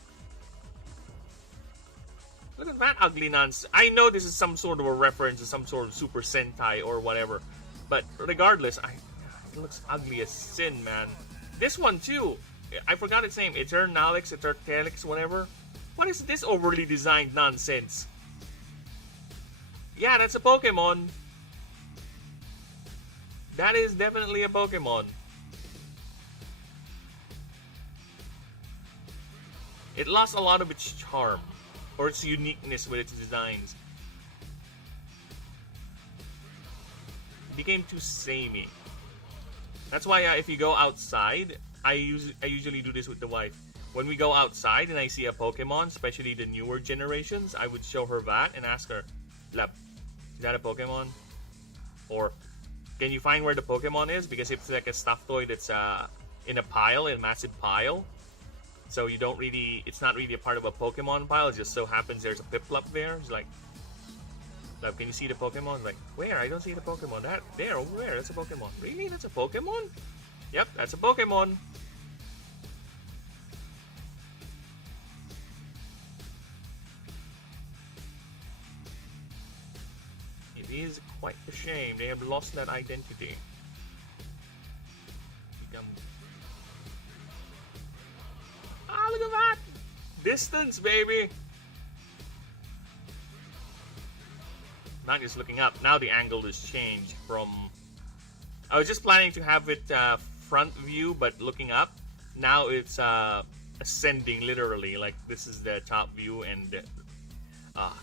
Look at that ugly nonsense. I know this is some sort of a reference to some sort of Super Sentai or whatever. But regardless, it looks ugly as sin, man. This one too. I forgot its name. Eternalix, Etertelix, whatever. What is this overly designed nonsense? Yeah, that's a Pokemon. That is definitely a Pokemon. It lost a lot of its charm, or its uniqueness with its designs. It became too samey. That's why if you go outside, I usually do this with the wife. When we go outside and I see a Pokemon, especially the newer generations, I would show her that and ask her, "Lap, is that a Pokemon? Or can you find where the Pokemon is? Because if it's like a stuffed toy that's in a pile, in a massive pile, so you don't really, it's not really a part of a Pokemon pile. It just so happens there's a Piplup there. It's like, "Lap, can you see the Pokemon?" Like, where? I don't see the Pokemon. That there, over there. That's a Pokemon. Really? That's a Pokemon? Yep, that's a Pokemon. It is quite a shame. They have lost that identity. Look at that! Distance, baby! Not just looking up. Now the angle is changed from... I was just planning to have it front view, but looking up. Now it's ascending literally. Like this is the top view, and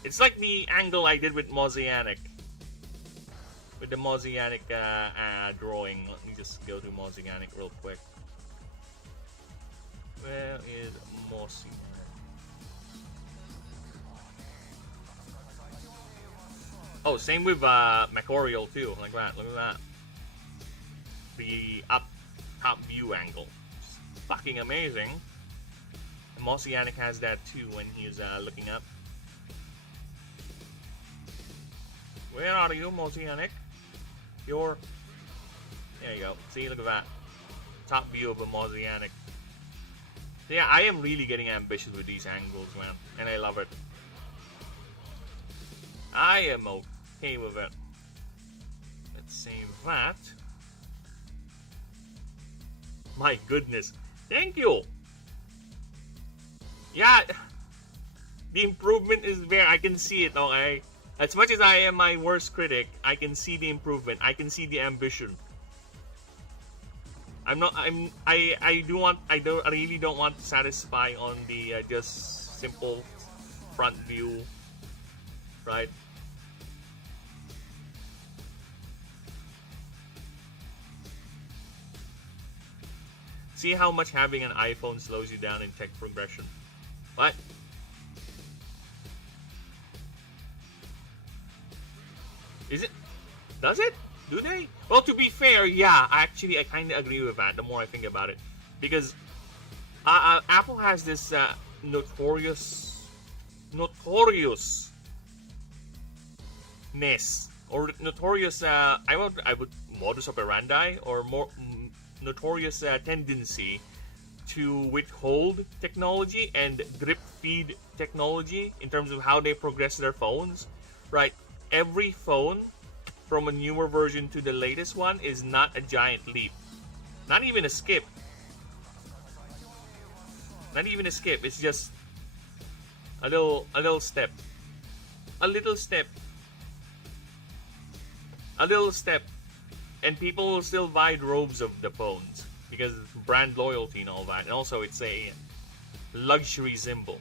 it's like the angle I did with Mosaic. With the Mosaic drawing. Let me just go to Mosaic real quick. Where is Mosaic? Oh, same with Macorial too, like that. Look at that. The top view angle. It's fucking amazing. And Mosaic has that too when he's looking up. Where are you, Mosaic? There you go. See, look at that. Top view of a Mosaic. Yeah, I am really getting ambitious with these angles, man. And I love it. I am okay with it. Let's save that. My goodness. Thank you. Yeah. The improvement is there. I can see it, okay? As much as I am my worst critic, I can see the improvement. I can see the ambition. I really don't want to satisfy on the just simple front view, right? See how much having an iPhone slows you down in tech progression. What? Is it? Does it? Do they? Well, to be fair, yeah. Actually, I kind of agree with that. The more I think about it, because Apple has this notoriousness or notorious. I would modus operandi or more notorious tendency to withhold technology and drip feed technology in terms of how they progress their phones, right? Every phone from a newer version to the latest one is not a giant leap. Not even a skip. Not even a skip. It's just a little step. A little step. A little step. And people will still buy droves of the phones because it's brand loyalty and all that. And also it's a luxury symbol.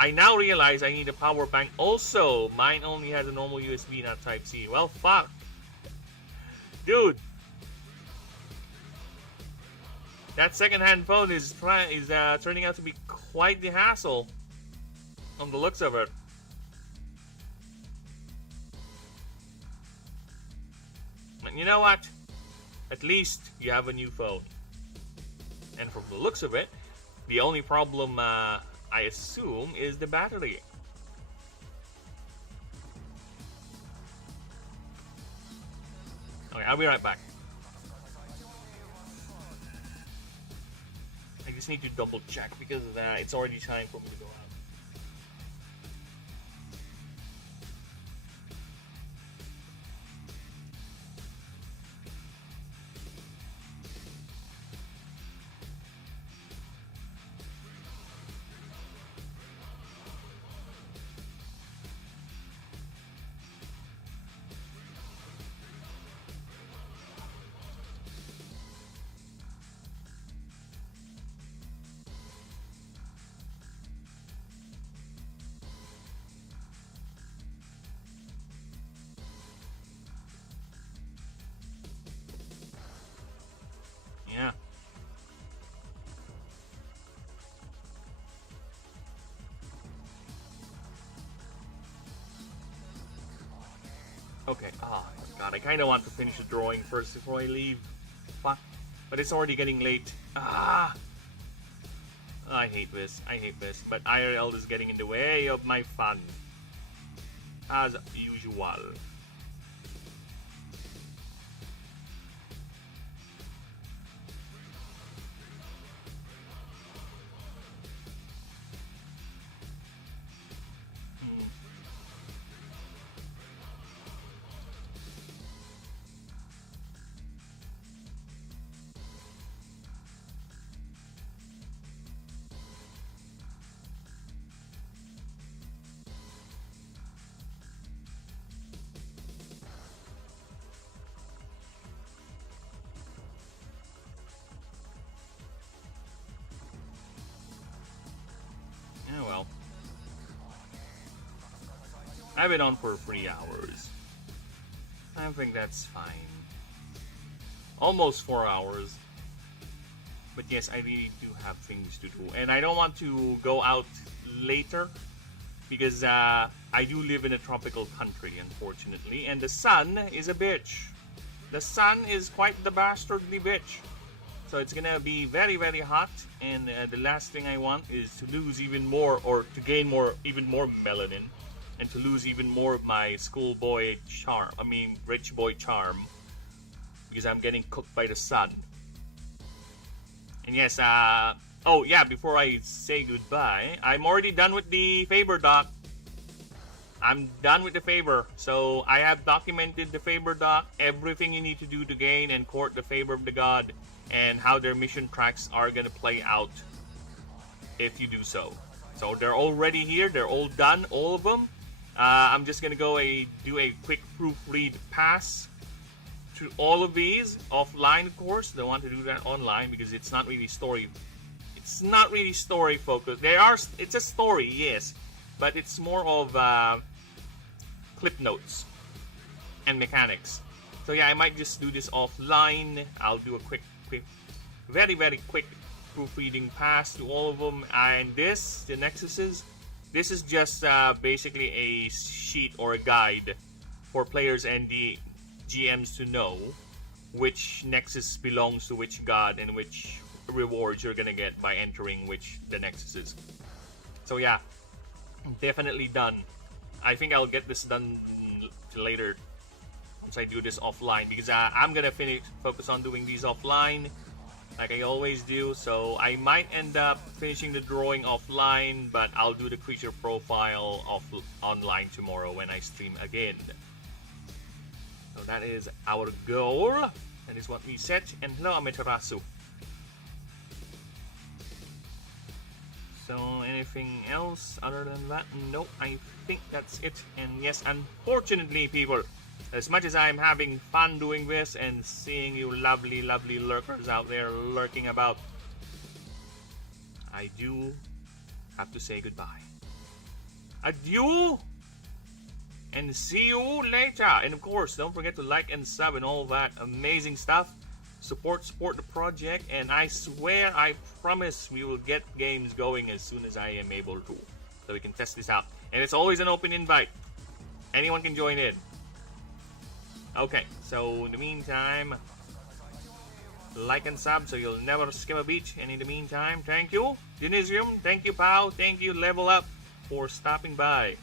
I now realize I need a power bank. Also, mine only has a normal USB, not Type-C. Well, fuck. Dude. That second-hand phone is turning out to be quite the hassle on the looks of it. But you know what? At least you have a new phone. And from the looks of it, the only problem I assume is the battery. Okay, I'll be right back. I just need to double check because it's already time for me to go out. Yeah. Okay. Oh, God. I kind of want to finish the drawing first before I leave. Fuck. But it's already getting late. Ah! I hate this. I hate this. But IRL is getting in the way of my fun. As usual. I've been on for 3 hours. I think that's fine. Almost 4 hours. But yes, I really do have things to do. And I don't want to go out later because I do live in a tropical country, unfortunately. And the sun is a bitch. The sun is quite the bastardly bitch. So it's gonna be very, very hot. And the last thing I want is to lose even more, or to gain even more melanin. And to lose even more of my schoolboy charm. I mean, rich boy charm. Because I'm getting cooked by the sun. And yes, oh yeah, before I say goodbye, I'm already done with the favor doc. I'm done with the favor. So I have documented the favor doc, everything you need to do to gain and court the favor of the god, and how their mission tracks are gonna play out if you do so. So they're already here, they're all done, all of them. I'm just gonna go do a quick proofread pass through all of these offline, of course. Don't want to do that online because it's not really story. It's not really story focused. It's a story, yes, but it's more of clip notes and mechanics. So yeah, I might just do this offline. I'll do a quick, very, very quick proofreading pass to all of them. And the Nexuses. This is just basically a sheet or a guide for players and the GMs to know which Nexus belongs to which god and which rewards you're gonna get by entering the Nexuses. So yeah, definitely done. I think I'll get this done later once I do this offline because I'm gonna focus on doing these offline like I always do. So I might end up finishing the drawing offline, but I'll do the creature profile online tomorrow when I stream again. So that is our goal. That is what we set. And hello, Amaterasu. So anything else other than that? Nope, I think that's it. And yes, unfortunately, people, as much as I'm having fun doing this and seeing you lovely, lovely lurkers out there lurking about, I do have to say goodbye. Adieu! And see you later. And of course, don't forget to like and sub and all that amazing stuff. Support the project. And I swear, I promise we will get games going as soon as I am able to. So we can test this out. And it's always an open invite. Anyone can join in. Okay, so in the meantime, like and sub so you'll never skip a beat. And in the meantime, thank you, Genesium. Thank you, Pau. Thank you, Level Up, for stopping by.